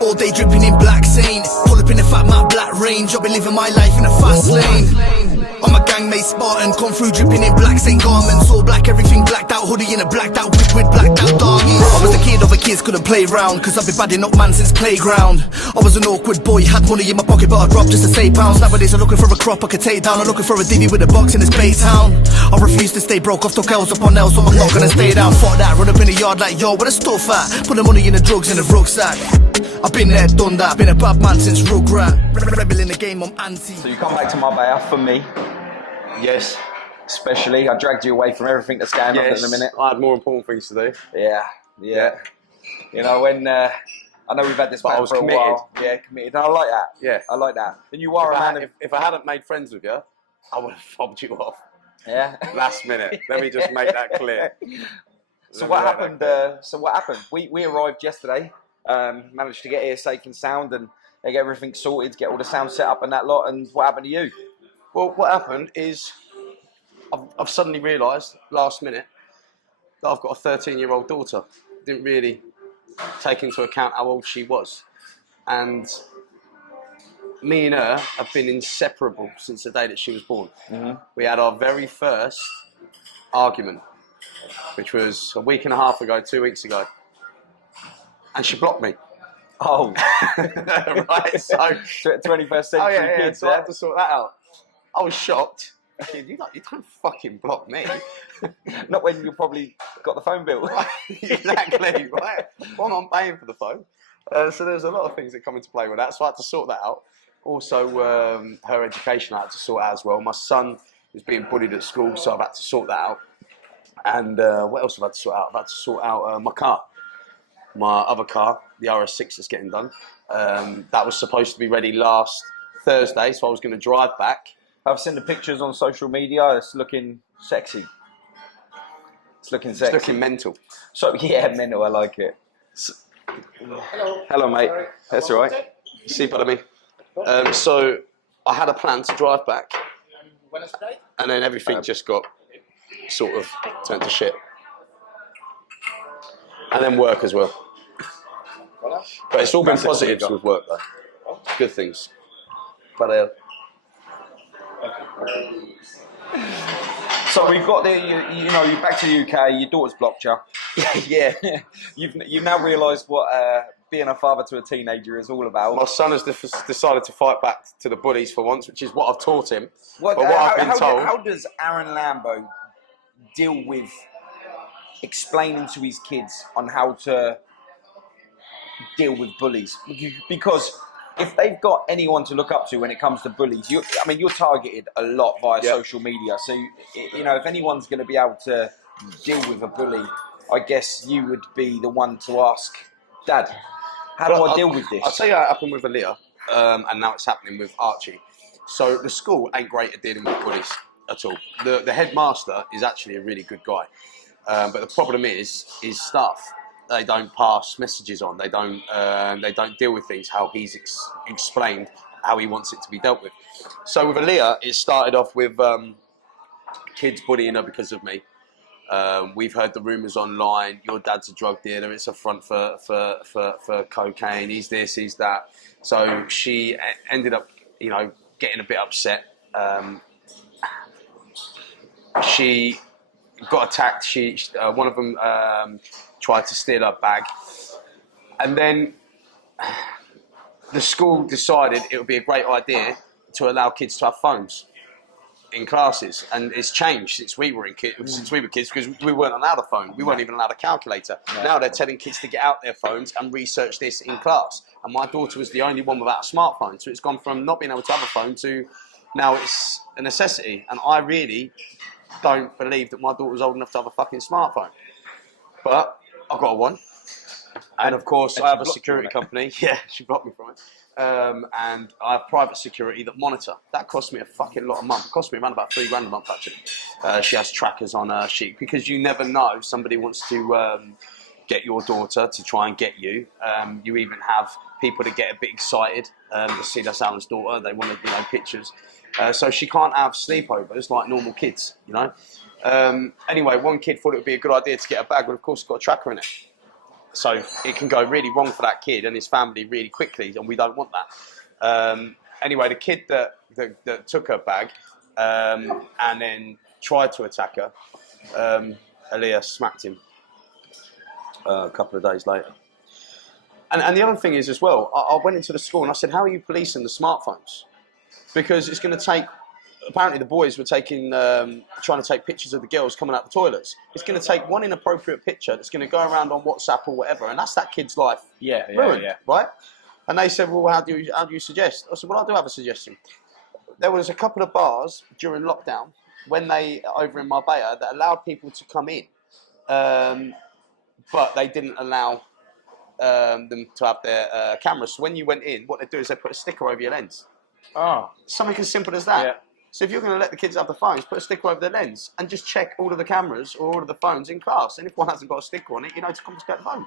All day dripping in black Saint. Pull up in the fat Matt Black Range. I've been living my life in a fast lane. I'm a gangmate Spartan, come through dripping in black Saint garments. All black, everything blacked out, hoodie in a blacked out whip with blacked out doggies. I was the kid of a kids couldn't play round, cause I've been badding up man since playground. I was an awkward boy, had money in my pocket but I dropped just to save pounds. Nowadays I'm looking for a crop I could take down. I'm looking for a divvy with a box in this Bay Town. I refuse to stay broke, I've took L's upon L's, so I'm not gonna stay down. Fuck that, run up in the yard like yo, where the stuff at? Put the money in the drugs in the rucksack. I've been there, done that, been a bad man since Rugrat. Rebel in the game, I'm anti. So you come back to Marbella for me. Yes. Especially, I dragged you away from everything that's going on at the minute. I had more important things to do. Yeah. You know, when I know we've had this plan for a while. Yeah, committed. And I like that. Yeah. I like that. And you are a man if I hadn't made friends with you, I would have fobbed you off. Yeah. Last minute. Let me just make that clear. So what happened? We arrived yesterday. Managed to get here safe and sound and get everything sorted, get all the sound set up and that lot. And what happened to you? Well, what happened is I've suddenly realised last minute that I've got a 13-year-old daughter. Didn't really take into account how old she was. And me and her have been inseparable since the day that she was born. Mm-hmm. We had our very first argument, which was a week and a half ago, 2 weeks ago. And she blocked me. Oh. Right, so 21st century kids. So I had to sort that out. I was shocked. You don't fucking block me. Not when you probably got the phone bill. Exactly, right? Well, I'm paying for the phone. So there's a lot of things that come into play with that. So I had to sort that out. Also, her education I had to sort out as well. My son was being bullied at school, so I've had to sort that out. And what else have I had to sort out? I've had to sort out my car. My other car, the RS6 that's getting done. That was supposed to be ready last Thursday, so I was going to drive back. I've seen the pictures on social media. It's looking sexy. It's looking sexy. It's looking mental. So yeah, mental. I like it. Hello, mate. That's all right. See what I mean? So I had a plan to drive back, and then everything just got sort of turned to shit. And then work as well. But it's all been positives with work though. Good things. But so we've got you're back to the UK, your daughter's blocked you. Yeah. You've now realised what being a father to a teenager is all about. My son has decided to fight back to the bullies for once, which is what I've taught him. How does Aarron Lambo deal with explaining to his kids on how to deal with bullies? Because if they've got anyone to look up to when it comes to bullies, you're targeted a lot via social media. So, if anyone's going to be able to deal with a bully, I guess you would be the one to ask, Dad, how do I deal with this? I'll tell you how it happened with Aaliyah, and now it's happening with Archie. So the school ain't great at dealing with bullies at all. The headmaster is actually a really good guy. But the problem is staff. They don't pass messages on. They don't deal with things how he's explained how he wants it to be dealt with. So with Aaliyah, it started off with kids bullying her because of me. We've heard the rumours online. Your dad's a drug dealer. It's a front for cocaine. He's this, he's that. So she ended up, getting a bit upset. She got attacked. One of them tried to steal her bag, and then the school decided it would be a great idea to allow kids to have phones in classes. And it's changed since we were kids because we weren't allowed a phone. We weren't even allowed a calculator. Yeah. Now they're telling kids to get out their phones and research this in class. And my daughter was the only one without a smartphone, so it's gone from not being able to have a phone to now it's a necessity. And I really don't believe that my daughter was old enough to have a fucking smartphone. But I've got one. And of course, I have a security company. Yeah, she blocked me from it. And I have private security that monitor. That cost me a fucking lot a month. It cost me around about $3,000 a month, actually. She has trackers on her sheet because you never know. Somebody wants to get your daughter to try and get you. You even have people that get a bit excited to see that's Alan's daughter. They want to, pictures. So she can't have sleepovers like normal kids, Anyway, one kid thought it would be a good idea to get a bag, but of course it's got a tracker in it. So it can go really wrong for that kid and his family really quickly, and we don't want that. Anyway, the kid that took her bag and then tried to attack her, Aaliyah smacked him a couple of days later. And the other thing is as well, I went into the school and I said, how are you policing the smartphones? Because it's going to take, apparently the boys were taking, trying to take pictures of the girls coming out the toilets. It's going to take one inappropriate picture that's going to go around on WhatsApp or whatever, and that's that kid's life ruined, right? And they said, well, how do you suggest? I said, well, I do have a suggestion. There was a couple of bars during lockdown when they, over in Marbella, that allowed people to come in, but they didn't allow them to have their cameras. So when you went in, what they do is they put a sticker over your lens. Oh. Something as simple as that. Yeah. So if you're going to let the kids have the phones, put a sticker over the lens and just check all of the cameras or all of the phones in class. And if one hasn't got a sticker on it, you know to confiscate the phone.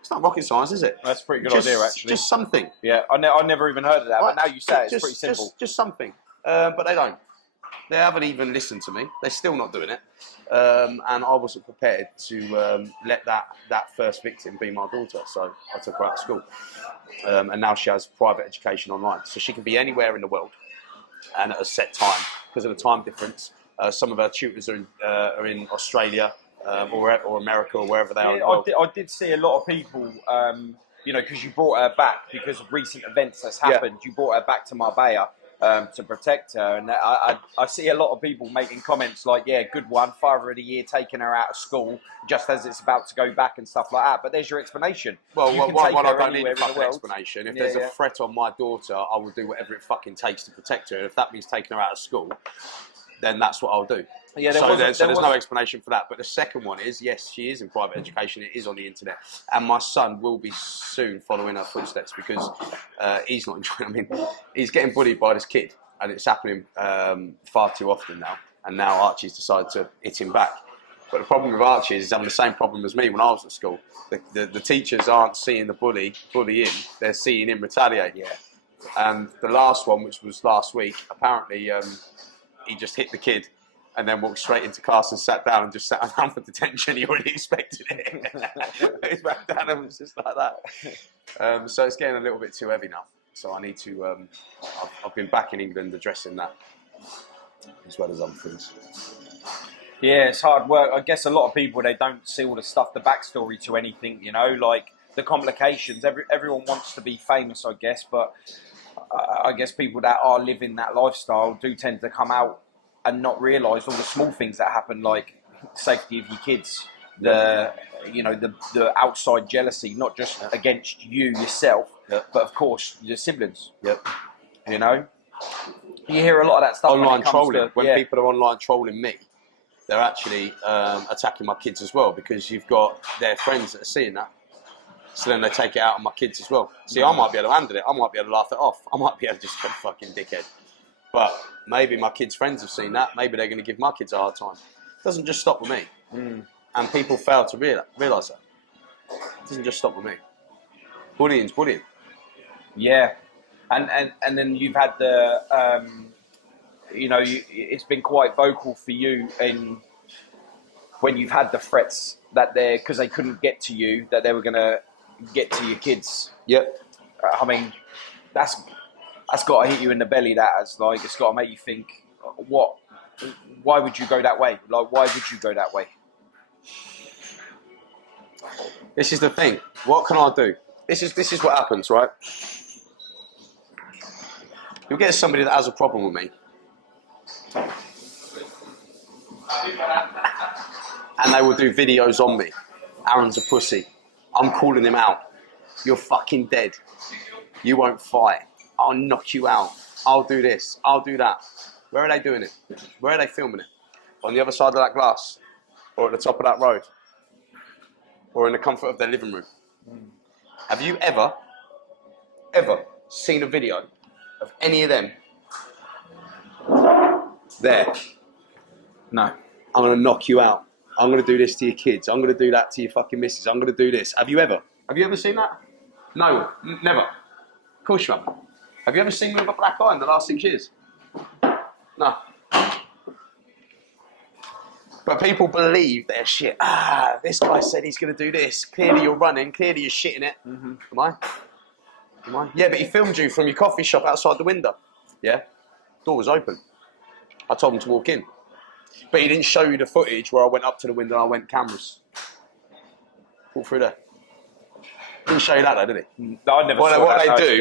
It's not rocket science, is it? That's a pretty good idea, actually. Just something. Yeah, I never even heard of that, but now you say it's pretty simple. Just something. But they don't. They haven't even listened to me. They're still not doing it. And I wasn't prepared to let that first victim be my daughter. So I took her out of school. And now she has private education online. So she can be anywhere in the world and at a set time because of the time difference. Some of her tutors are in Australia or America or wherever they are in the world. I did see a lot of people, because you brought her back because of recent events that's happened. You brought her back to Marbella. To protect her, and I see a lot of people making comments like, yeah, good one, Father of the Year, taking her out of school just as it's about to go back and stuff like that. But there's your explanation. Well, I don't need a fucking fucking explanation. If there's a threat on my daughter, I will do whatever it fucking takes to protect her. And if that means taking her out of school, then that's what I'll do. Yeah, there's no explanation for that. But the second one is, yes, she is in private education. It is on the internet. And my son will be soon following her footsteps because he's not enjoying it. I mean, he's getting bullied by this kid. And it's happening far too often now. And now Archie's decided to hit him back. But the problem with Archie is he's having the same problem as me when I was at school. The teachers aren't seeing the bully in. They're seeing him retaliate. Yeah. And the last one, which was last week, apparently he just hit the kid and then walked straight into class and sat down and just sat down for detention. He already expected it. He's back down and it was just like that. So it's getting a little bit too heavy now. So I need to, I've been back in England addressing that as well as other things. Yeah, it's hard work. I guess a lot of people, they don't see all the stuff, the backstory to anything, like the complications. Everyone wants to be famous, I guess, but I guess people that are living that lifestyle do tend to come out and not realise all the small things that happen, like safety of your kids, the outside jealousy, not just against you yourself, but of course your siblings. Yep. You hear a lot of that stuff. Online trolling. When people are online trolling me, they're actually attacking my kids as well because you've got their friends that are seeing that. So then they take it out on my kids as well. See, I might be able to handle it. I might be able to laugh it off. I might be able to just go fucking dickhead. But maybe my kids' friends have seen that. Maybe they're going to give my kids a hard time. It doesn't just stop with me. And people fail to realise that. It doesn't just stop with me. Bullying's bullying. Yeah. And then you've had the, it's been quite vocal for you in when you've had the threats that because they couldn't get to you, that they were going to get to your kids. Yep. I mean, that's got to hit you in the belly. It's got to make you think, why would you go that way? Like, why would you go that way? This is the thing. What can I do? This is what happens, right? You'll get somebody that has a problem with me. And they will do videos on me. Aarron's a pussy. I'm calling him out. You're fucking dead. You won't fight. I'll knock you out. I'll do this. I'll do that. Where are they doing it? Where are they filming it? On the other side of that glass? Or at the top of that road? Or in the comfort of their living room? Have you ever seen a video of any of them there? No. I'm going to knock you out. I'm going to do this to your kids. I'm going to do that to your fucking missus. I'm going to do this. Have you ever seen that? No, never. Of course you haven't. Have you ever seen me with a black eye in the last 6 years? No. But people believe they're shit. This guy said he's going to do this. Clearly you're running. Clearly you're shitting it. Mm-hmm. Am I? Yeah, but he filmed you from your coffee shop outside the window. Yeah? Door was open. I told him to walk in. But he didn't show you the footage where I went up to the window and I went cameras. Walk through there. Didn't show you that though, did he? No, I never saw that.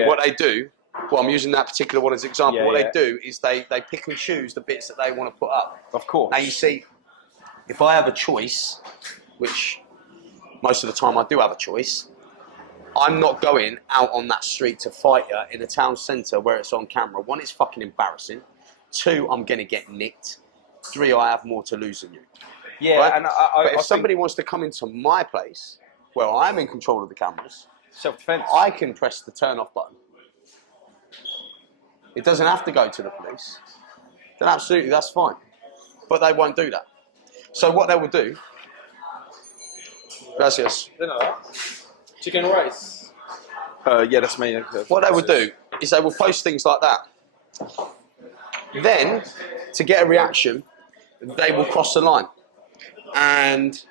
What they do, well, I'm using that particular one as an example. They do is they pick and choose the bits that they want to put up. Of course. Now you see, if I have a choice, which most of the time I do have a choice, I'm not going out on that street to fight you in a town centre where it's on camera. One, it's fucking embarrassing. Two, I'm going to get nicked. Three, I have more to lose than you. Yeah, right? and but if somebody wants to come into my place, where I'm in control of the cameras, self-defense, I can press the turn off button. It doesn't have to go to the police. Then absolutely, that's fine. But they won't do that. So what they will do... Gracias. Chicken rice. Yeah, that's me. What they will do is they will post things like that. Then, to get a reaction, they will cross the line. And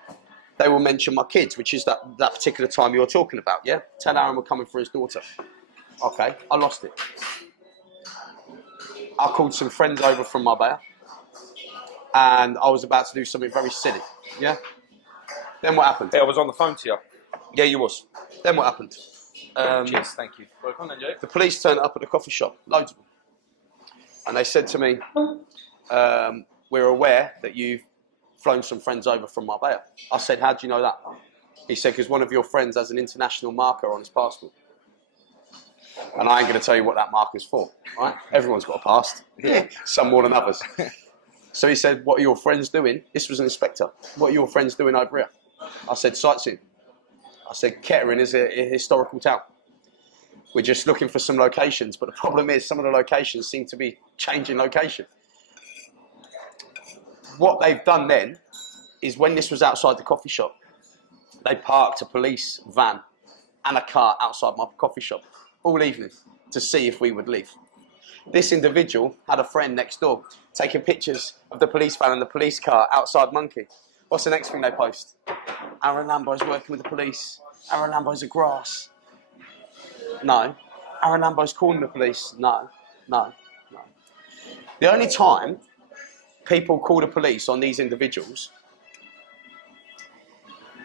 they will mention my kids, which is that particular time you're talking about, yeah? Tell Aarron we're coming for his daughter. Okay, I lost it. I called some friends over from Marbella, and I was about to do something very silly, yeah? Then what happened? Yeah, I was on the phone to you. Yeah, you was. Then what happened? Cheers, thank you. Welcome then, Joe. The police turned up at the coffee shop, loads of them. And they said to me, we're aware that you've flown some friends over from Marbella. I said, how do you know that? He said, because one of your friends has an international marker on his passport. And I ain't going to tell you what that marker's for, right? Everyone's got a past. Some more than others. So he said, what are your friends doing? This was an inspector. What are your friends doing over here? I said, sightseeing. I said, Kettering is a historical town. We're just looking for some locations, but the problem is some of the locations seem to be changing location. What they've done then is when this was outside the coffee shop, they parked a police van and a car outside my coffee shop all evening to see if we would leave. This individual had a friend next door taking pictures of the police van and the police car outside Monkey. What's the next thing they post? Aarron Lambo's working with the police. Aarron Lambo's a grass. No. Aarron Lambo's calling the police. No. The only time people call the police on these individuals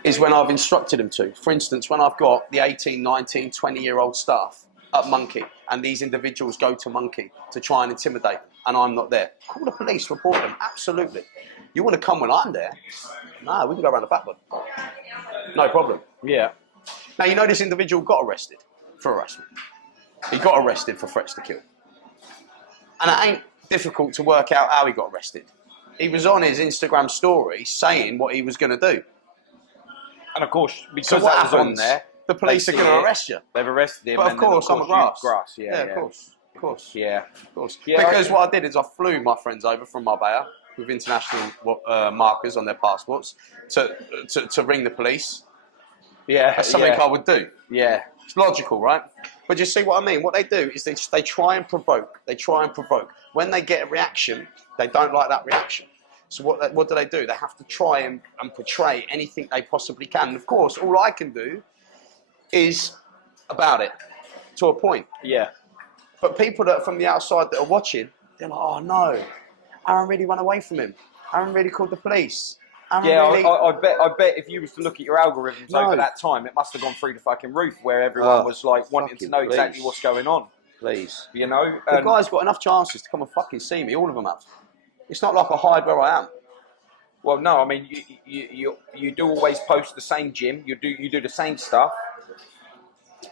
is when I've instructed them to. For instance, when I've got the 18, 19, 20-year-old staff at Monkey and these individuals go to Monkey to try and intimidate them and I'm not there. Call the police, report them, absolutely. You want to come when I'm there? No, we can go around the back one. No problem. Yeah. Now, you know this individual got arrested for harassment. He got arrested for threats to kill. And it ain't difficult to work out how he got arrested. He was on his Instagram story saying what he was going to do. And of course, because so what that was on happens, there, the police are going to arrest you. They've arrested him. But of course, I'm a grass. Yeah, of course. Yeah. Of course. Yeah, because what I did is I flew my friends over from Marbella with international markers on their passports to ring the police. Yeah. That's something I would do. Yeah. It's logical, right? But you see what I mean? What they do is they try and provoke. They try and provoke. When they get a reaction, they don't like that reaction. So what do? They have to try and portray anything they possibly can. And of course, all I can do is about it to a point. Yeah. But people that from the outside that are watching, they're like, oh no, Aarron really ran away from him. Aarron really called the police. Aaron really... I bet if you was to look at your algorithms over that time, it must have gone through the fucking roof where everyone was like wanting to know exactly what's going on. Please. You know? The guy's got enough chances to come and fucking see me. All of them have. It's not like I hide where I am. Well, no, I mean, you do always post the same gym. You do the same stuff.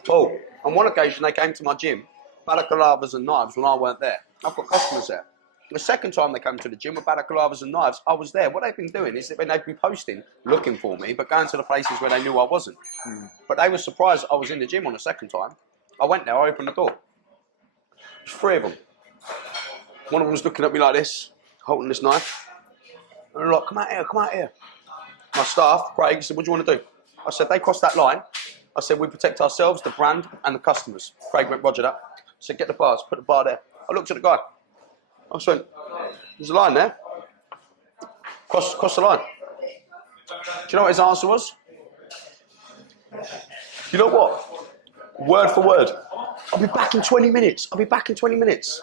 Oh, on one occasion they came to my gym, balaclavas and knives when I weren't there. I've got customers there. The second time they came to the gym with balaclavas and knives, I was there. What they've been doing is that when they've been posting, looking for me, but going to the places where they knew I wasn't. But they were surprised I was in the gym on the second time. I went there, I opened the door. There's three of them. One of them was looking at me like this, holding this knife. And they're like, come out here. My staff, Craig, said, what do you want to do? I said, they crossed that line. I said, we protect ourselves, the brand, and the customers. Craig went, roger that. I said, get the bars, put the bar there. I looked at the guy. I just went, there's a line there. Cross the line. Do you know what his answer was? You know what? Word for word. I'll be back in 20 minutes. I'll be back in 20 minutes.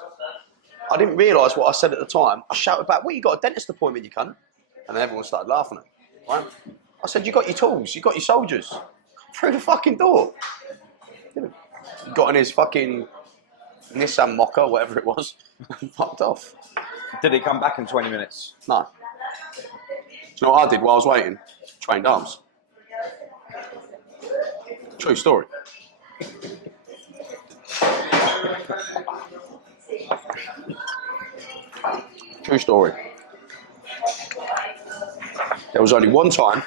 I didn't realise what I said at the time. I shouted back, "What, you got a dentist appointment, you cunt?" And then everyone started laughing at me. Right? I said, "You got your tools, you got your soldiers. Through the fucking door." He got in his fucking Nissan Mocha, whatever it was, and fucked off. Did he come back in 20 minutes? No. Do you know what I did while I was waiting? Trained arms. True story. True story. There was only one time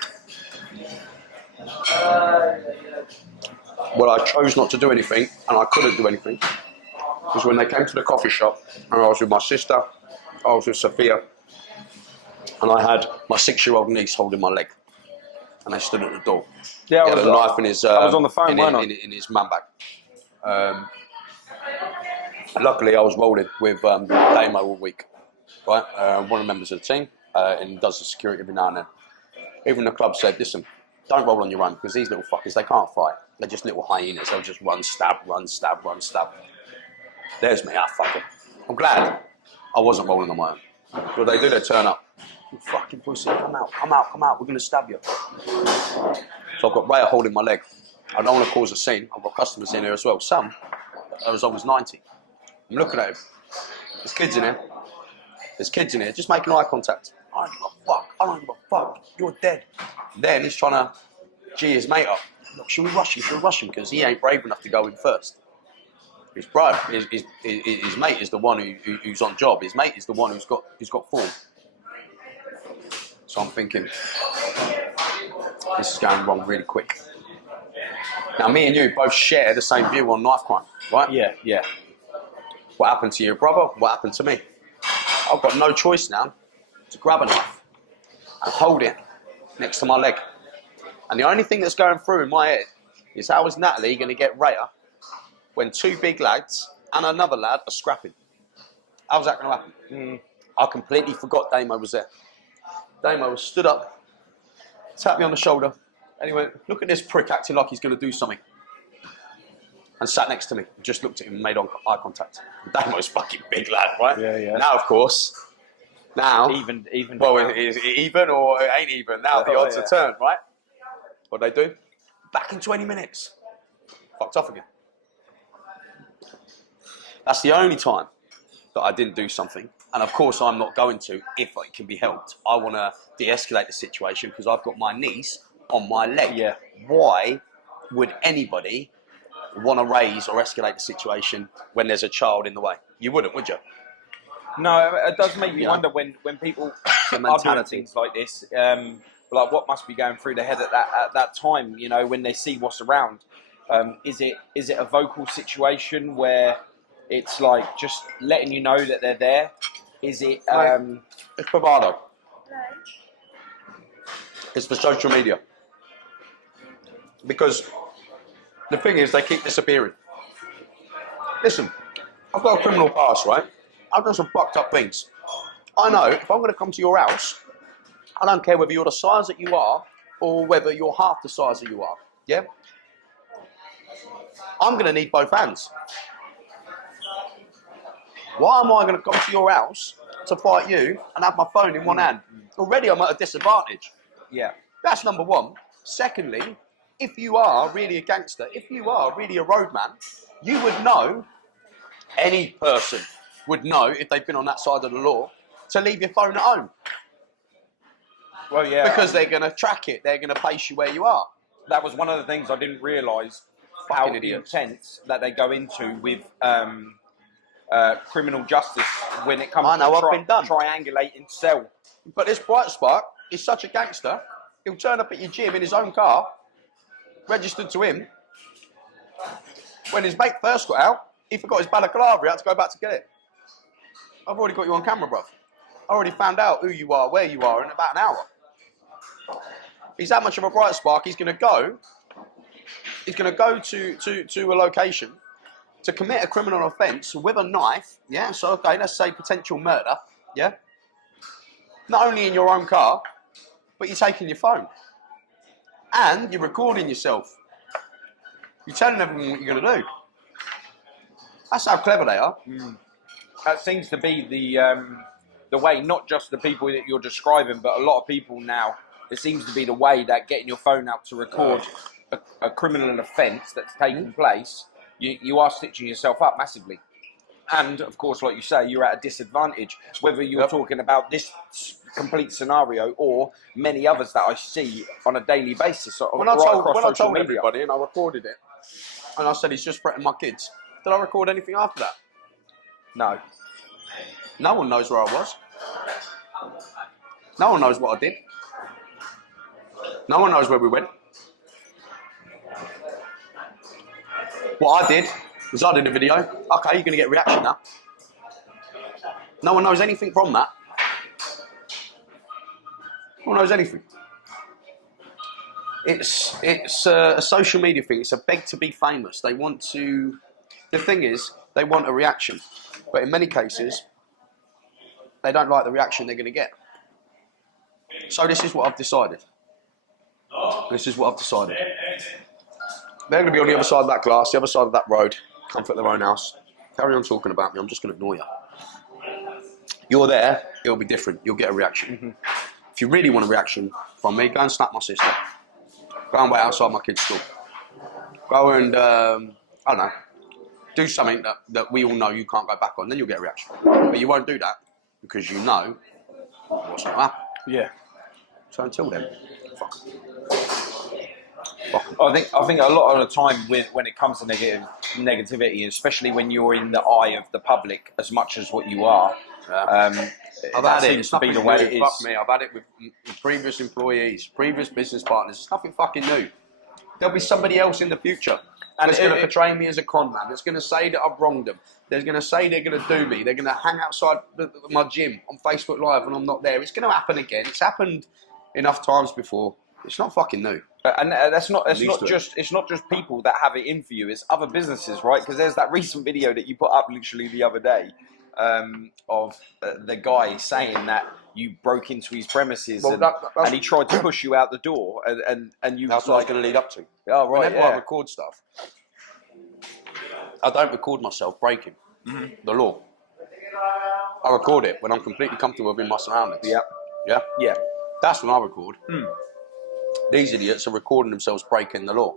where I chose not to do anything and I couldn't do anything. It was when they came to the coffee shop and I was with my sister, I was with Sophia, and I had my 6-year-old niece holding my leg. And they stood at the door. Yeah, he had a knife in his. I was on the phone, in his man bag. Luckily, I was rolling with Damo all week. Right, one of the members of the team, and does the security every now and then. Even the club said, "Listen, don't roll on your own because these little fuckers, they can't fight. They're just little hyenas. They'll just run, stab, run, stab, run, stab." There's me. Fuck it. I'm glad I wasn't rolling on my own. What they do, they turn up. "You fucking pussy, come out, we're going to stab you." So I've got Raya holding my leg. I don't want to cause a scene. I've got customers in here as well. Some are as old as 90. I'm looking at him. There's kids in here. Just making eye contact. "I don't give a fuck. You're dead." Then he's trying to G his mate up. "Look, should we rush him? Because he ain't brave enough to go in first." His mate is the one who's on job. His mate is the one who's got form. So I'm thinking, this is going wrong really quick. Now, me and you both share the same view on knife crime, right? Yeah. What happened to your brother? What happened to me? I've got no choice now to grab a knife and hold it next to my leg. And the only thing that's going through in my head is, how is Natalie going to get Raya when 2 big lads and another lad are scrapping? How's that going to happen? I completely forgot Damo was there. Damo was stood up, tapped me on the shoulder, and he went, "Look at this prick acting like he's going to do something." And sat next to me, just looked at him and made eye contact. Damo's fucking big lad, right? Yeah. Now, of course, Even. well, is it even or it ain't even? Now the odds are turned, right? What they do? Back in 20 minutes. Fucked off again. That's the only time that I didn't do something. And of course, I'm not going to if it can be helped. I want to de-escalate the situation because I've got my niece on my leg. Yeah. Why would anybody want to raise or escalate the situation when there's a child in the way? You wouldn't, would you? No, it does make me wonder when people are doing things like this, like what must be going through their head at that time, you know, when they see what's around. Is it a vocal situation where it's like just letting you know that they're there? Is it... It's bravado. It's for social media. Because the thing is, they keep disappearing. Listen, I've got a criminal past, right? I've done some fucked up things. I know if I'm going to come to your house, I don't care whether you're the size that you are or whether you're half the size that you are, yeah? I'm going to need both hands. Why am I going to come to your house to fight you and have my phone in one hand? Already I'm at a disadvantage. Yeah. That's number one. Secondly, if you are really a gangster, if you are really a roadman, you would know, any person would know if they've been on that side of the law, to leave your phone at home. Well, yeah. Because they're going to track it. They're going to place you where you are. That was one of the things I didn't realise, how intense that they go into with criminal justice when it comes to triangulating cell. But this Bright Spark is such a gangster, he'll turn up at your gym in his own car, registered to him. When his mate first got out, he forgot his balaclava, he had to go back to get it. I've already got you on camera, bruv. I already found out who you are, where you are in about an hour. He's that much of a Bright Spark, he's going to go to a location to commit a criminal offence with a knife, yeah? So, okay, let's say potential murder, yeah? Not only in your own car, but you're taking your phone. And you're recording yourself. You're telling everyone what you're going to do. That's how clever they are. That seems to be the way, not just the people that you're describing, but a lot of people now, it seems to be the way that getting your phone out to record a criminal offence that's taking place, you are stitching yourself up massively. And, of course, like you say, you're at a disadvantage, whether you're talking about this complete scenario or many others that I see on a daily basis. When I told everybody and I recorded it, and I said he's just threatening my kids, did I record anything after that? No. No one knows where I was. No one knows what I did. No one knows where we went. What I did was I did a video. Okay, you're going to get a reaction now. No one knows anything from that. No one knows anything. It's a social media thing. It's a beg to be famous. They want to... The thing is, they want a reaction. But in many cases, they don't like the reaction they're going to get. So this is what I've decided. This is what I've decided. They're going to be on the other side of that glass, the other side of that road, comfort their own house. Carry on talking about me. I'm just going to ignore you. You're there, it'll be different. You'll get a reaction. If you really want a reaction from me, go and snap my sister. Go and wait outside my kid's school. Go and, I don't know, do something that we all know you can't go back on. Then you'll get a reaction. But you won't do that because you know what's going to happen. Yeah. So until then, fuck. I think a lot of the time when it comes to negativity, especially when you're in the eye of the public as much as what you are, I've had it. It's nothing the way it is. Fuck me. I've had it with previous employees, previous business partners. It's nothing fucking new. There'll be somebody else in the future that's going to portray me as a con man. That's going to say that I've wronged them. They're going to say they're going to do me. They're going to hang outside my gym on Facebook Live when I'm not there. It's going to happen again. It's happened enough times before. It's not fucking new. And it's not just people that have it in for you. It's other businesses, right? Because there's that recent video that you put up literally the other day of the guy saying that you broke into his premises and he tried to push you out the door and you. That's what I was going to lead up to. Oh right. Whenever I record stuff, I don't record myself breaking the law. I record it when I'm completely comfortable within my surroundings. Yeah. Yeah. Yeah. That's when I record. These idiots are recording themselves breaking the law.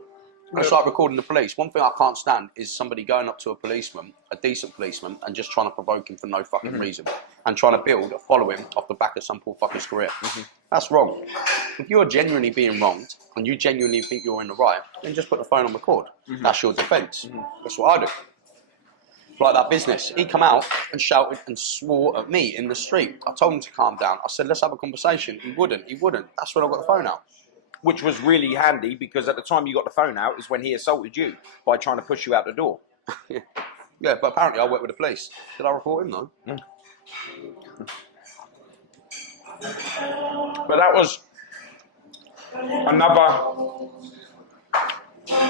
It's like recording the police. One thing I can't stand is somebody going up to a policeman, a decent policeman, and just trying to provoke him for no fucking reason. And trying to build a following off the back of some poor fucker's career. That's wrong. If you're genuinely being wronged, and you genuinely think you're in the right, then just put the phone on record. That's your defence. That's what I do. Like that business. He come out and shouted and swore at me in the street. I told him to calm down. I said, let's have a conversation. He wouldn't. That's when I got the phone out. Which was really handy because at the time you got the phone out is when he assaulted you by trying to push you out the door. Yeah, but apparently I worked with the police. Did I report him though? But that was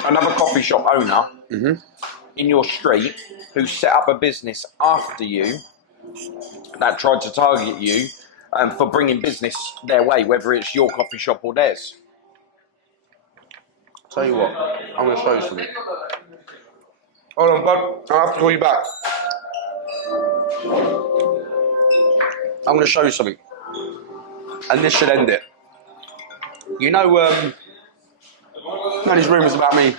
another coffee shop owner in your street who set up a business after you that tried to target you for bringing business their way, whether it's your coffee shop or theirs. Tell you what, I'm going to show you something. Hold on, bud. I'll have to call you back. I'm going to show you something. And this should end it. You know these rumours about me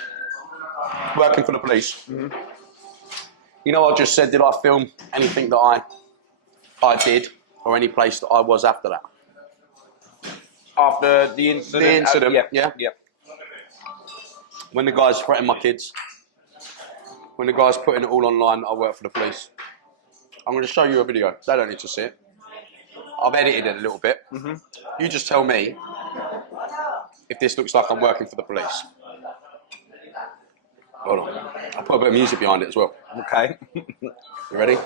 working for the police? You know I just said, did I film anything that I did or any place that I was after that? After the incident? The incident, yeah. When the guys threatened my kids, when the guys putting it all online, I work for the police. I'm going to show you a video. They don't need to see it. I've edited it a little bit. You just tell me if this looks like I'm working for the police. Hold on. I'll put a bit of music behind it as well. Okay. You ready?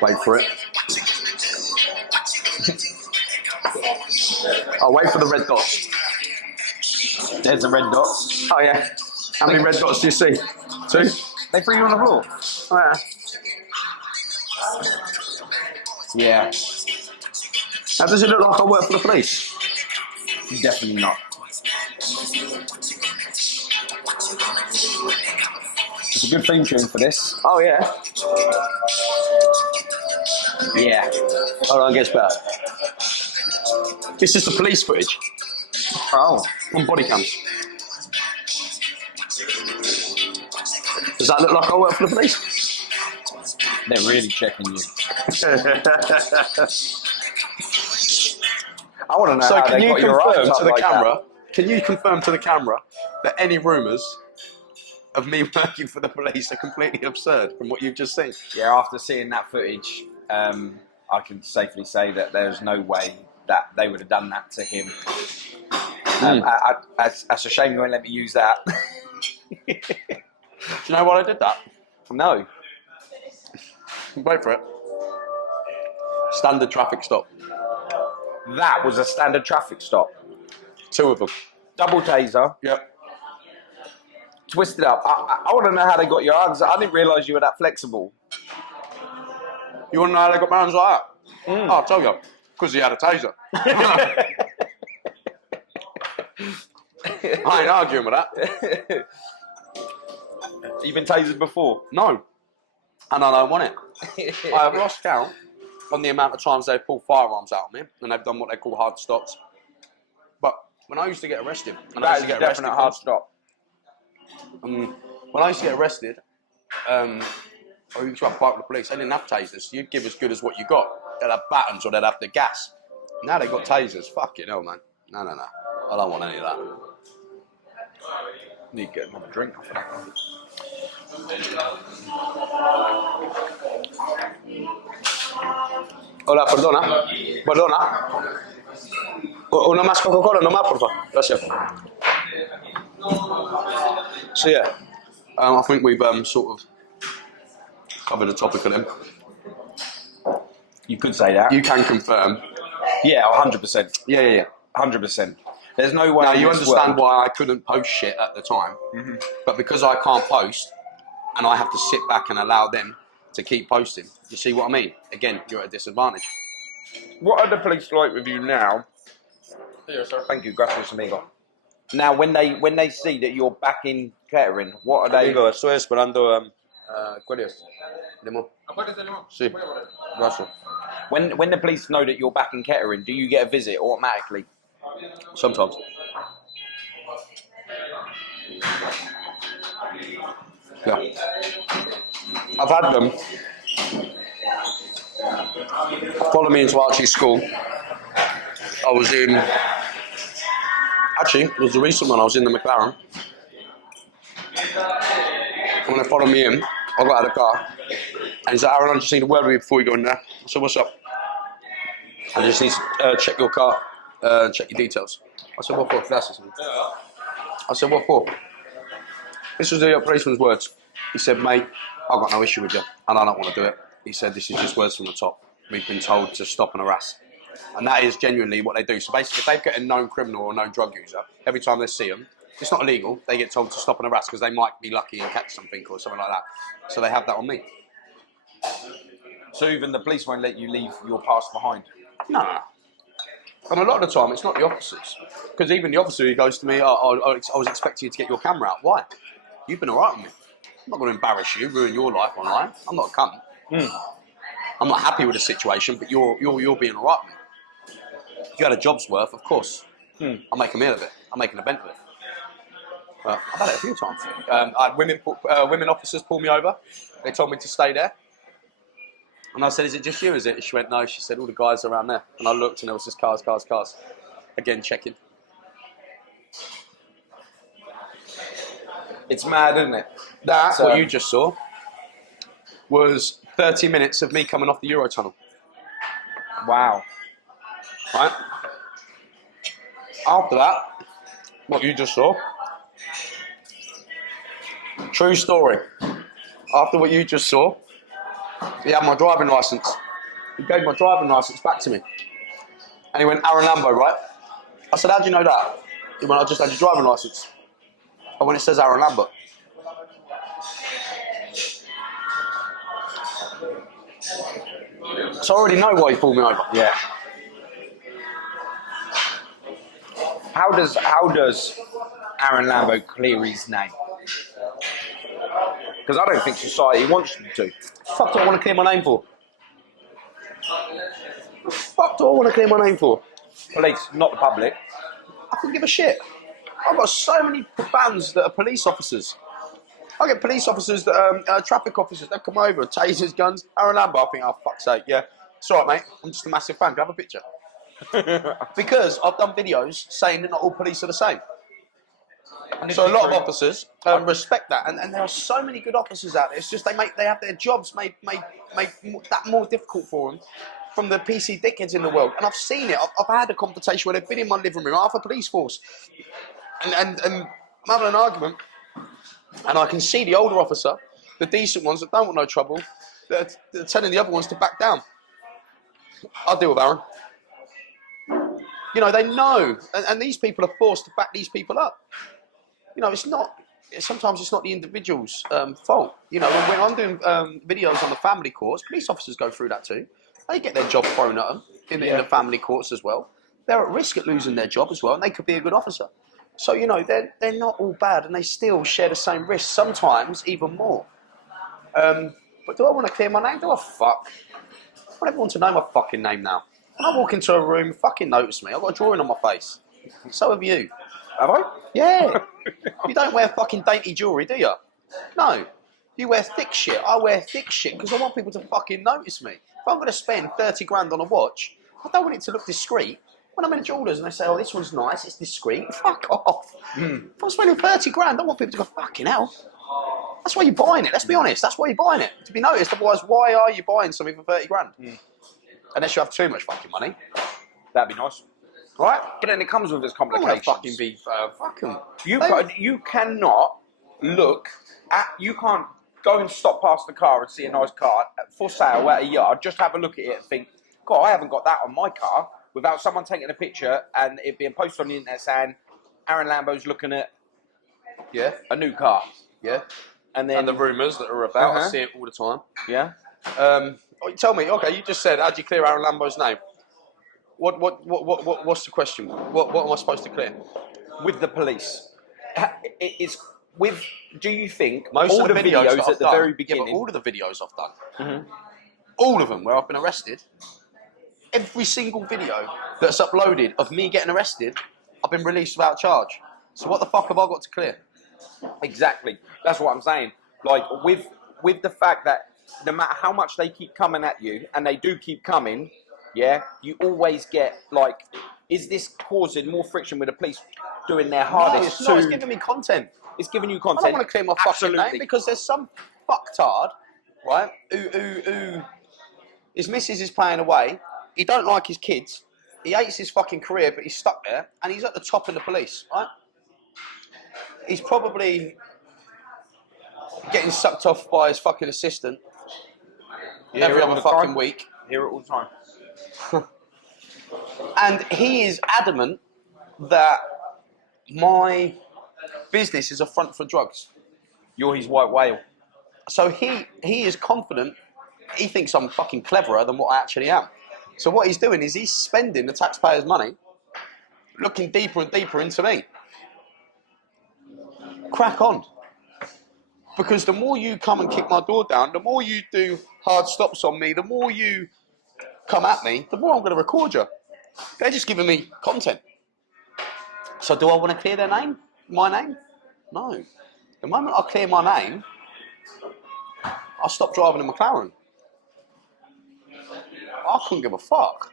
Wait for it. I'll wait for the red dots. There's the red dots. Oh yeah. How many red dots do you see? 2? They threw you on the floor. Yeah, Now, does it look like I work for the police? definitely not. It's a good theme tune for this. Oh, yeah. Yeah. Hold on, it gets better. This is the police footage Oh. on body cams. Does that look like I work for the police? They're really checking you. I want to know So how can they you got your confirm eyes to the like camera? Can you confirm to the camera that any rumours of me working for the police are completely absurd from what you've just seen? that? Yeah, after seeing that footage, I can safely say that there's no way that they would have done that to him. That's a shame you won't let me use that. Do you know why I did that? No. Wait for it. Standard traffic stop. That was a standard traffic stop. 2 of them. Double taser, Yep. twisted up. I want to know how they got your arms. I didn't realise you were that flexible. You want to know how they got my hands like that? Oh, I'll tell you. Because he had a taser. I ain't arguing with that. You've been tasered before? No. And I don't want it. I have lost count on the amount of times they've pulled firearms out on me, and they've done what they call hard stops. But when I used to get arrested, That is a definite hard stop. when I used to get arrested, or you used to have a fight with the police, they didn't have tasers. You'd give as good as what you got. They'd have batons or they'd have the gas. Now they've got tasers. Fucking hell, man. No. I don't want any of that. Need to get another drink off of that one. Hola, perdona. Una más Coca-Cola, no más, por favor. Gracias. So yeah, I think we've sort of covered the topic of them. You could say that. You can confirm. Yeah, 100%. Yeah. 100%. There's no way. Now you in this understand world- why I couldn't post shit at the time, but because I can't post, and I have to sit back and allow them to keep posting. You see what I mean? Again, you're at a disadvantage. What are the police like with you now? Here, sir. Thank you, gracias amigo. Now, when they see that you're back in catering, what are they? Amigo, estoy esperando queries. Limón. Sí. Gracias. When the police know that you're back in catering, do you get a visit automatically? Sometimes. Yeah. I've had them follow me into Archie's school. I was in, actually, it was the recent one, I was in the McLaren. And when they followed me in, I got out of the car. And he said, Aaron, I just need a word with you before you go in there. I said, what's up? I just need to check your car, check your details. I said, what for? Gracias. I said, what for? This was the policeman's words. He said, mate, I've got no issue with you, and I don't want to do it. He said, this is just words from the top. We've been told to stop and harass. And that is genuinely what they do. So basically, if they've got a known criminal or a known drug user, every time they see them, it's not illegal, they get told to stop and harass because they might be lucky and catch something or something like that. So they have that on me. So even the police won't let you leave your past behind? No. And a lot of the time, it's not the officers. Because even the officer, he goes to me, I was expecting you to get your camera out. Why? You've been all right with me. I'm not going to embarrass you, ruin your life online. I'm not a cunt. I'm not happy with the situation, but you're being all right with me. If you had a job's worth, of course, I'll make a meal of it. I'll make an event of it. I've had it a few times. I had women officers pull me over. They told me to stay there. And I said, is it just you, is it? She went, no. She said, all the guys around there. And I looked and there was just cars. Again, checking. It's mad, isn't it? That, what you just saw, was 30 minutes of me coming off the Eurotunnel. Wow. Right? After that, what you just saw, true story. After what you just saw, he had my driving licence. He gave my driving licence back to me. And he went, Aarron Lambo, right? I said, how do you know that? He went, I just had your driving licence. And when it says Aarron Lambo. So I already know why he pulled me over. Yeah. How does Aarron Lambo clear his name? Because I don't think society wants him to. Fuck do I want to clear my name for? Fuck do I want to clear my name for? Police, not the public. I couldn't give a shit. I've got so many fans that are police officers. I get police officers that are traffic officers. They come over, tasers, guns. Aarron Lambo, I think, oh, fuck's sake, yeah. It's all right, mate. I'm just a massive fan. Can I have a picture? Because I've done videos saying that not all police are the same. So a lot of officers respect that, and there are so many good officers out there. It's just they have their jobs made that more difficult for them from the PC dickheads in the world. And I've seen it. I've had a conversation where they've been in my living room, half a police force, and I'm having an argument, and I can see the older officer, the decent ones that don't want no trouble, that are telling the other ones to back down. I'll deal with Aarron. You know, they know, and these people are forced to back these people up. You know, sometimes it's not the individual's fault. You know, when I'm doing videos on the family courts, police officers go through that too. They get their job thrown at them in the family courts as well. They're at risk at losing their job as well, and they could be a good officer. So, you know, they're not all bad, and they still share the same risk, sometimes even more. But do I want to clear my name? Do I fuck? I want everyone to know my fucking name now. When I walk into a room, fucking notice me. I've got a drawing on my face. So have you. Have I? Yeah. You don't wear fucking dainty jewellery, do you? No. You wear thick shit. I wear thick shit because I want people to fucking notice me. If I'm going to spend 30 grand on a watch, I don't want it to look discreet. When I'm in a jeweller's and they say, oh, this one's nice, it's discreet, fuck off. If I'm spending 30 grand, I want people to go, fucking hell. That's why you're buying it. Let's be honest. That's why you're buying it. To be noticed. Otherwise, why are you buying something for 30 grand? Unless you have too much fucking money. That'd be nice. Right? But then it comes with its I don't complications. want to fucking be fucking... You cannot look at... You can't go and stop past the car and see a nice car for sale at a yard, just have a look at it and think, God, I haven't got that on my car, without someone taking a picture and it being posted on the internet saying, Aarron Lambo's looking at a new car. Yeah. And the rumours that are about, I see it all the time. Yeah. Tell me, okay, you just said, how do you clear Aarron Lambo's name? What's the question? What am I supposed to clear? With the police. Do you think Most all of the videos at the very beginning... Yeah, but all of the videos I've done, all of them where I've been arrested, every single video that's uploaded of me getting arrested, I've been released without charge. So what the fuck have I got to clear? Exactly. That's what I'm saying. Like, with the fact that no matter how much they keep coming at you, and they do keep coming, yeah, you always get, like, is this causing more friction with the police doing their hardest? No, it's giving me content. It's giving you content. I don't want to clear my fucking name because there's some fucktard, right, who his missus is playing away, he don't like his kids, he hates his fucking career, but he's stuck there, and he's at the top of the police, right? He's probably getting sucked off by his fucking assistant every other fucking week. Hear it all the time. And he is adamant that my business is a front for drugs. You're his white whale. So he is confident, he thinks I'm fucking cleverer than what I actually am. So what he's doing is he's spending the taxpayers' money looking deeper and deeper into me. Crack on. Because the more you come and kick my door down, the more you do hard stops on me, the more you come at me, the more I'm going to record you. They're just giving me content. So do I want to clear their name? My name? No. The moment I clear my name, I'll stop driving a McLaren. I couldn't give a fuck.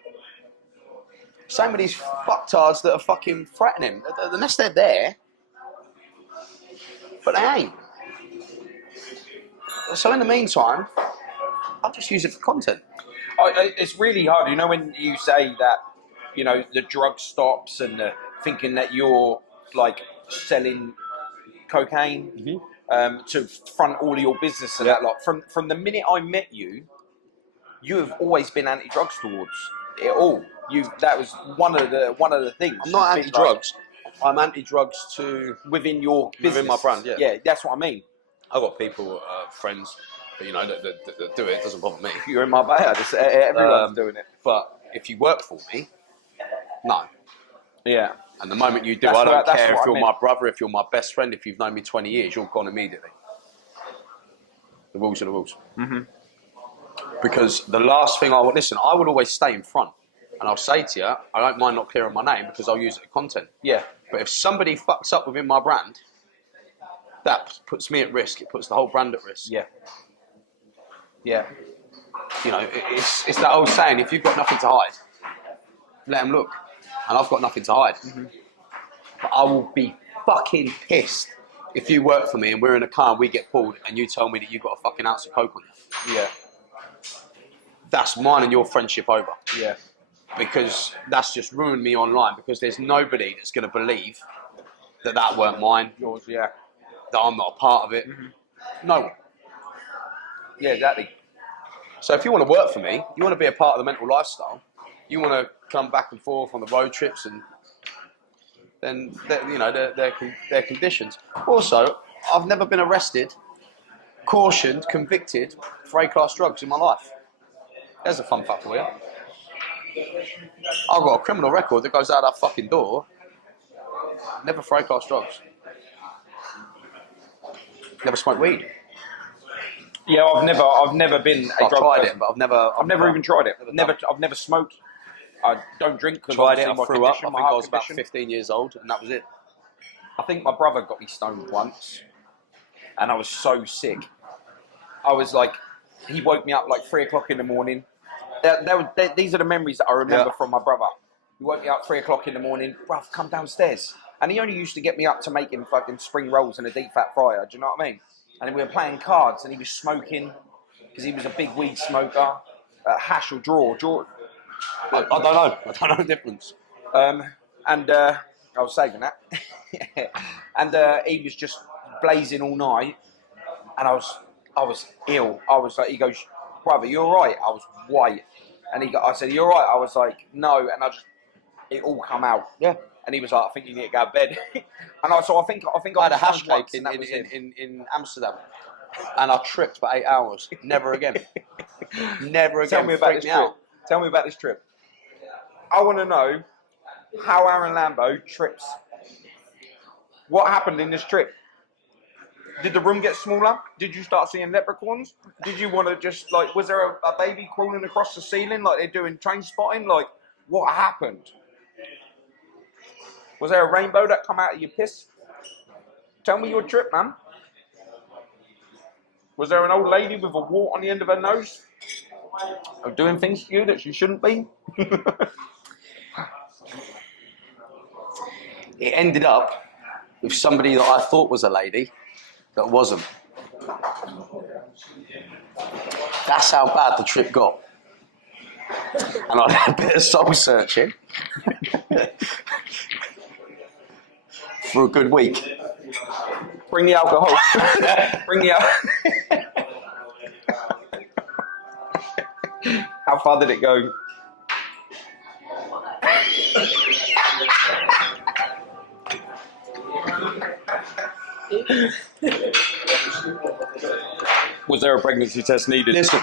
Same with these fucktards that are fucking threatening. Unless they're there, but they ain't. So in the meantime, I'll just use it for content. It's really hard, you know, when you say that, you know, the drug stops and thinking that you're like selling cocaine to front all of your business and that lot. From the minute I met you, you have always been anti-drugs towards it all. That was one of the things. I'm not anti-drugs. I'm anti-drugs to within your business. Within my brand. Yeah. Yeah, that's what I mean. I've got people, friends, But you know, that do it doesn't bother me. You're in Marbella. Everyone's doing it. But if you work for me, no. Yeah. And the moment you do, That's I don't that's care if what I you're meant. my brother, if you're my best friend, if you've known me 20 years, you're gone immediately. The rules are the rules. Mm-hmm. Because the last thing I would always stay in front. And I'll say to you, I don't mind not clearing my name because I'll use it as content. Yeah. But if somebody fucks up within my brand, that puts me at risk. It puts the whole brand at risk. Yeah. Yeah. You know, it's that old saying, if you've got nothing to hide, let them look. And I've got nothing to hide. Mm-hmm. But I will be fucking pissed if you work for me and we're in a car and we get pulled and you tell me that you've got a fucking ounce of coke on you. Yeah. That's mine and your friendship over. Yeah. Because that's just ruined me online, because there's nobody that's going to believe that weren't mine. Yours, yeah. That I'm not a part of it. Mm-hmm. No one. Yeah, exactly. So if you want to work for me, you want to be a part of the mental lifestyle, you want to come back and forth on the road trips, and then they're conditions. Also, I've never been arrested, cautioned, convicted for A-class drugs in my life. There's a fun fact for you. I've got a criminal record that goes out that fucking door. Never for A-class drugs. Never smoked weed. Yeah, I've never been a I've drug tried person. it, but I've never even tried it. I've never smoked. I don't drink because tried it. my I threw up. I condition, think I was about 15 years old, and that was it. I think my brother got me stoned once, and I was so sick. I was like, he woke me up like 3 o'clock in the morning. These are the memories that I remember from my brother. He woke me up 3 o'clock in the morning. Bruv, come downstairs. And he only used to get me up to make him fucking spring rolls and a deep fat fryer. Do you know what I mean? And then we were playing cards, and he was smoking because he was a big weed smoker. Hash or draw. I don't know. I don't know the difference. I was saving that. And he was just blazing all night, and I was ill. I was like, he goes, brother, you all right? I was white, and I said, you all right? I was like, no, and it all come out. Yeah. And he was like, I think you need to go to bed. And I think I had a hash stoned cake once, in Amsterdam, and I tripped for 8 hours. Never again. Never again. Tell me about this trip. Tell me about this trip. I want to know how Aarron Lambo trips. What happened in this trip? Did the room get smaller? Did you start seeing leprechauns? Did you want to just, like, was there a baby crawling across the ceiling like they're doing train spotting? Like, what happened? Was there a rainbow that come out of your piss? Tell me your trip, man. Was there an old lady with a wart on the end of her nose? Doing things to you that she shouldn't be? It ended up with somebody that I thought was a lady that wasn't. That's how bad the trip got. And I had a bit of soul searching for a good week. Bring the alcohol. Bring the alcohol. How far did it go? Was there a pregnancy test needed? Listen,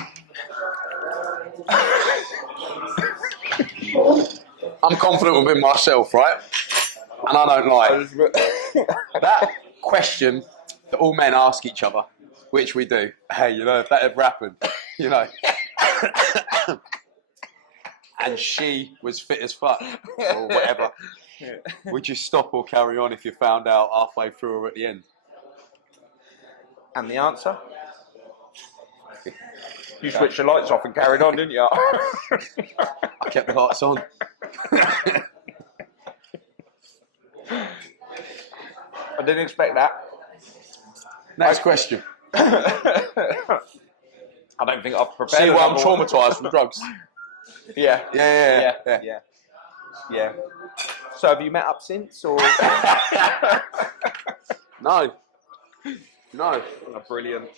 I'm confident within myself, right? And I don't lie. That question that all men ask each other, which we do, hey, you know, if that ever happened, you know. And she was fit as fuck, or whatever. Would you stop or carry on if you found out halfway through or at the end? And the answer? You switched the lights off and carried on, didn't you? I kept the lights on. I didn't expect that. Next question. I don't think I've prepared. See why I'm traumatised from drugs. Yeah. Yeah. So have you met up since, or? No. Oh, brilliant.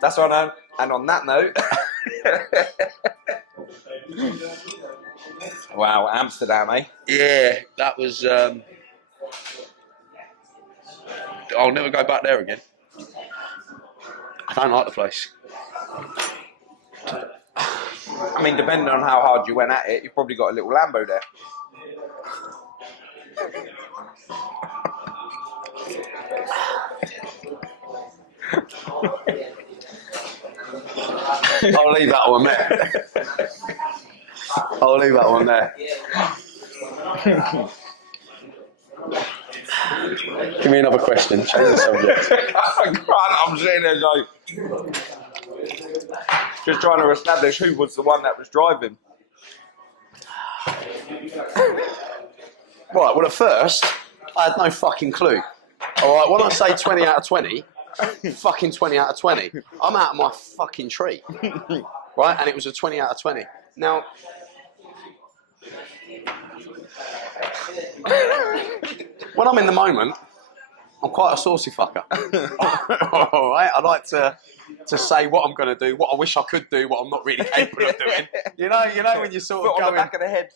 That's on. And on that note, wow, Amsterdam, eh? Yeah, that was I'll never go back there again. I don't like the place. I mean, depending on how hard you went at it, you've probably got a little Lambo there. I'll leave that one there. I'll leave that one there. Give me another question. Change the subject. I'm sitting there like, just trying to establish who was the one that was driving. Right, well, at first, I had no fucking clue. All right, when I say 20 out of 20, fucking 20 out of 20, I'm out of my fucking tree. Right, and it was a 20 out of 20. Now, when I'm in the moment, I'm quite a saucy fucker. All right, I like to say what I'm going to do, what I wish I could do, what I'm not really capable of doing. You know when you sort of Foot on the back of the head.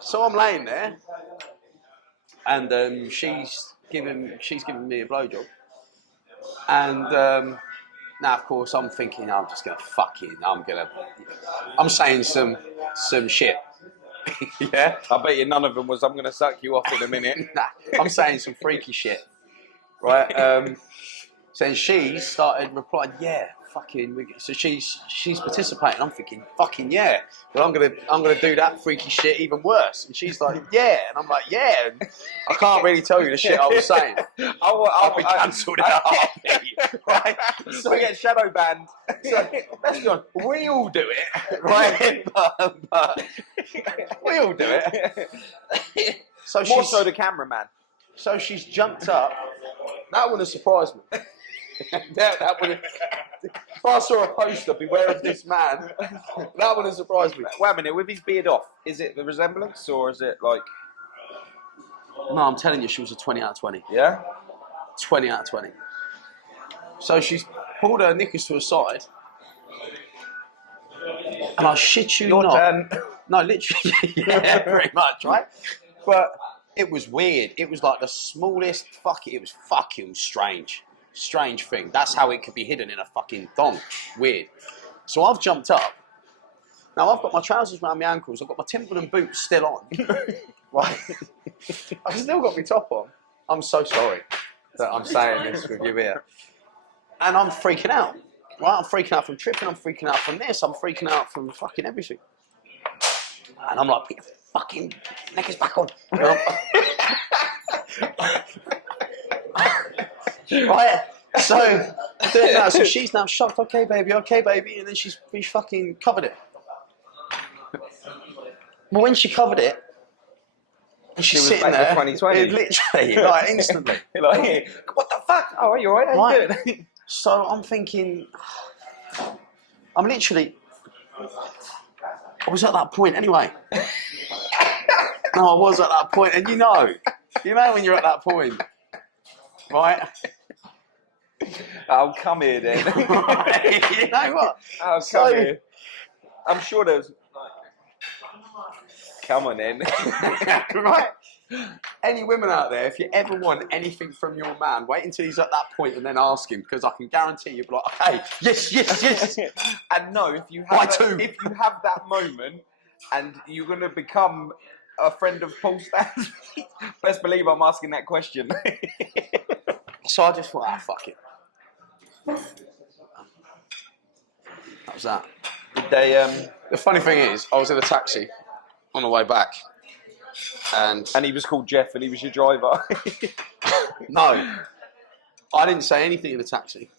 So I'm laying there, and she's giving me a blowjob, and now of course I'm thinking I'm saying some shit. Yeah, I bet you none of them was, I'm going to suck you off in a minute. Nah, I'm saying some freaky shit, right? So she started replying, yeah, fucking. So she's participating. I'm thinking, fucking yeah, but I'm gonna do that freaky shit even worse. And she's like, yeah, and I'm like, yeah. And I can't really tell you the shit I was saying. I'll be cancelled in a heartbeat, right? So we get shadow banned. So let's be honest, we all do it, right? but we all do it. So More so the cameraman. So she's jumped up. That would have surprised me. that would have, if I saw a poster, beware of this man, that would have surprised me. Wait a minute, with his beard off, is it the resemblance or is it like... No, I'm telling you, she was a 20 out of 20. Yeah? 20 out of 20. So she's pulled her knickers to her side, and I shit you Your not. turn. No, literally, yeah, pretty much, right? But it was weird. It was like the smallest it was fucking strange thing. That's how it could be hidden in a fucking thong. Weird. So I've jumped up. Now I've got my trousers around my ankles. I've got my Timberland boots still on. Right. I've still got my top on. I'm so sorry that I'm saying this with you here. And I'm freaking out. Right? I'm freaking out from tripping. I'm freaking out from this. I'm freaking out from fucking everything. And I'm like, put your fucking knickers back on. Right, so she's now shocked. Okay, baby, and then she's fucking covered it. Well, when she covered it, and she's was sitting back there, to 2020. literally, like instantly. Like, what the fuck? Oh, are you alright? How you doing? So I'm thinking, I was at that point anyway. No, I was at that point, and you know when you're at that point, right? I'll come here then. You know what? I'll come here. I'm sure there's... Come on then. Right? Any women out there, if you ever want anything from your man, wait until he's at that point and then ask him, because I can guarantee you'll be like, okay, yes. And no, if you have that moment and you're going to become a friend of Paul Stansby, best believe I'm asking that question. So I just thought, fuck it. That was that. Did they... The funny thing is, I was in a taxi on the way back, and he was called Jeff and he was your driver. No, I didn't say anything in the taxi.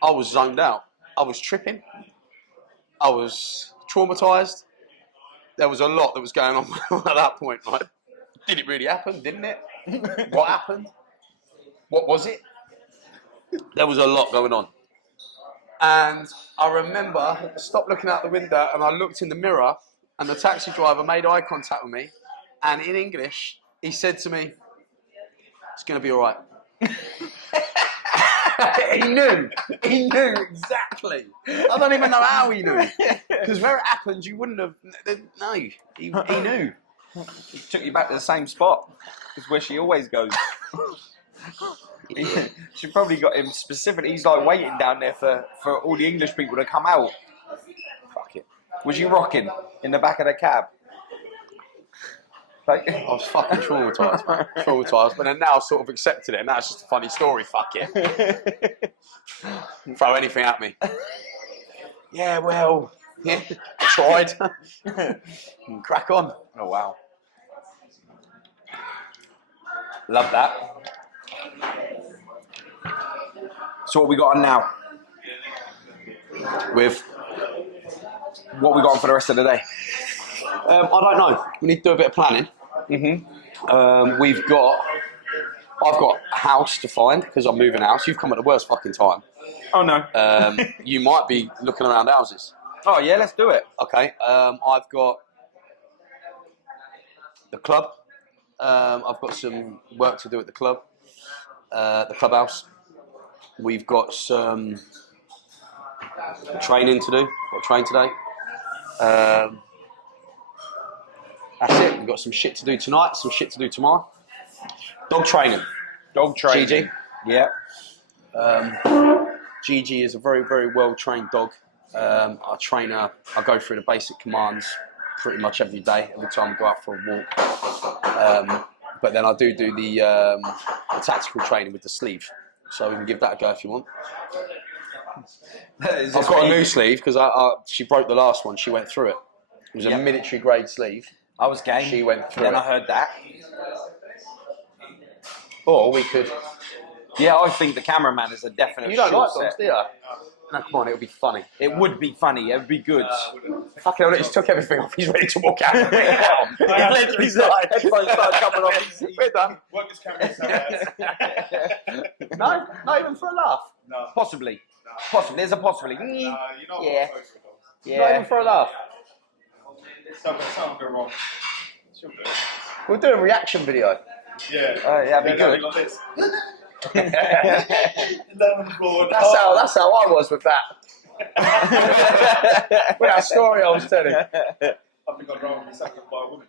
I was zoned out. I was tripping. I was traumatised. There was a lot that was going on at that point, right? Did it really happen? Didn't it? What happened? What was it? There was a lot going on. And I remember I stopped looking out the window and I looked in the mirror and the taxi driver made eye contact with me, and in English he said to me, "It's going to be all right." He knew exactly. I don't even know how he knew, because where it happened you wouldn't have. No, he knew. Took you back to the same spot. It's where she always goes. She probably got him specifically. He's like waiting down there for all the English people to come out. Fuck it. Was you rocking in the back of the cab? I was fucking traumatised, man. Traumatised, but then now I've sort of accepted it, and now it's just a funny story. Fuck it. Throw anything at me. Yeah, well, yeah, tried. Crack on. Oh wow. Love that. So what we got on now? With What we got on for the rest of the day? I don't know. We need to do a bit of planning. I've got a house to find because I'm moving house. You've come at the worst fucking time. Oh no. You might be looking around houses. Oh yeah, let's do it. Okay. I've got the club. I've got some work to do at the club, the clubhouse. We've got some training to do. Got to train today. That's it. We've got some shit to do tonight, some shit to do tomorrow. Dog training. Gigi. Yeah. Gigi is a very, very well-trained dog. I train her. I go through the basic commands pretty much every day, every time I go out for a walk. But then I do the tactical training with the sleeve. So we can give that a go if you want. I've got a new sleeve because she broke the last one. She went through it. It was a military grade sleeve. I was game. She went through Then it. I heard that. Or we could... Yeah, I think the cameraman is a definite. You don't short like dogs, set. do you? No, come on, it'll be funny. It would be funny. It would be good. Fucking hell, he just took everything off. He's ready to walk out. He's literally started. Headphones started coming off. We're done. Work this camera. No, not even for a laugh. No. Possibly. Possibly. There's a possibly. You're not Yeah. Not even for a laugh. Something go wrong. She'll do it. We'll do a reaction video. Yeah. Yeah, that'd be good. Like this. Down on the floor. That's how I was with that. With that story I was telling. I think I'd rather be sacked by a woman.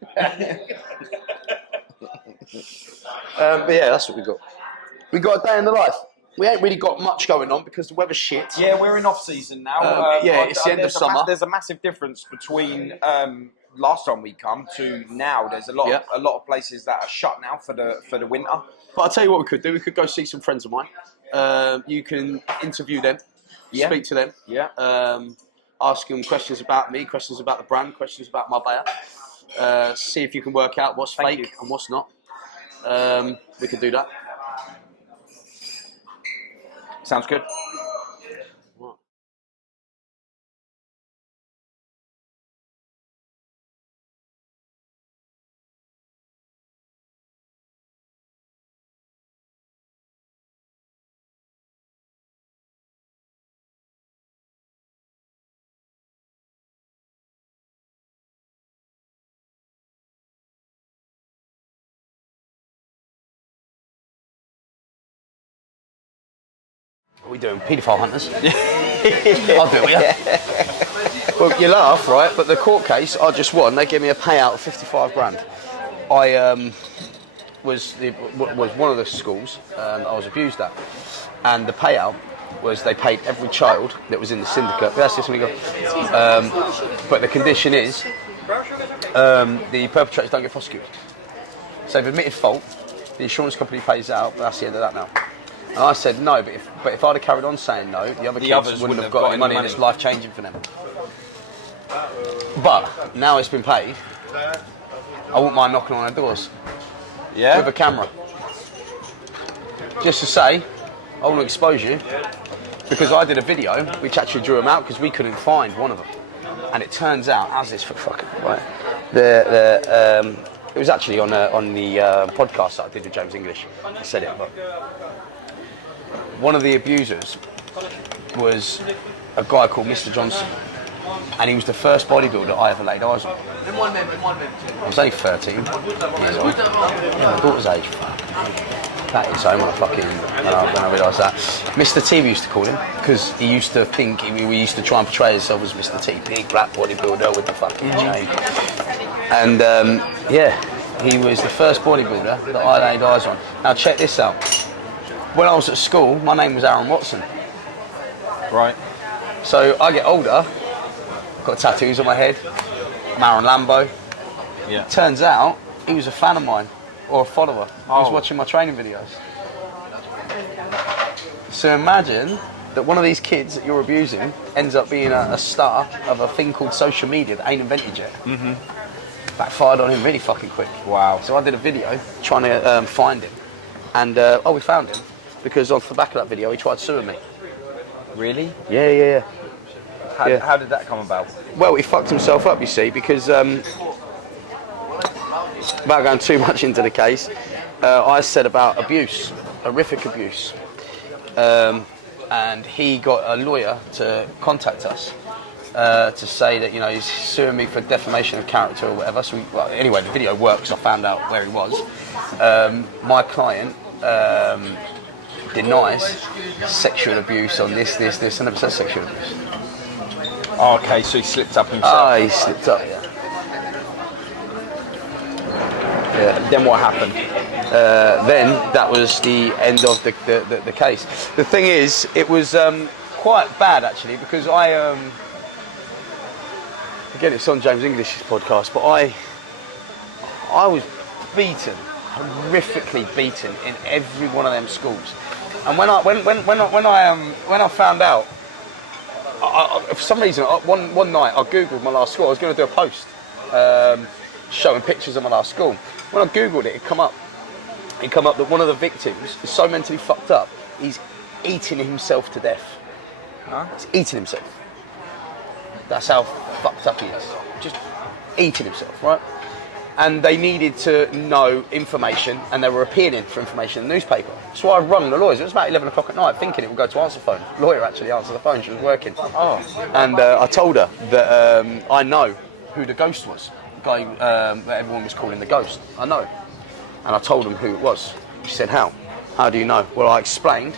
But yeah, that's what we got. We got a day in the life. We ain't really got much going on because the weather's shit. Yeah, we're in off season now. It's the end of summer. There's a massive difference between last time we come to now. There's a lot of places that are shut now for the winter. But I'll tell you what we could do. We could go see some friends of mine. You can interview them, speak to them, ask them questions about me, questions about the brand, questions about Marbella. See if you can work out what's fake and what's not. We could do that. Sounds good. What are we doing? Paedophile hunters? I'll do it, yeah. Well, you laugh, right? But the court case I just won, they gave me a payout of 55 grand. I was one of the schools I was abused at. And the payout was they paid every child that was in the syndicate. That's just what we got. But the condition is the perpetrators don't get prosecuted. So they've admitted fault, the insurance company pays out, but that's the end of that now. And I said no, but if I'd have carried on saying no, the other kids wouldn't have got any money and it's life changing for them. But now it's been paid, I wouldn't mind knocking on their doors. Yeah. With a camera. Just to say, I want to expose you, because I did a video which actually drew them out because we couldn't find one of them. And it turns out, how's this for fucking right? It was actually on the podcast that I did with James English. I said it, but one of the abusers was a guy called Mr. Johnson, and he was the first bodybuilder I ever laid eyes on. I was only 13 years old. Yeah, my daughter's age. That is, I want to fucking, when I realised that. Mr. T we used to call him, because he used to think, we used to try and portray himself as Mr. T, big black bodybuilder with the fucking chain. And he was the first bodybuilder that I laid eyes on. Now check this out. When I was at school, my name was Aarron Watson. Right. So I get older, got tattoos on my head, I'm Aarron Lambo. Yeah. Turns out he was a fan of mine, or a follower. He was watching my training videos. So imagine that one of these kids that you're abusing ends up being a star of a thing called social media that ain't invented yet. Mm-hmm. Backfired on him really fucking quick. Wow. So I did a video trying to find him. And, we found him. Because off the back of that video, he tried suing me. Really? Yeah. How did that come about? Well, he fucked himself up, you see, because, without going too much into the case, I said about abuse, horrific abuse. And he got a lawyer to contact us to say that, he's suing me for defamation of character or whatever. So anyway, the video works. I found out where he was. My client denies sexual abuse on this. I never said sexual abuse. Oh, okay, so he slipped up himself. Ah, he slipped up, yeah. Then what happened? Then that was the end of the case. The thing is, it was quite bad actually, because again, it's on James English's podcast, but I was beaten, horrifically beaten in every one of them schools. And when I found out, for some reason, one night I googled my last school. I was going to do a post showing pictures of my last school. When I googled it, it come up that one of the victims is so mentally fucked up, he's eating himself to death. Huh? He's eating himself. That's how fucked up he is. Just eating himself, right? And they needed to know information, and they were appealing for information in the newspaper. So I rung the lawyers. It was about 11 o'clock at night, thinking it would go to answer phone. The lawyer actually answered the phone. She was working. Oh. And I told her that I know who the ghost was. The guy that everyone was calling the ghost. I know. And I told them who it was. She said, how? How do you know? Well, I explained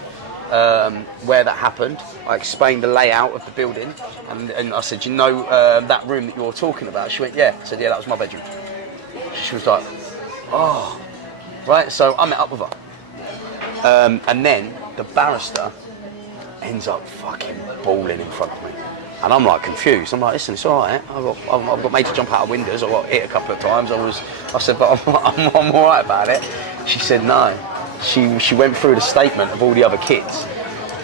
where that happened. I explained the layout of the building. And I said, that room that you're talking about? She went, yeah. I said, yeah, that was my bedroom. She was like, oh. Right, so I met up with her. And then the barrister ends up fucking bawling in front of me. And I'm like confused. I'm like, listen, it's all right. I've got made to jump out of windows. I got hit a couple of times. I said, but I'm all right about it. She said no. She went through the statement of all the other kids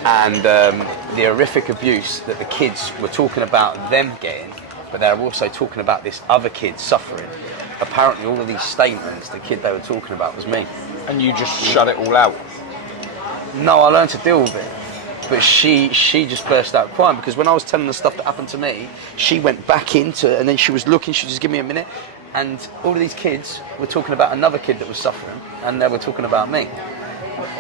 and the horrific abuse that the kids were talking about them getting, but they were also talking about this other kid suffering. Apparently, all of these statements, the kid they were talking about was me. And you just shut it all out? No, I learned to deal with it. But she just burst out crying, because when I was telling the stuff that happened to me, she went back into it, and then she was looking, she just give me a minute, and all of these kids were talking about another kid that was suffering, and they were talking about me.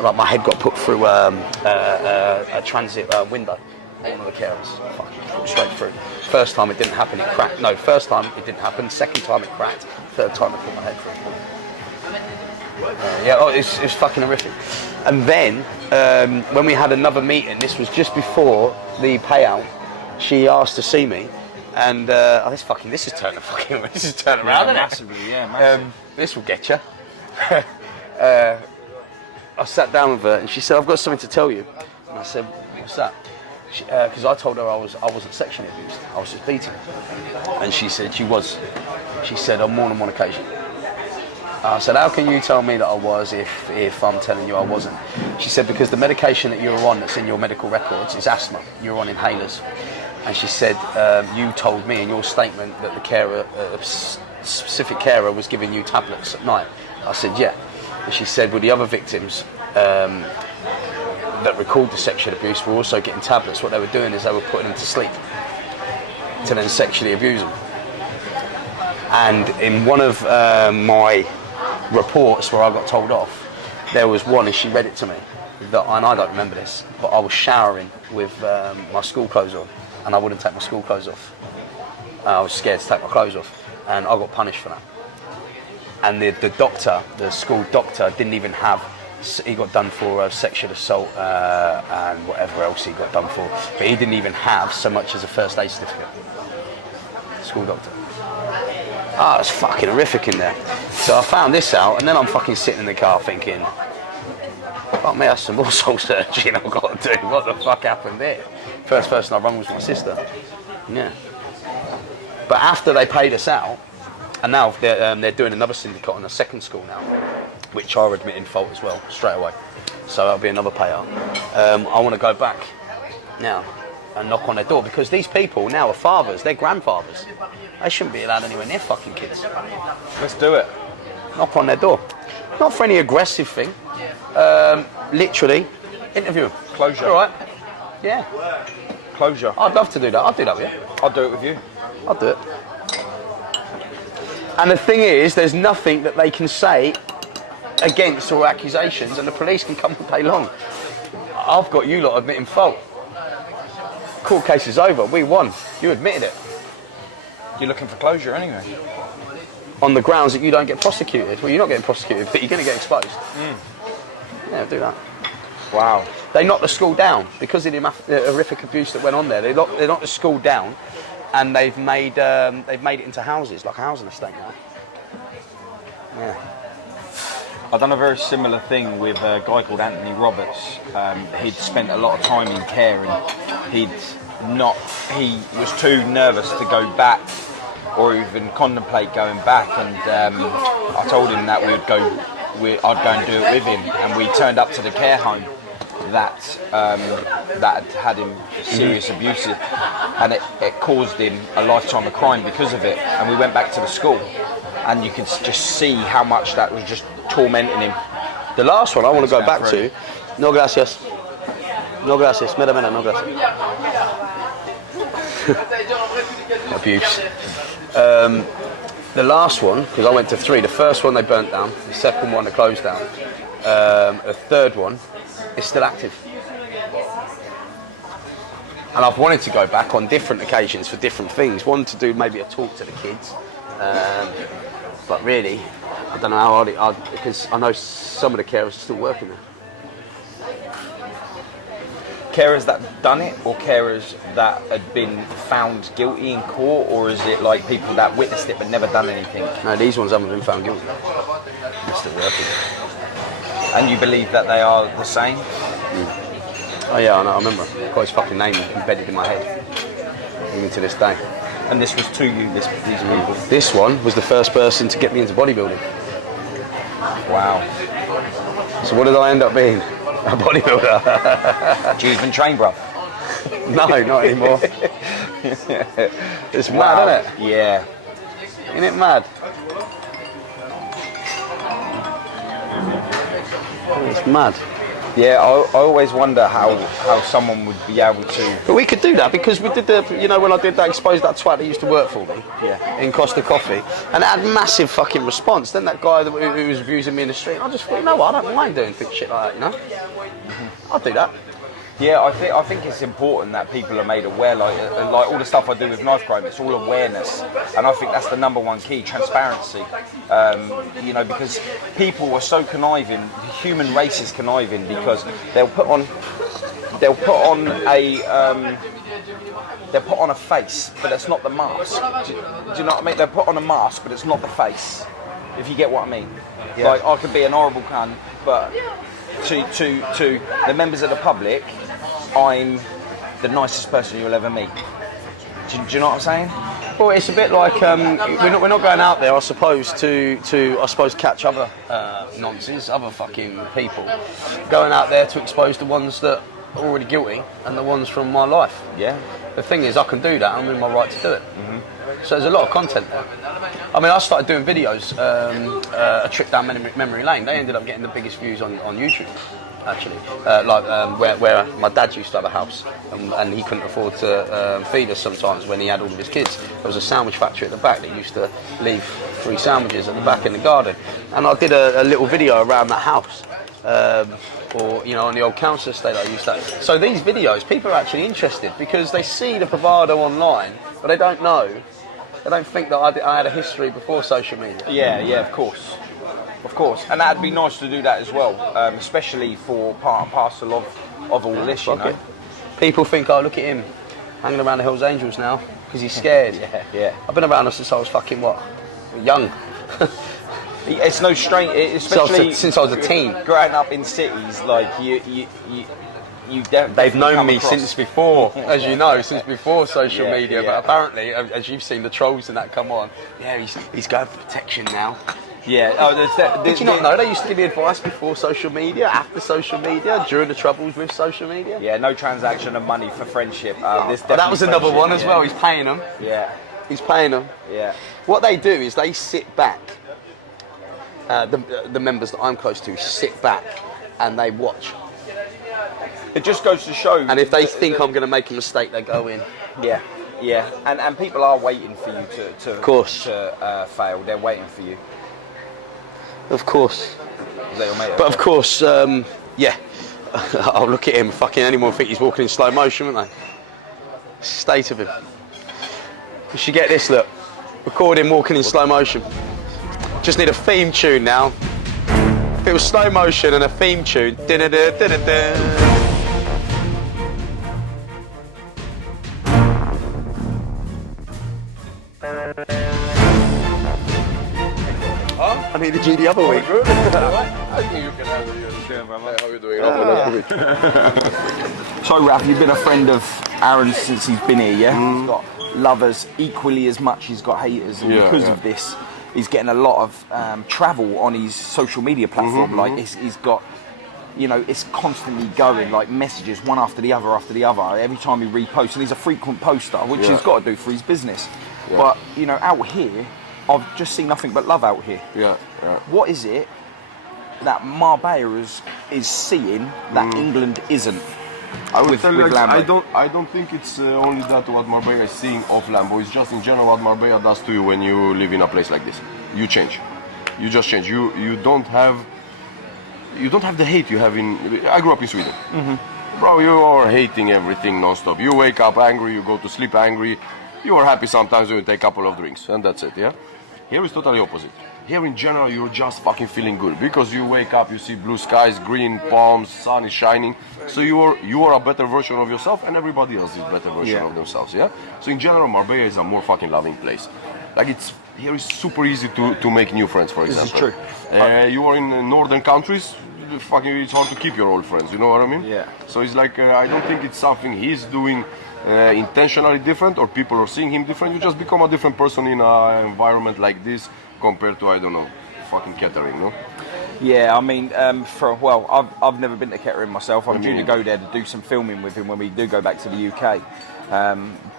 Like my head got put through a transit window. One of the carers, fucking straight through. First time it didn't happen, it cracked. No, first time it didn't happen, second time it cracked, third time I put my head through. It's fucking horrific. And then, when we had another meeting, this was just before the payout, she asked to see me, and this is turning around, isn't it? Massively, massively. This will get you. I sat down with her, and she said, I've got something to tell you. And I said, what's that? Because I told her I wasn't sexually abused, I was just beaten. And she said she was. She said on more than one occasion. I said, how can you tell me that I was if I'm telling you I wasn't? She said, because the medication that you're on that's in your medical records is asthma. You're on inhalers. And she said, you told me in your statement that the carer, a specific carer, was giving you tablets at night. I said, yeah. And she said, well, the other victims that recalled the sexual abuse were also getting tablets. What they were doing is they were putting them to sleep to then sexually abuse them. And in one of my reports where I got told off, there was one, and she read it to me, and I don't remember this, but I was showering with my school clothes on, and I wouldn't take my school clothes off. I was scared to take my clothes off, and I got punished for that. And the doctor, the school doctor, didn't even have, he got done for sexual assault and whatever else he got done for, but he didn't even have so much as a first aid certificate. School doctor. Oh, it's fucking horrific in there. So I found this out, and then I'm fucking sitting in the car thinking, fuck me, that's some more soul searching I've got to do. What the fuck happened there? First person I rung was my sister. Yeah. But after they paid us out, and now they're doing another syndicate on a second school now, which are admitting fault as well, straight away. So that'll be another payout. I want to go back now and knock on their door, because these people now are fathers, they're grandfathers. They shouldn't be allowed anywhere near fucking kids. Let's do it. Knock on their door. Not for any aggressive thing. Literally, interview them. Closure. All right? Yeah. Closure. I'd love to do that. I'd do that with you. I'll do it with you. I'll do it. And the thing is, there's nothing that they can say against or accusations, and the police can come all day long. I've got you lot admitting fault. Court case is over. We won. You admitted it. You're looking for closure anyway. On the grounds that you don't get prosecuted. Well, you're not getting prosecuted, but you're going to get exposed. Yeah, do that. Wow. They knocked the school down because of the horrific abuse that went on there. They knocked the school down, and they've made it into houses, like a housing estate now. Yeah. I've done a very similar thing with a guy called Anthony Roberts. He'd spent a lot of time in care, and he was too nervous to go back or even contemplate going back, and I told him that I'd go and do it with him, and we turned up to the care home that had him serious abuse, and it caused him a lifetime of crime because of it. And we went back to the school, and you could just see how much that was just tormenting him. The last one I want to go back to. No gracias. No gracias. Mera, no gracias. Abuse. The last one, because I went to 3. The first one they burnt down. The second one they closed down. The third one is still active. And I've wanted to go back on different occasions for different things. One to do maybe a talk to the kids. But really, I don't know how hard because I know some of the carers are still working there. Carers that done it, or carers that had been found guilty in court, or is it like people that witnessed it but never done anything? No, these ones haven't been found guilty. They're still working. And you believe that they are the same? Oh yeah, I know, I remember. I've got his fucking name embedded in my head, even to this day. And this was to you, these people? This one was the first person to get me into bodybuilding. Wow. So what did I end up being? A bodybuilder. Do you even train, bruv? No, not anymore. It's mad, isn't it? Yeah. Isn't it mad? It's mad. Yeah, I always wonder how someone would be able to. But we could do that because we did when I did that, exposed that twat that used to work for me, in Costa Coffee, and it had massive fucking response. Then that guy who was abusing me in the street, I just thought, you know what, I don't mind doing shit like that, I'll do that. Yeah, I think it's important that people are made aware. Like all the stuff I do with knife crime, it's all awareness, and I think that's the number one key: transparency. Because people are so conniving. The human race is conniving because they'll put on a face, but it's not the mask. Do you know what I mean? They'll put on a mask, but it's not the face. If you get what I mean. Yeah. Like I could be an horrible cunt, but to the members of the public, I'm the nicest person you'll ever meet. Do you know what I'm saying? Well, it's a bit like we're not going out there, I suppose, to catch other nonsense, other fucking people. Going out there to expose the ones that are already guilty and the ones from my life. Yeah. The thing is, I can do that. I'm in my right to do it. So there's a lot of content there. I mean, I started doing videos, a trip down memory lane. They ended up getting the biggest views on YouTube, actually. Where my dad used to have a house, and he couldn't afford to feed us sometimes when he had all of his kids. There was a sandwich factory at the back that used to leave free sandwiches at the back in the garden. And I did a little video around that house. Or on the old council estate I used to have. So these videos, people are actually interested because they see the bravado online, but they don't know. They don't think that I had a history before social media. Yeah, of course. And that'd be nice to do that as well, especially for part and parcel of all this, People think, oh, look at him, hanging around the Hells Angels now, because he's scared. Yeah. I've been around them since I was fucking, young. It's no strange, especially Since I was a teen. Growing up in cities, like you They've known me since before, as you know, since before social media. Yeah. But apparently, as you've seen the trolls and that come on, he's going for protection now. Yeah. Oh, Did you not know they used to give me advice before social media, after social media, during the troubles with social media? Yeah, no transaction of money for friendship. That was another one as well. He's paying them. Yeah. He's paying them. Yeah. What they do is they sit back. The members that I'm close to sit back and they watch. It just goes to show. And if they think I'm going to make a mistake, they go in. Yeah. Yeah. And people are waiting for you to of course. to fail. They're waiting for you. Of course. Is that your mate? But of course, yeah. I'll look at him. Fucking anyone think he's walking in slow motion, wouldn't they? State of him. You should get this, look. Record him walking in slow motion. Just need a theme tune now. If it was slow motion and a theme tune. I needed you the other week. So, Raf, you've been a friend of Aarron since he's been here, yeah? He's got lovers equally as much, he's got haters, and because of this, he's getting a lot of travel on his social media platform. Like, he's got, you know, it's constantly going, like messages one after the other every time he reposts, and he's a frequent poster, which he's got to do for his business. But, you know, out here, I've just seen nothing but love out here. What is it that Marbella is seeing that England isn't? I would tell you, like, I don't think it's only that what Marbella is seeing of Lambo. It's just in general what Marbella does to you when you live in a place like this. You change. You just change. You don't have the hate you have in. I grew up in Sweden. Bro, you are hating everything non-stop. You wake up angry. You go to sleep angry. You are happy sometimes when you take a couple of drinks, and that's it. Yeah. Here is totally opposite. Here in general, you're just fucking feeling good because you wake up, you see blue skies, green palms, sun is shining. So you are a better version of yourself, and everybody else is a better version of themselves. Yeah. So in general, Marbella is a more fucking loving place. Like here is super easy to make new friends. For example, this is true. You are in northern countries. Fucking, it's hard to keep your old friends. You know what I mean? Yeah. So it's like I don't think it's something he's doing intentionally different, or people are seeing him different. You just become a different person in an environment like this compared to, I don't know, fucking Kettering, no? Yeah, I mean, I've never been to Kettering myself. I'm due to go there to do some filming with him when we do go back to the UK.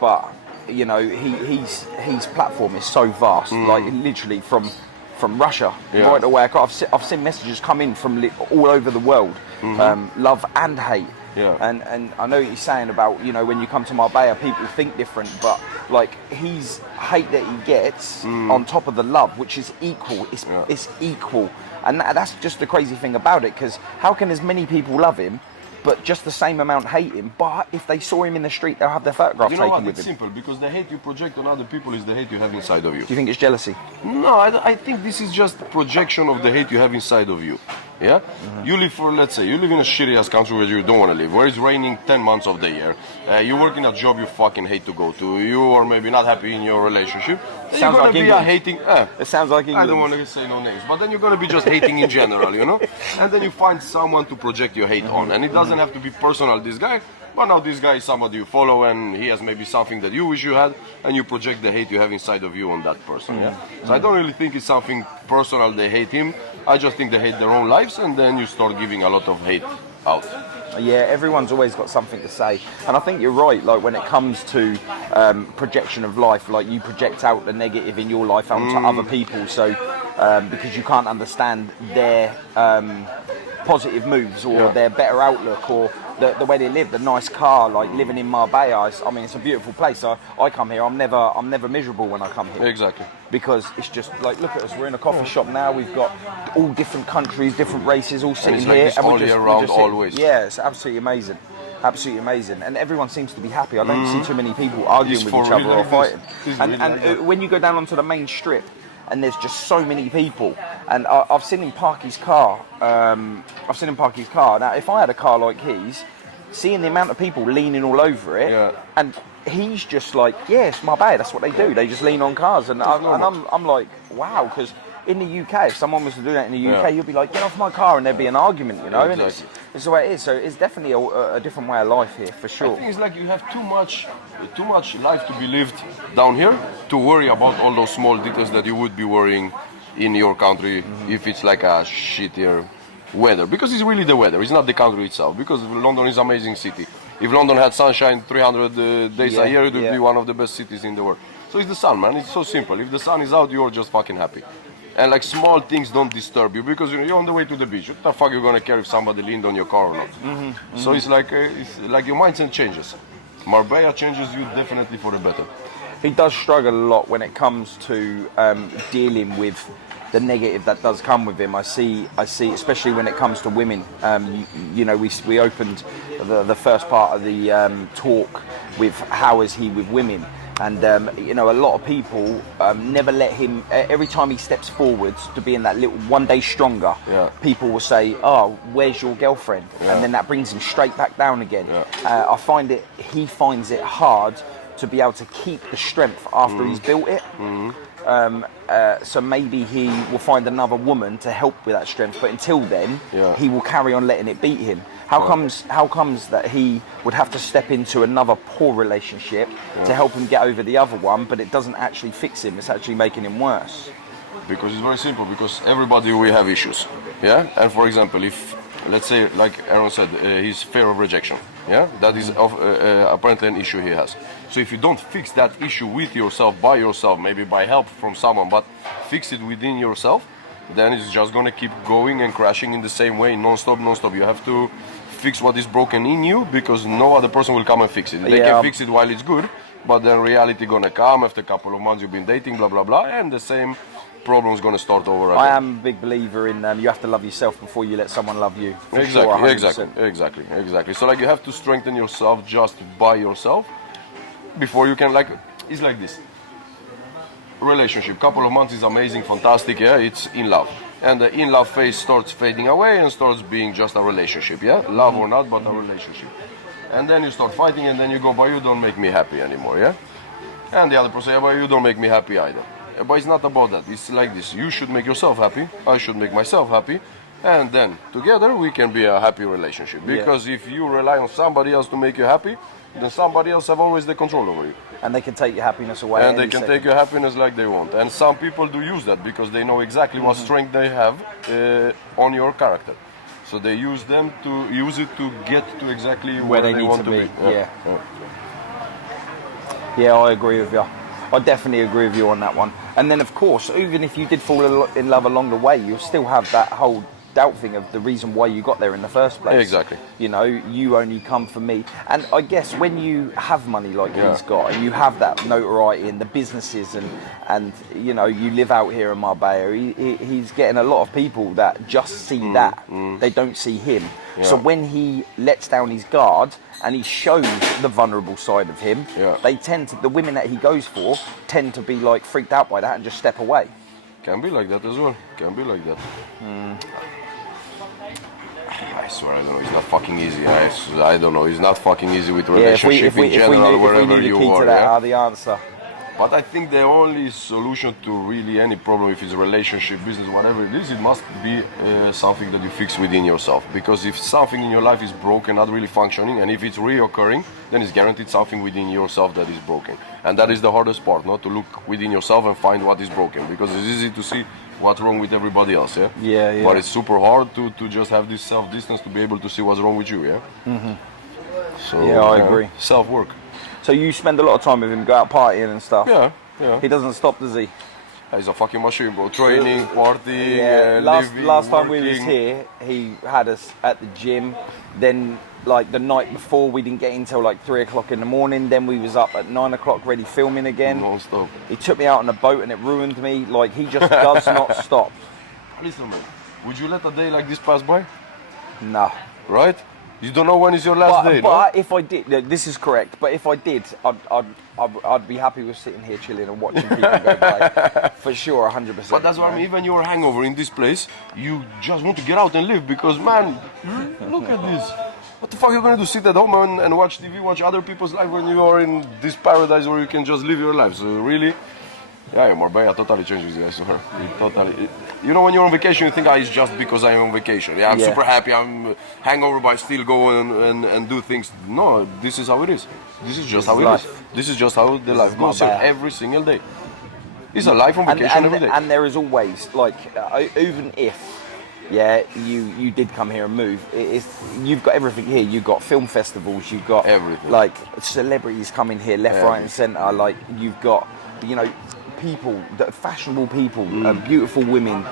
But you know, his platform is so vast, like literally from Russia right away. I've seen messages come in from all over the world, love and hate. Yeah. And I know what you're saying about, you know, when you come to Marbella, people think different, but like his hate that he gets on top of the love, which is equal, it's equal. And that's just the crazy thing about it, because how can as many people love him, but just the same amount hate him? But if they saw him in the street, they'll have their photograph taken with him. It's simple, because the hate you project on other people is the hate you have inside of you. Do you think it's jealousy? No, I think this is just projection of the hate you have inside of you. Yeah? You live let's say, you live in a shitty ass country where you don't want to live, where it's raining 10 months of the year. You work in a job you fucking hate to go to. You are maybe not happy in your relationship. Sounds like England. It sounds like England. I don't want to say no names, but then you're going to be just hating in general, you know? And then you find someone to project your hate on. And it doesn't have to be personal, this guy. But now this guy is somebody you follow, and he has maybe something that you wish you had, and you project the hate you have inside of you on that person. Yeah. So I don't really think it's something personal. They hate him. I just think they hate their own lives, and then you start giving a lot of hate out. Yeah, everyone's always got something to say, and I think you're right. Like when it comes to projection of life, like you project out the negative in your life onto other people. So because you can't understand their positive moves or their better outlook or the way they live, the nice car, like living in Marbella. I mean, it's a beautiful place. I come here. I'm never miserable when I come here. Exactly. Because it's just like, look at us. We're in a coffee shop now. We've got all different countries, different races, all sitting like here, this and all year round, always. Yeah, it's absolutely amazing. Absolutely amazing, and everyone seems to be happy. I don't see too many people arguing with each other or fighting. When you go down onto the main strip, and there's just so many people, and I've seen him park his car. Now, if I had a car like his, seeing the amount of people leaning all over it, and he's just like, yeah, it's Marbella. That's what they do. They just lean on cars, and I'm like, wow, because in the UK, if someone was to do that in the UK, you'd be like, get off my car, and there'd be an argument, you know. Exactly. And it's the way it is. So it's definitely a different way of life here, for sure. I think it's like you have too much life to be lived down here to worry about all those small details that you would be worrying in your country if it's like a shittier weather. Because it's really the weather, it's not the country itself. Because London is an amazing city. If London had sunshine 300 days a year, it would be one of the best cities in the world. So it's the sun, man. It's so simple. If the sun is out, you're just fucking happy. And like small things don't disturb you because you're on the way to the beach. What the fuck are you gonna care if somebody leaned on your car or not? So it's like your mindset changes. Marbella changes you definitely for the better. He does struggle a lot when it comes to dealing with the negative that does come with him. I see, especially when it comes to women. You know, we opened the first part of the talk with how is he with women. And, you know, a lot of people never let him, every time he steps forwards to being that little one day stronger, people will say, oh, where's your girlfriend? And then that brings him straight back down again. I find he finds it hard to be able to keep the strength after he's built it. So maybe he will find another woman to help with that strength, but until then, he will carry on letting it beat him. How comes that he would have to step into another poor relationship to help him get over the other one, but it doesn't actually fix him, it's actually making him worse? Because it's very simple, because everybody we have issues, and for example, if, let's say, like Aarron said, he's fear of rejection, that is apparently an issue he has. So if you don't fix that issue with yourself, by yourself, maybe by help from someone, but fix it within yourself, then it's just going to keep going and crashing in the same way, non-stop. You have to fix what is broken in you, because no other person will come and fix it. They can fix it while it's good, but then reality going to come after a couple of months you've been dating, blah, blah, blah, and the same problem is going to start over again. I am a big believer in you have to love yourself before you let someone love you. Exactly. So like you have to strengthen yourself just by yourself before you can, like, it's like this. Relationship, couple of months is amazing, fantastic, it's in love. And the in love phase starts fading away and starts being just a relationship, love or not, but a relationship. And then you start fighting and then you go, but you don't make me happy anymore, And the other person, but you don't make me happy either. But it's not about that, it's like this, you should make yourself happy, I should make myself happy, and then together we can be a happy relationship. Because if you rely on somebody else to make you happy, then somebody else have always the control over you. And they can take your happiness away. And they can take your happiness like they want. And some people do use that because they know exactly what strength they have on your character. So they use it to get to exactly where they want to be. Yeah, I agree with you. I definitely agree with you on that one. And then, of course, even if you did fall in love along the way, you'll still have that whole doubt thing of the reason why you got there in the first place. Exactly. You know, you only come for me. And I guess when you have money like he's got, and you have that notoriety and the businesses, and you know, you live out here in Marbella, he's getting a lot of people that just see that. They don't see him. So when he lets down his guard and he shows the vulnerable side of him, they tend to, the women that he goes for tend to be like freaked out by that and just step away. Can be like that as well. Can be like that. I swear, I don't know. It's not fucking easy. I don't know. It's not fucking easy with relationship in general, wherever you are. The answer. But I think the only solution to really any problem, if it's a relationship, business, whatever it is, it must be something that you fix within yourself. Because if something in your life is broken, not really functioning, and if it's reoccurring, then it's guaranteed something within yourself that is broken. And that is the hardest part, not to look within yourself and find what is broken. Because it's easy to see what's wrong with everybody else, But it's super hard to just have this self-distance to be able to see what's wrong with you, So, I agree. Self-work. So you spend a lot of time with him, go out partying and stuff? Yeah. He doesn't stop, does he? He's a fucking machine, bro. Training, partying, last time working. we was here, he had us at the gym. Then, like the night before, we didn't get in till like 3 o'clock in the morning. Then we was up at 9 o'clock ready filming again. Non-stop. He took me out on a boat and it ruined me. Like, he just does not stop. Listen, man, would you let a day like this pass by? No. Right? You don't know when is your last day, but if I did, this is correct. But if I did, I'd be happy with sitting here chilling and watching people go by. For sure, 100%. But that's what I mean. Even your hangover in this place, you just want to get out and live because, man, look at this. What the fuck are you gonna do? Sit at home and watch TV, watch other people's life when you are in this paradise where you can just live your life? So really, yeah, Marbella totally changes you guys to her. You know, when you're on vacation, you think, it's just because I'm on vacation. Yeah, I'm super happy, I'm hangover, but I still go and do things. No, this is how it is. This is just how it is. This is just how the life goes every single day. It's a life on vacation every day. And there is always, like, even if, you did come here and move, you've got everything here. You've got film festivals, you've got everything. Like, celebrities coming here left, right and centre. Like, you've got, you know, people, fashionable people, beautiful women,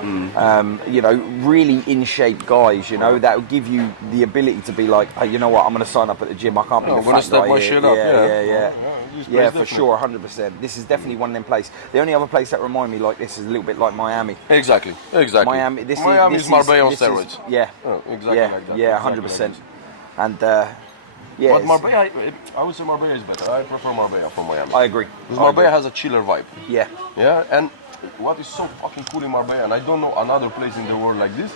you know, really in shape guys, you know, that will give you the ability to be like, hey, you know what, I'm going to sign up at the gym. I can't be the fat step guy my here. shit up. Yeah, for sure, 100%. This is definitely one of them places. The only other place that remind me like this is a little bit like Miami. Exactly. Miami is Marbella on steroids. Exactly like that. Yeah, 100%. And but Marbella, I would say Marbella is better. I prefer Marbella from Miami. I agree. Because Marbella has a chiller vibe. Yeah. Yeah, and what is so fucking cool in Marbella, and I don't know another place in the world like this,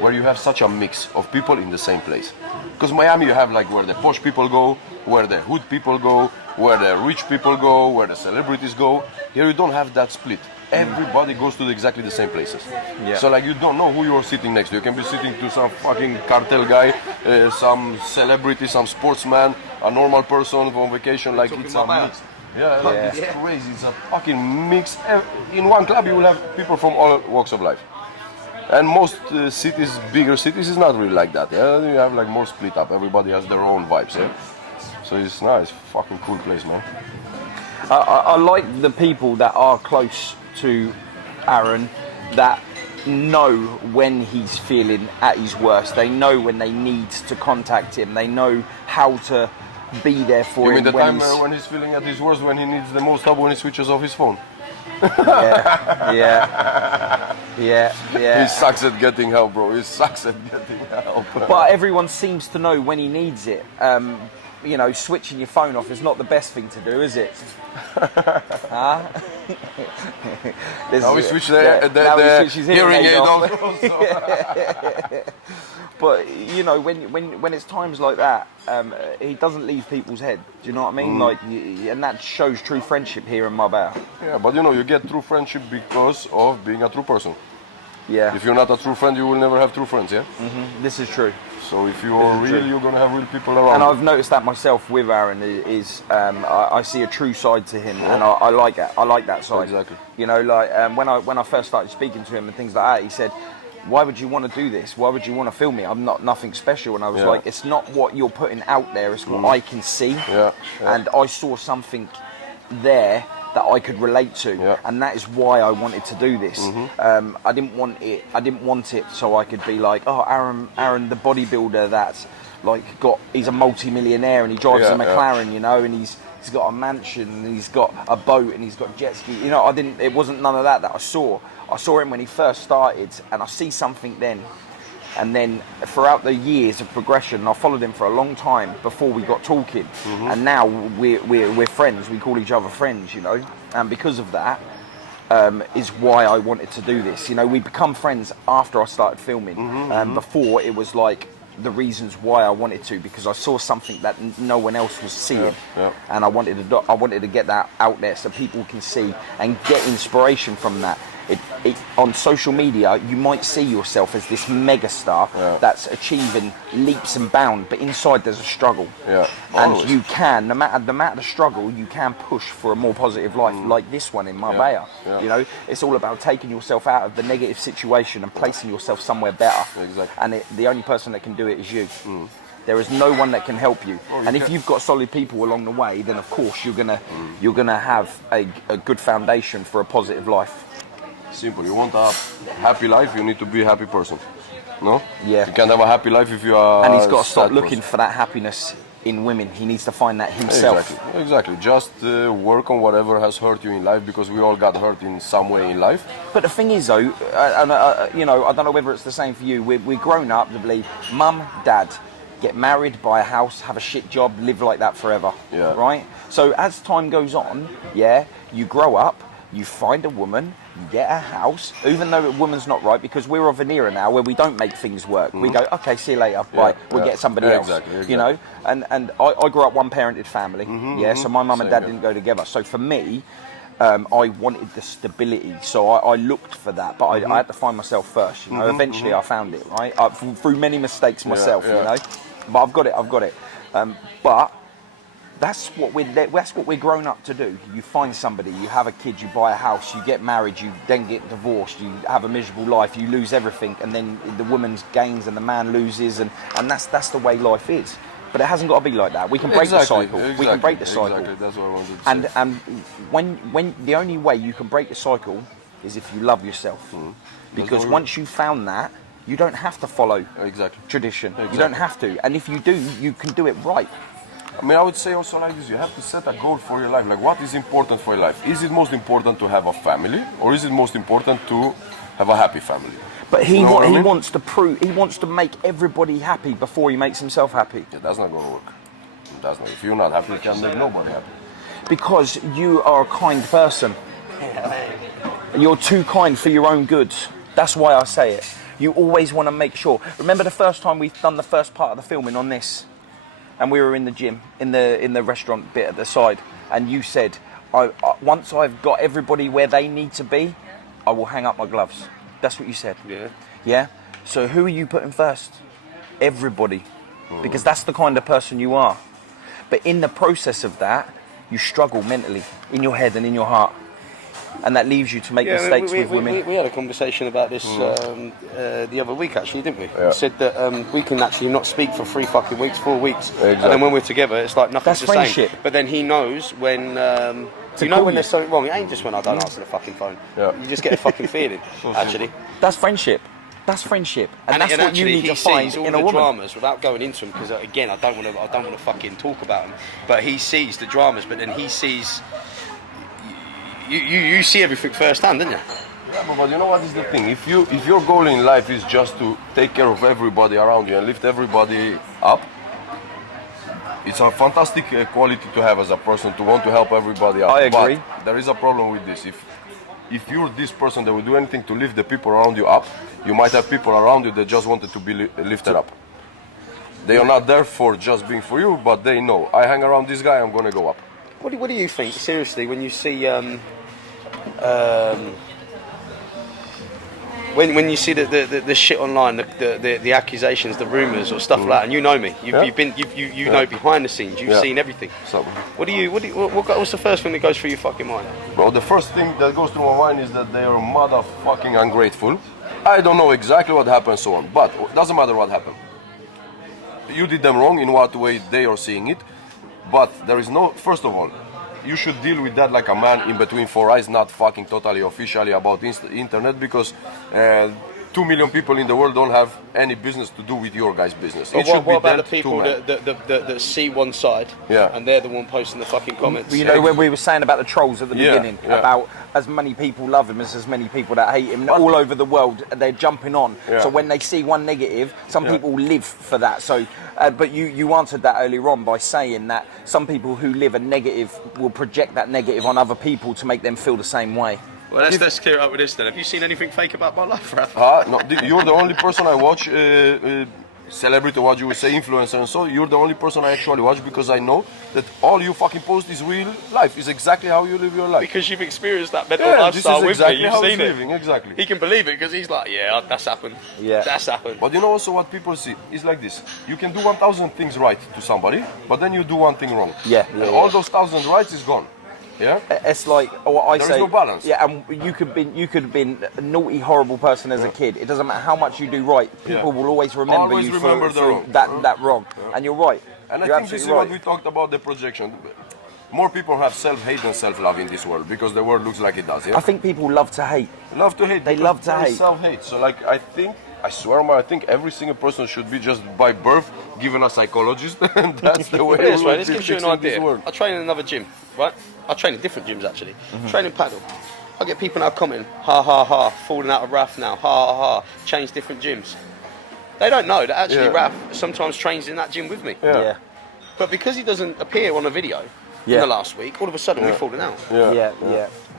where you have such a mix of people in the same place. Because Miami, you have like where the posh people go, where the hood people go, where the rich people go, where the celebrities go. Here you don't have that split. Everybody goes to exactly the same places. Yeah. So like you don't know who you're sitting next to. You can be sitting to some fucking cartel guy, some celebrity, some sportsman, a normal person on vacation. Like it's a mix. It's crazy. It's a fucking mix. In one club you will have people from all walks of life. And most cities, bigger cities, is not really like that. Yeah, you have like more split up. Everybody has their own vibes. Yeah? So it's nice, fucking cool place, man. I like the people that are close to Aarron, that know when he's feeling at his worst. They know when they need to contact him. They know how to be there for him. You mean the time when he's feeling at his worst, when he needs the most help, when he switches off his phone? Yeah. He sucks at getting help, bro. He sucks at getting help. But everyone seems to know when he needs it. You know, switching your phone off is not the best thing to do, is it? Huh? Now we switch the hearing aid off. But you know, when it's times like that, he doesn't leave people's head. Do you know what I mean? Like, and that shows true friendship here in Marbella. Yeah, but you know, you get true friendship because of being a true person. Yeah. If you're not a true friend, you will never have true friends. Yeah. Mm-hmm. This is true. So if you're real, you're gonna have real people around. And I've noticed that myself with Aarron. I see a true side to him, and I like that. I like that side. Exactly. You know, like when I first started speaking to him and things like that, he said, "Why would you want to do this? Why would you want to film me? I'm not nothing special." And I was like, "It's not what you're putting out there. It's what I can see." And I saw something there that I could relate to, and that is why I wanted to do this. I didn't want it so I could be like, oh, Aarron, the bodybuilder that's like he's a multi-millionaire and he drives a McLaren, you know, and he's got a mansion and he's got a boat and he's got jet ski. You know, it wasn't none of that I saw. I saw him when he first started, and I see something then. And then throughout the years of progression, I followed him for a long time before we got talking. And now we're friends. We call each other friends, you know. And because of that, is why I wanted to do this. You know, we become friends after I started filming. Before, it was like the reasons why I wanted to, because I saw something that no one else was seeing, and I wanted to get that out there so people can see and get inspiration from that. On social media, you might see yourself as this megastar that's achieving leaps and bounds, but inside there's a struggle. And you can, no matter the struggle, you can push for a more positive life, like this one in Marbella. You know, it's all about taking yourself out of the negative situation and placing yourself somewhere better. And the only person that can do it is you. There is no one that can help you. And if you've got solid people along the way, then of course you're gonna have a good foundation for a positive life. Simple. You want a happy life, you need to be a happy person. No? Yeah. You can't have a happy life if you are. And he's got to stop looking for that happiness in women. He needs to find that himself. Exactly. Just work on whatever has hurt you in life, because we all got hurt in some way in life. But the thing is, though, you know, I don't know whether it's the same for you. We're grown up to believe mum, dad, get married, buy a house, have a shit job, live like that forever. Right? So as time goes on, you grow up. You find a woman, you get a house, even though a woman's not right, because we're of an era now where we don't make things work. We go, okay, see you later, bye. We'll get somebody else. Exactly. You know, and I grew up one-parented family. So my mum and dad didn't go together. So for me, I wanted the stability, so I looked for that, but I had to find myself first. You know, eventually I found it, right? Through many mistakes myself, you know, but I've got it. But that's what we're grown up to do. You find somebody, you have a kid, you buy a house, you get married, you then get divorced, you have a miserable life, you lose everything, and then the woman gains and the man loses, and that's the way life is. But it hasn't got to be like that. We can break the cycle. We can break the cycle. Exactly. That's what I wanted to say. And when the only way you can break the cycle is if you love yourself. Because once you've found that, you don't have to follow tradition. You don't have to. And if you do, you can do it right. I mean, I would say also like this, you have to set a goal for your life. Like, what is important for your life? Is it most important to have a family, or is it most important to have a happy family? But he wants to prove, he wants to make everybody happy before he makes himself happy. Yeah, that's not going to work. That's not. If you're not happy, you can make nobody happy. Because you are a kind person. You're too kind for your own good. That's why I say it. You always want to make sure. Remember the first time we've done the first part of the filming on this? And we were in the gym, in the restaurant bit at the side. And you said, once I've got everybody where they need to be, I will hang up my gloves. That's what you said. Yeah? So who are you putting first? Everybody. Because that's the kind of person you are. But in the process of that, you struggle mentally, in your head and in your heart. And that leaves you to make mistakes with women. We had a conversation about this the other week, actually, didn't we? We said that we can actually not speak for 3 fucking weeks, 4 weeks. Exactly. And then when we're together, it's like nothing's That's the friendship. same. But then he knows when... when there's something wrong. It ain't just when I don't answer the fucking phone. You just get a fucking feeling, actually. That's friendship. That's friendship. And that's what you need to find in a woman. Dramas, without going into them, because again, I don't want to fucking talk about them. But he sees the dramas, but then he sees... You see everything firsthand, don't you? Yeah, but you know what is the thing? If your goal in life is just to take care of everybody around you and lift everybody up, it's a fantastic quality to have as a person, to want to help everybody up. I agree. But there is a problem with this. If you're this person that will do anything to lift the people around you up, you might have people around you that just wanted to be lifted up. They are not there for just being for you, but they know, I hang around this guy, I'm going to go up. What do you think, seriously, when you see when you see the shit online, the accusations, the rumours or stuff like that, and you know me, you know behind the scenes, you've seen everything. So, what's the first thing that goes through your fucking mind? Bro, the first thing that goes through my mind is that they are motherfucking ungrateful. I don't know exactly what happened, so on, but it doesn't matter what happened. You did them wrong in what way they are seeing it, but there is no, first of all, you should deal with that like a man in between 4 eyes, not fucking totally officially about internet, because 2 million people in the world don't have any business to do with your guys' business. But what about the people that see one side, and they're the one posting the fucking comments? You know, when we were saying about the trolls at the beginning, about as many people love him as many people that hate him, all over the world, they're jumping on. So when they see one negative, some people live for that. So, but you answered that earlier on by saying that some people who live a negative will project that negative on other people to make them feel the same way. Well, let's clear it up with this then. Have you seen anything fake about my life, Raf? No, you're the only person I watch, celebrity, what you would say, influencer, and so you're the only person I actually watch, because I know that all you fucking post is real life, is exactly how you live your life. Because you've experienced that mental lifestyle with me, you've seen it. Living, exactly. He can believe it because he's like, yeah, that's happened. Yeah, that's happened. But you know also what people see is like this: you can do 1,000 things right to somebody, but then you do one thing wrong. And all those 1,000 rights is gone. Yeah, it's like what I say. There's no balance. Yeah, and you could have been a naughty, horrible person as a kid. It doesn't matter how much you do right. People will always remember you for that wrong. And you're right. And I think this is what we talked about, the projection. More people have self-hate than self-love in this world, because the world looks like it does. Yeah? I think people love to hate. Love to hate. They love to hate. Self-hate. So like I swear, man, I think every single person should be just by birth given a psychologist, and that's the way. This way, this gives you an idea. I train in another gym, right? I train in different gyms actually. Training paddle. I get people now commenting, ha ha ha, falling out of Raf now, ha ha ha, change different gyms. They don't know that actually Raf sometimes trains in that gym with me. But because he doesn't appear on a video in the last week, all of a sudden we've fallen out.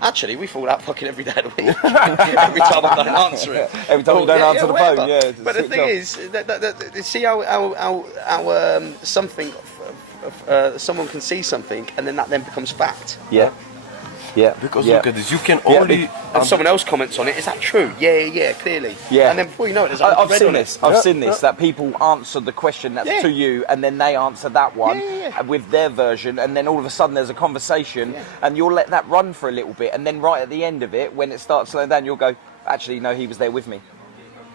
Actually, we fall out fucking every day of the week. Every time I don't answer it. Every time you don't answer the phone, yeah. But the thing is, see how something, someone can see something, and then that then becomes fact. Yeah. Yeah. Because look at this, you can only... And someone else comments on it, is that true? Yeah, clearly. Yeah. And then before you know it, there's I've seen this. I've seen this, that people answer the question that's to you, and then they answer that one with their version, and then all of a sudden there's a conversation, and you'll let that run for a little bit, and then right at the end of it, when it starts slowing down, you'll go, actually, no, he was there with me.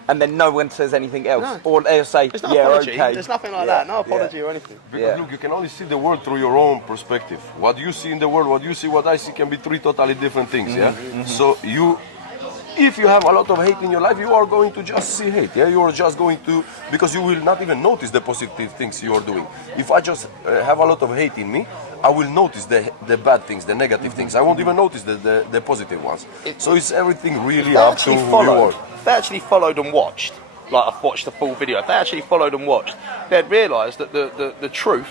And then no one says anything else. No. Or they'll say, There's no apology. okay. There's nothing like that. No apology or anything. Because look, you can only see the world through your own perspective. What you see in the world, what you see, what I see can be three totally different things, So if you have a lot of hate in your life, you are going to just see hate, You are just going to, because you will not even notice the positive things you are doing. If I just have a lot of hate in me, I will notice the bad things, the negative things. I won't even notice the positive ones. So it's everything really up to who you are. If they actually followed and watched, like I've watched the full video, if they actually followed and watched, they'd realise that the truth,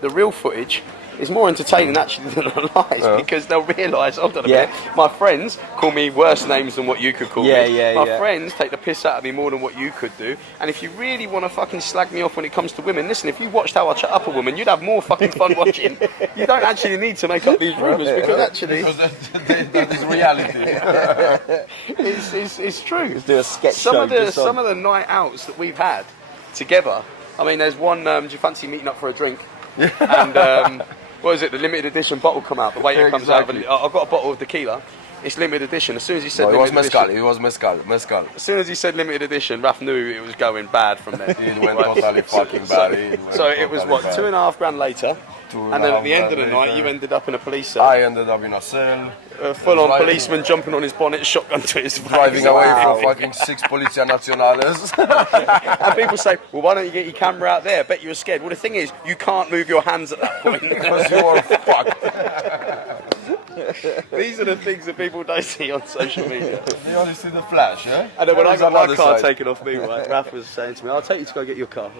the real footage, is more entertaining actually than the lies, because they'll realise, hold on a minute, my friends call me worse names than what you could call me. My friends take the piss out of me more than what you could do. And if you really want to fucking slag me off when it comes to women, listen, if you watched how I chat up a woman, you'd have more fucking fun watching. You don't actually need to make up these rumours, because actually... that is reality. It's true. Let's do a sketch some show. of the night outs that we've had together, I mean, there's one, do you fancy meeting up for a drink? And... what is it? The limited edition bottle come out. The waiter comes out. I've got a bottle of tequila. It's limited edition. As soon as he said limited edition, it was mezcal. As soon as he said limited edition, Raph knew it was going bad from there. It went totally fucking bad. So it was what, $2,500 later, and then at the end of the night, you ended up in a police cell. I ended up in a cell. A full-on policeman jumping on his bonnet, shotgun to his face. Driving away from fucking 6 Policia Nacionales. And people say, well, why don't you get your camera out there? I bet you were scared. Well, the thing is, you can't move your hands at that point. Because you are fucked. These are the things that people don't see on social media. They only see the flash, yeah? And then when I got my car side. taken off me, right, Raph was saying to me, I'll take you to go get your car.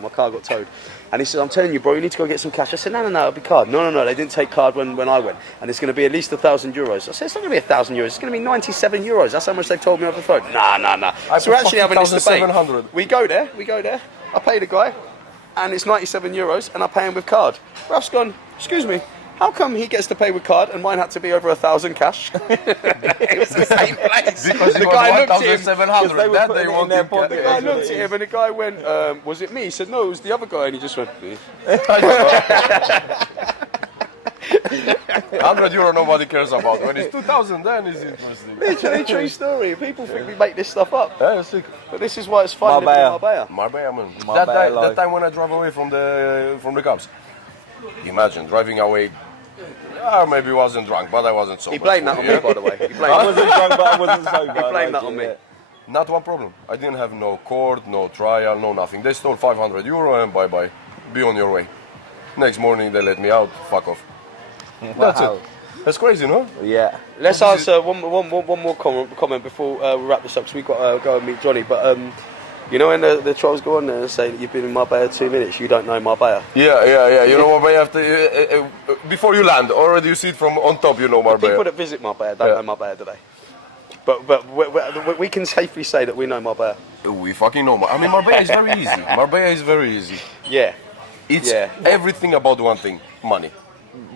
My car got towed. And he said, I'm telling you, bro, you need to go get some cash. I said, no, it'll be card. No, they didn't take card when I went. And it's going to be at least €1,000. I said, it's not going to be €1,000. It's going to be €97. That's how much they've told me over the phone. Nah. So we're actually having this debate. We go there. I pay the guy, and it's €97, and I pay him with card. Raph's gone, excuse me, how come he gets to pay with card and mine had to be over 1,000 cash? It was the same place. Because the guy looked at him. 1,700. That they want The guy looked at him and the guy went, was it me? He said, no, it was the other guy. And he just went, me. €100 nobody cares about. When it's 2,000, then it's interesting. Literally true story. People think we make this stuff up. Yeah, sick. But this is why it's fun living in Marbella. Marbella, man. Marbella. That time when I drove away from the cops. Imagine driving away. Maybe I wasn't drunk, but I wasn't sober. He blamed that on me, by the way. I wasn't drunk, but I wasn't sober. He blamed that on me. Not one problem. I didn't have no court, no trial, no nothing. They stole €500 and bye-bye. Be on your way. Next morning they let me out. Fuck off. Wow. That's it. That's crazy, no? Yeah. Let's answer one more comment before we wrap this up, because we've got to go and meet Johnny. But you know when the trolls go on there and say that you've been in Marbella 2 minutes, you don't know Marbella. Yeah. You know Marbella after before you land, already you see it from on top. You know Marbella. People that visit Marbella don't know Marbella, do they? But we can safely say that we know Marbella. We fucking know. I mean, Marbella is very easy. Marbella is very easy. Yeah. It's everything about one thing: money.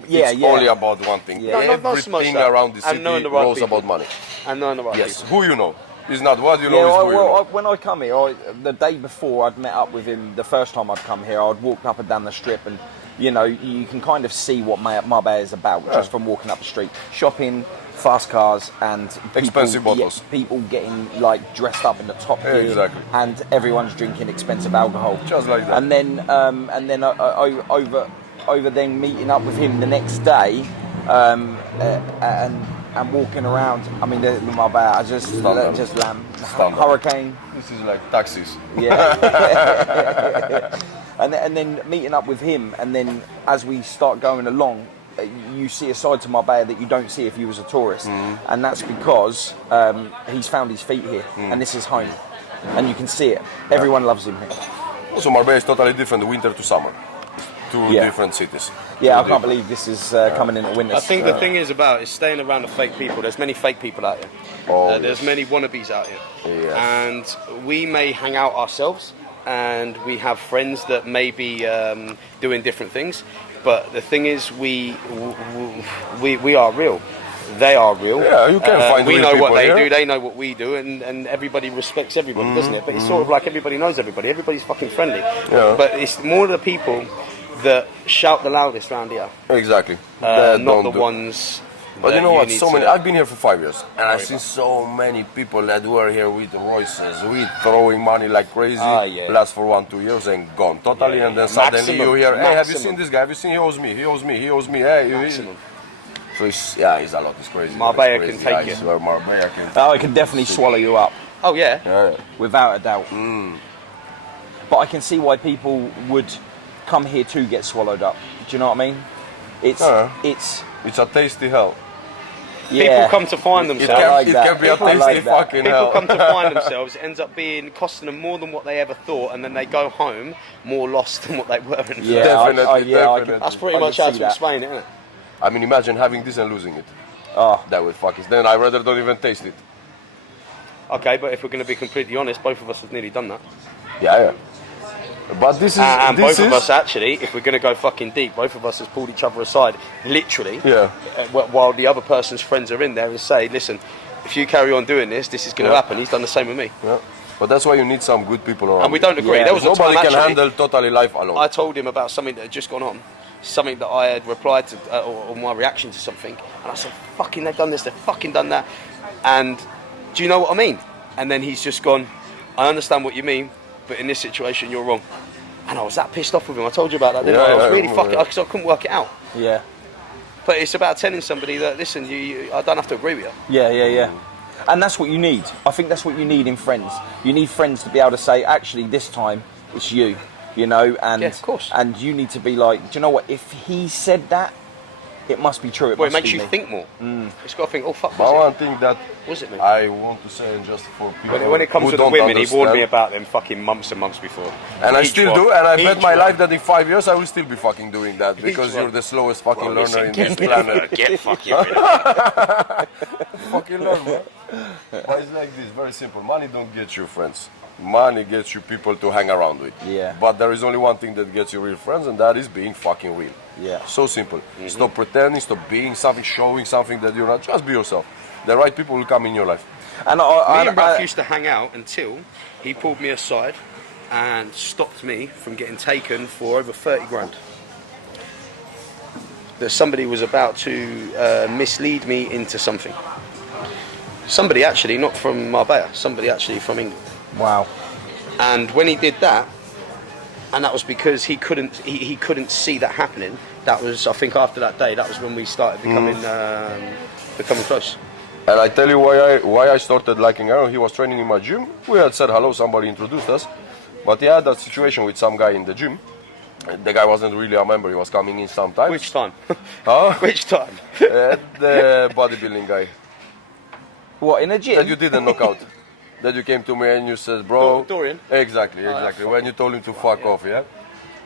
It's only about one thing. Yeah. Not so much Everything that. around the city rolls about money. And knowing the right Yes, people. who you know. It's not what you know, it's who you know. When I come here, the day before I'd met up with him, the first time I'd come here, I'd walked up and down the strip, and you know, you can kind of see what Marbella is about just from walking up the street. Shopping, fast cars, and people, expensive bottles. People getting like dressed up in the top gear, exactly. and everyone's drinking expensive alcohol. Just like that. And then over then meeting up with him the next day, and walking around. I mean, the Marbella, I just hurricane. This is like taxis. Yeah. and then meeting up with him, and then as we start going along, you see a side to Marbella that you don't see if you was a tourist, and that's because he's found his feet here, and this is home, and you can see it. Everyone loves him here. Also, Marbella is totally different winter to summer. two different cities. Yeah, I can't believe this is coming in at Winners. I think the thing is staying around the fake people. There's many fake people out here. There's many wannabes out here. Yes. And we may hang out ourselves and we have friends that may be doing different things. But the thing is, we are real. They are real. Yeah, you can find we real know what people they here. do, they know what we do, and everybody respects everybody, doesn't it? But it's sort of like everybody knows everybody. Everybody's fucking friendly. Yeah. But it's more the people that shout the loudest around here. Exactly. Not the ones. But you know what? So many. To... I've been here for 5 years, and I've seen so many people that were here with Royces, with throwing money like crazy. Last for 1-2 years and gone totally, and then suddenly you hear, "Hey, have you seen this guy? Have you seen? He owes me. He owes me. He owes me. Hey, Maximum. So it's a lot. It's crazy. Marbella it's crazy. can take I it. swear Marbella can. Oh, it can definitely swallow you up. Oh yeah. Without a doubt. But I can see why people would come here to get swallowed up. Do you know what I mean? It's a tasty hell. People come to find themselves. It can be a tasty fucking hell. People come to find themselves. It ends up costing them more than what they ever thought, and then they go home more lost than what they were. Definitely. That's pretty much how to explain it, isn't it? I mean, imagine having this and losing it. That would fuck it. Then I'd rather don't even taste it. Okay, but if we're going to be completely honest, both of us have nearly done that. Yeah. But this is... And both of us, actually, if we're going to go fucking deep, both of us has pulled each other aside, literally, while the other person's friends are in there and say, listen, if you carry on doing this, this is going to happen. He's done the same with me. Yeah. But that's why you need some good people around. And we don't agree. There was nobody a time, can handle totally life alone. I told him about something that had just gone on, something that I had replied to, or my reaction to something, and I said, fucking, they've done this, they've fucking done that. And do you know what I mean? And then he's just gone, I understand what you mean, but in this situation, you're wrong. And I was that pissed off with him. I told you about that, didn't I? I was really fucking, because I couldn't work it out. Yeah. But it's about telling somebody that, listen, I don't have to agree with you. Yeah. And that's what you need. I think that's what you need in friends. You need friends to be able to say, actually, this time, it's you, you know? And, of course. And you need to be like, do you know what? If he said that, it must be true. It makes you think more. It's got to think, oh, fuck, but one thing that was it me? I want to say, and just for people when it comes who to the don't women, understand, he warned me about them fucking months and months before. And I still do, and I bet my life that in 5 years I will still be fucking doing that, because you're the slowest fucking learner in this planet. Get fucking Fucking learn, man. But it's like this, very simple. Money don't get you friends. Money gets you people to hang around with. Yeah. But there is only one thing that gets you real friends, and that is being fucking real. Yeah. So simple. Stop pretending, stop being something, showing something that you're not. Just be yourself. The right people will come in your life. And me and Ralph used to hang out until he pulled me aside and stopped me from getting taken for over 30 grand. That somebody was about to mislead me into something. Somebody actually, not from Marbella, somebody actually from England. Wow. And when he did that, and that was because he couldn't see that happening. That was, I think, after that day. That was when we started becoming close. And I tell you why I started liking Aarron. He was training in my gym. We had said hello. Somebody introduced us, but he had that situation with some guy in the gym. The guy wasn't really a member. He was coming in sometimes. Which time? Huh? Which time? The bodybuilding guy. What, in a gym? That you didn't knock out. That you came to me and you said, bro. Dorian. Exactly. When you told him to fuck off, yeah.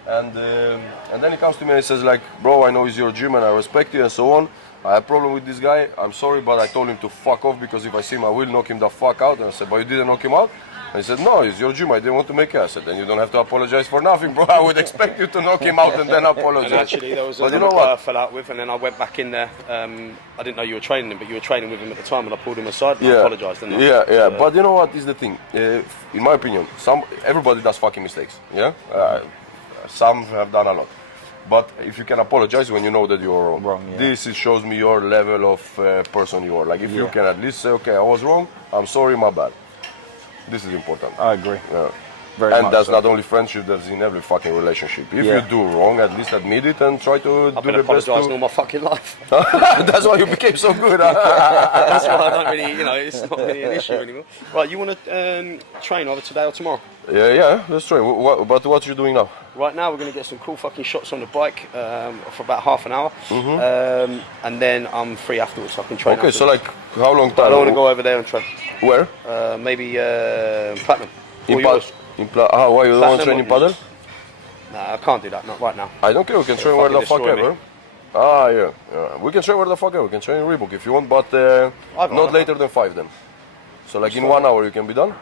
And then he comes to me and he says like, bro, I know it's your gym and I respect you and so on. I have a problem with this guy. I'm sorry, but I told him to fuck off because if I see him, I will knock him the fuck out. And I said, but you didn't knock him out? And he said, no, it's your gym. I didn't want to make it. I said, then you don't have to apologize for nothing, bro. I would expect you to knock him out and then apologize. And actually, there was another guy I fell out with, and then I went back in there. I didn't know you were training him, but you were training with him at the time, and I pulled him aside and I apologized, didn't I? Yeah. But you know what is the thing? In my opinion, everybody does fucking mistakes. Yeah. Some have done a lot. But if you can apologize when you know that you're wrong, this shows me your level of person you are. Like if you can at least say, okay, I was wrong, I'm sorry, my bad. This is important. I agree. Yeah. And that's not only friendship, that's in every fucking relationship. If you do wrong, at least admit it and try to do the best. I've been all my fucking life. That's why you became so good. That's why I don't really, it's not really an issue anymore. Right, you want to train either today or tomorrow? Yeah, let's try. But what are you doing now? Right now we're going to get some cool fucking shots on the bike for about half an hour. And then I'm free afterwards, so I can train. Okay, afterwards. so like how long time? I don't want to go over there and train. Where? Maybe Platinum. Why you don't want to train in paddle? Nah, I can't do that, not right now. I don't care, we can train where the fuck ever. Yeah. We can train where the fuck ever. We can train in Reebok if you want, but not later than 5 then. So like in 1 hour you can be done?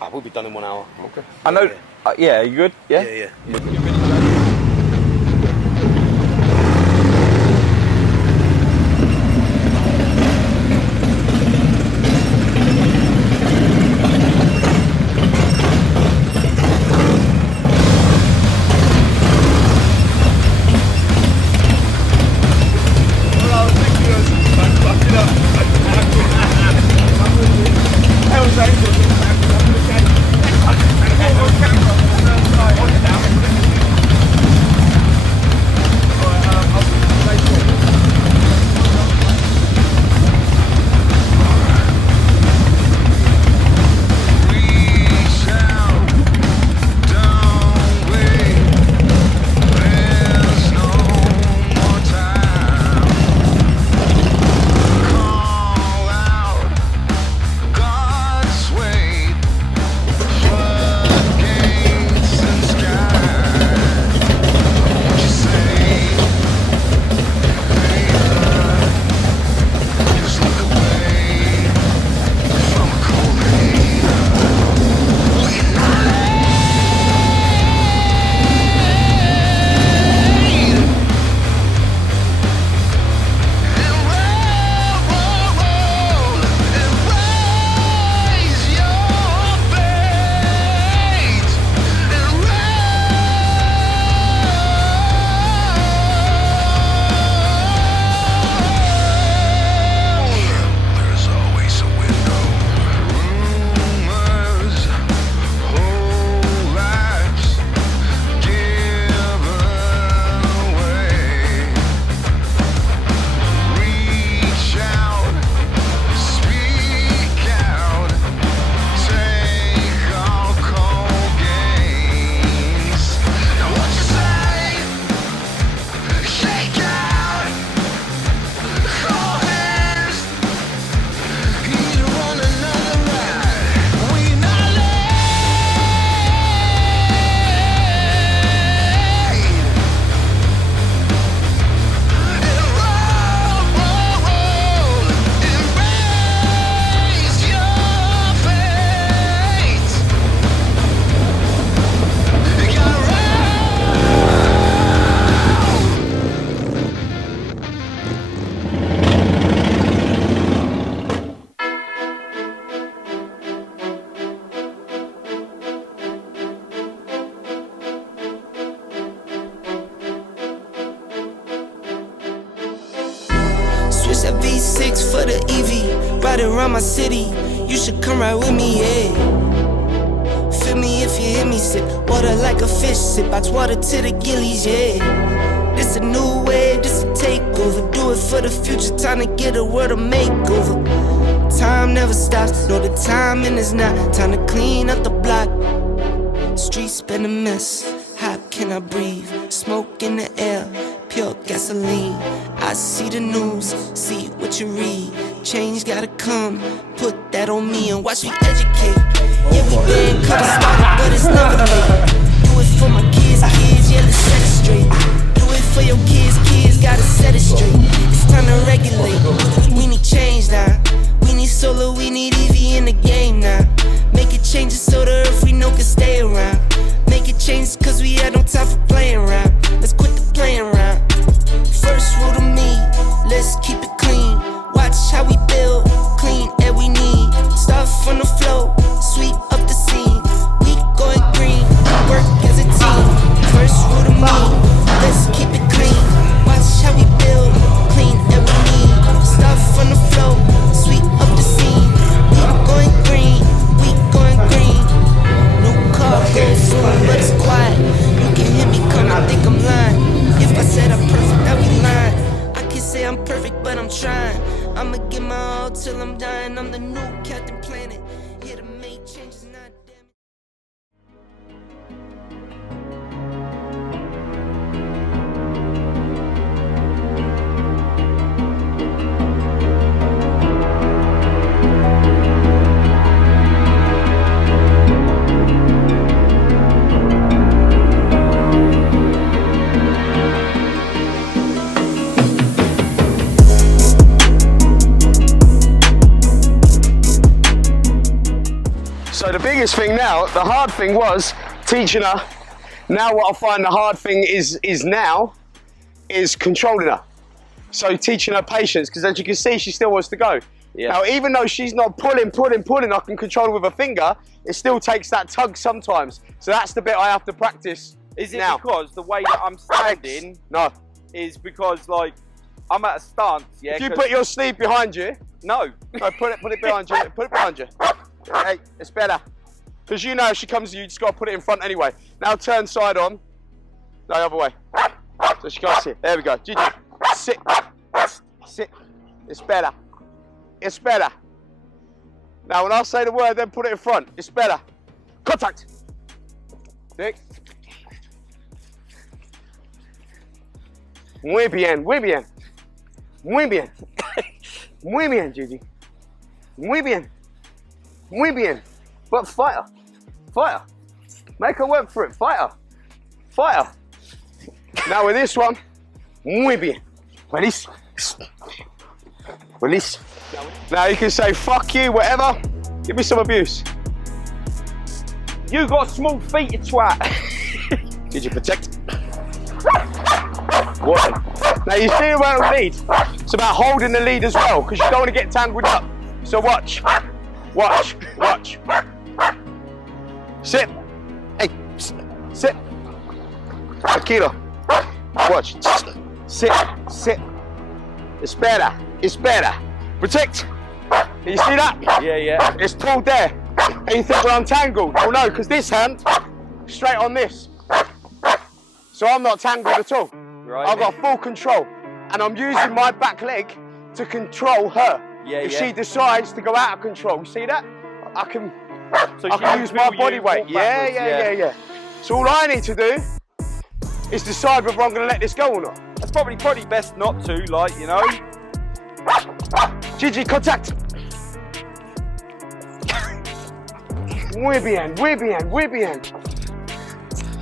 I will be done in 1 hour. Okay. I know. Yeah, you good? Yeah. Yeah. Switch that V6 for the EV, ride around my city, you should come ride with me, yeah. Feel me if you hear me sip, water like a fish, sip box water to the gillies, yeah. This a new wave, this a takeover, do it for the future, time to get a world a makeover. Time never stops, no the timing is not, time to clean up the block. Streets been a mess, how can I breathe, smoke in the air, pure gasoline. I see the news, see what you read. Change gotta come, put that on me and watch me educate. Yeah, we been cut started, but it's never late. Do it for my kids, yeah, let's set it straight. Do it for your kids, gotta set it straight. It's time to regulate, we need change now. We need solar, we need EV in the game now. Make it changes so the earth we know can stay around. Make it change cause we had no time for playing around. Let's quit the playing around. First rule to me, let's keep it clean. Watch how we build, clean air we need. Start from the flow, biggest thing now, the hard thing was teaching her. Now what I find the hard thing is controlling her. So teaching her patience, because as you can see, she still wants to go. Yeah. Now, even though she's not pulling, I can control her with a finger, it still takes that tug sometimes. So that's the bit I have to practice. Is it now. because the way that I'm standing is because, like, I'm at a stance, yeah? If you put your sleeve behind you. No, put it behind you. Put it behind you. Hey, it's better. Because you know if she comes to you, you just got to put it in front anyway. Now turn side on. No, the other way. So she can't sit. There we go. Gigi, sit. Sit. It's better. It's better. Now when I say the word, then put it in front. It's better. Contact. Dick. Muy bien, muy bien. Muy bien. Muy bien, Gigi. Muy bien. Muy bien. But fight her. Fight her. Make her work for it. Fight her. Fight her. Now with this one, muy bien. Release. Release. Now you can say fuck you, whatever. Give me some abuse. You got small feet, you twat. Did you protect? What? Now you see about the lead. It's about holding the lead as well, because you don't want to get tangled up. So watch. Watch. Watch. Sit. Hey. Sit. Tranquilo. Watch. Sit. Sit. It's better. It's better. Protect. Can you see that? Yeah, yeah. It's pulled there. And you think, well, I'm tangled. Oh no, because this hand, straight on this. So I'm not tangled at all. Right. I've got full control. And I'm using my back leg to control her. Yeah, if she decides to go out of control, you see that? I can use my body weight. Yeah. So all I need to do is decide whether I'm going to let this go or not. That's probably best not to, like, you know. Gigi, contact. Muy bien, muy bien, muy bien.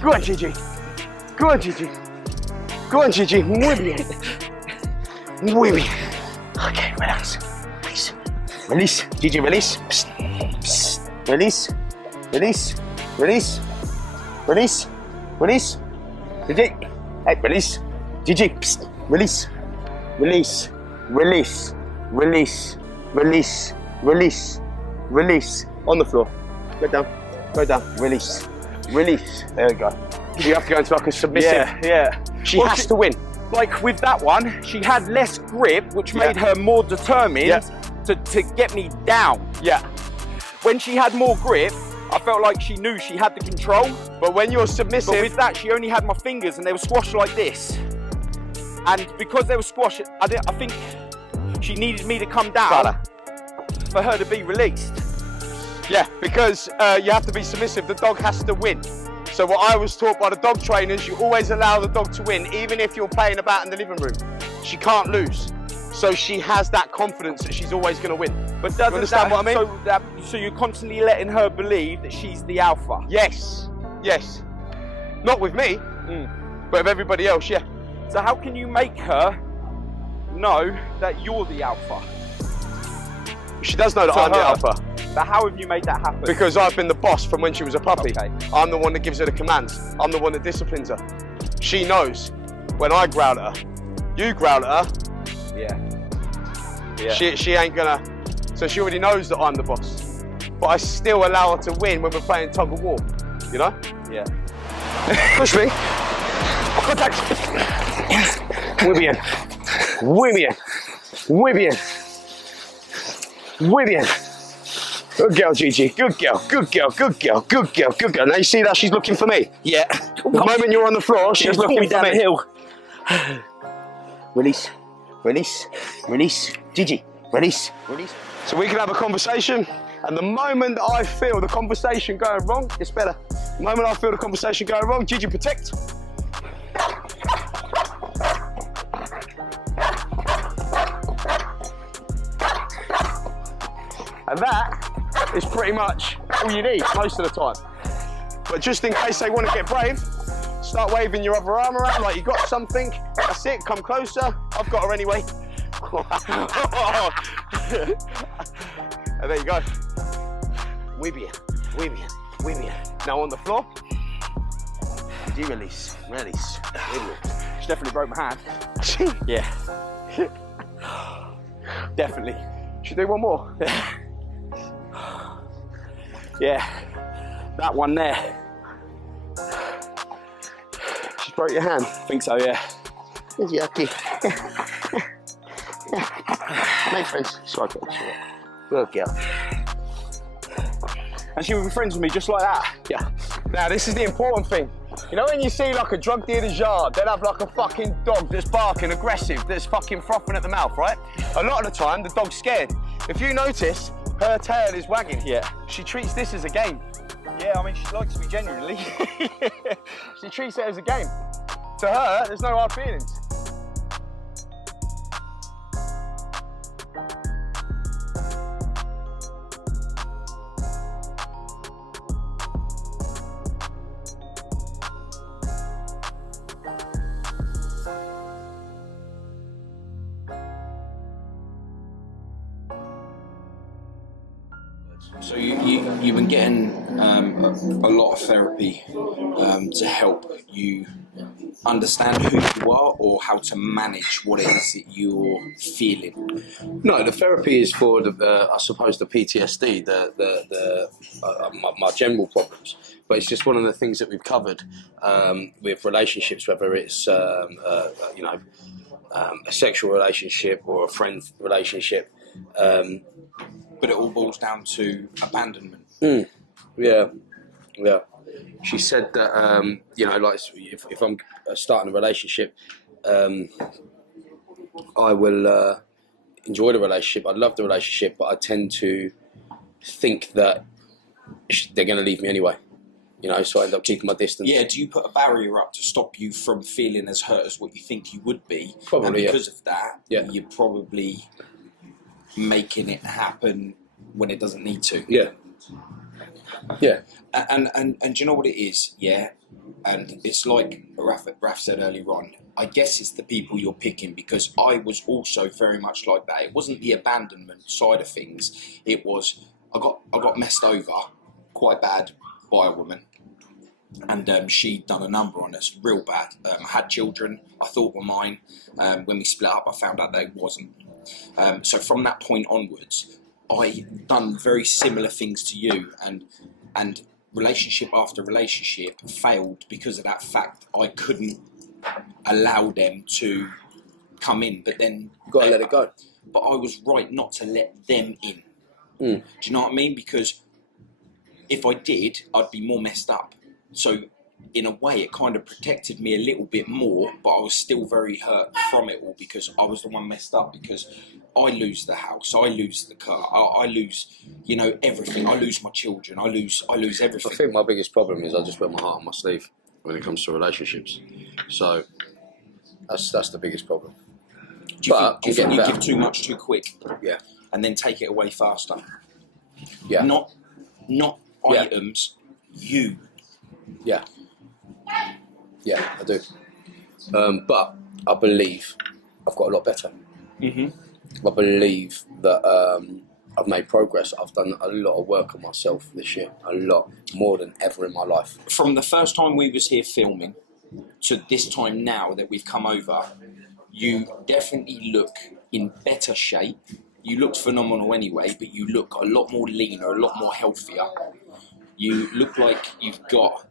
Go on, Gigi. Go on, Gigi. Go on, Gigi. Muy bien. Muy bien. Okay, relax. Release. Release. Gigi, release. Psst. Psst. Release. Release. Release. Release. Release. Gigi. Hey, release. Gigi. Psst. Release. Release. Release. Release. Release. Release. Release. On the floor. Go down. Go down. Release. Release. There we go. You have to go into like a submissive. Yeah. She has to win. Like with that one, she had less grip, which made her more determined to get me down. Yeah. When she had more grip, I felt like she knew she had the control. But when you're submissive... But with that, she only had my fingers and they were squashed like this. And because they were squashed, I think she needed me to come down for her to be released. Yeah, because you have to be submissive. The dog has to win. So what I was taught by the dog trainers, you always allow the dog to win, even if you're playing about in the living room. She can't lose. So she has that confidence that she's always going to win. But doesn't you understand what I mean? So you're constantly letting her believe that she's the alpha? Yes. Yes. Not with me, but with everybody else, yeah. So how can you make her know that you're the alpha? She does know that I'm the alpha. But how have you made that happen? Because I've been the boss from when she was a puppy. Okay. I'm the one that gives her the commands. I'm the one that disciplines her. She knows when I growl at her. You growl at her. Yeah. She ain't gonna. So she already knows that I'm the boss. But I still allow her to win when we're playing tug of war. You know? Yeah. Push me. Contact. Muy bien. Muy bien. Muy bien. Muy bien. Good girl, Gigi. Good girl. Good girl. Good girl. Good girl. Good girl. Now you see that she's looking for me. Yeah. The moment you're on the floor, she's looking for down me. the hill. Release. Release. Release. Gigi. Release. Release. So we can have a conversation, and the moment that I feel the conversation going wrong, it's better. The moment I feel the conversation going wrong, Gigi, protect. And that is pretty much all you need most of the time. But just in case they want to get brave, start waving your other arm around like you got something. That's it, come closer. I've got her anyway. And there you go. Muy bien, Muy bien. Muy bien. Now on the floor. Do you release? Release. She definitely broke my hand. Yeah. Definitely. Should we do one more? Yeah. That one there. She broke your hand. I think so, yeah. It's yucky. Make friends. Sorry, good girl. And she would be friends with me just like that. Yeah. Now this is the important thing. You know when you see like a drug dealer's yard, they'll have like a fucking dog that's barking aggressive, that's fucking frothing at the mouth, right? A lot of the time, the dog's scared. If you notice, her tail is wagging. Yeah. She treats this as a game. Yeah, I mean, she likes me genuinely. She treats it as a game. To her, there's no hard feelings. So you've been getting a lot of therapy to help you understand who you are or how to manage what it is that you're feeling. No, the therapy is for the, I suppose, the PTSD, my general problems. But it's just one of the things that we've covered with relationships, whether it's a sexual relationship or a friend relationship. But it all boils down to abandonment. Yeah. She said that, like if I'm starting a relationship, I will enjoy the relationship. I love the relationship, but I tend to think that they're going to leave me anyway. So I end up keeping my distance. Yeah, do you put a barrier up to stop you from feeling as hurt as what you think you would be? Probably, and because of that, yeah. You're probably making it happen when it doesn't need to. Yeah. And do you know what it is? Yeah. And it's like Raf said earlier on, I guess it's the people you're picking, because I was also very much like that. It wasn't the abandonment side of things. It was, I got messed over quite bad by a woman. And she'd done a number on us real bad. I had children I thought were mine. When we split up, I found out they wasn't. So from that point onwards, I done very similar things to you, and relationship after relationship failed because of that fact. I couldn't allow them to come in, but then You've got to let it go. But I was right not to let them in. Mm. Do you know what I mean? Because if I did, I'd be more messed up. So in a way, it kind of protected me a little bit more, but I was still very hurt from it all because I was the one messed up, because I lose the house, I lose the car, I lose, everything. I lose my children, I lose everything. I think my biggest problem is I just wear my heart on my sleeve when it comes to relationships. So that's the biggest problem. Do you think you give too much too quick? Yeah. And then take it away faster? Yeah. Not items, you. Yeah. Yeah, I do. But I believe I've got a lot better. Mm-hmm. I believe that I've made progress. I've done a lot of work on myself this year, a lot more than ever in my life. From the first time we was here filming to this time now that we've come over, you definitely look in better shape. You looked phenomenal anyway, but you look a lot more leaner, a lot more healthier. You look like you've got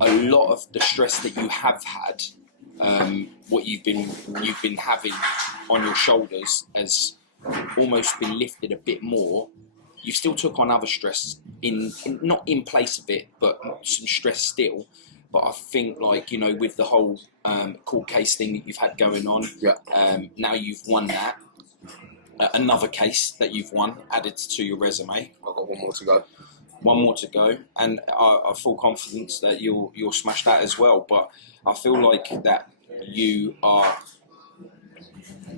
a lot of the stress that you have had, what you've been having on your shoulders has almost been lifted a bit more. You still took on other stress not in place of it, but some stress still. But I think, with the whole court case thing that you've had going on, now you've won that. Another case that you've won added to your resume. I've got one more to go, and I have full confidence that you'll smash that as well. But I feel like that you are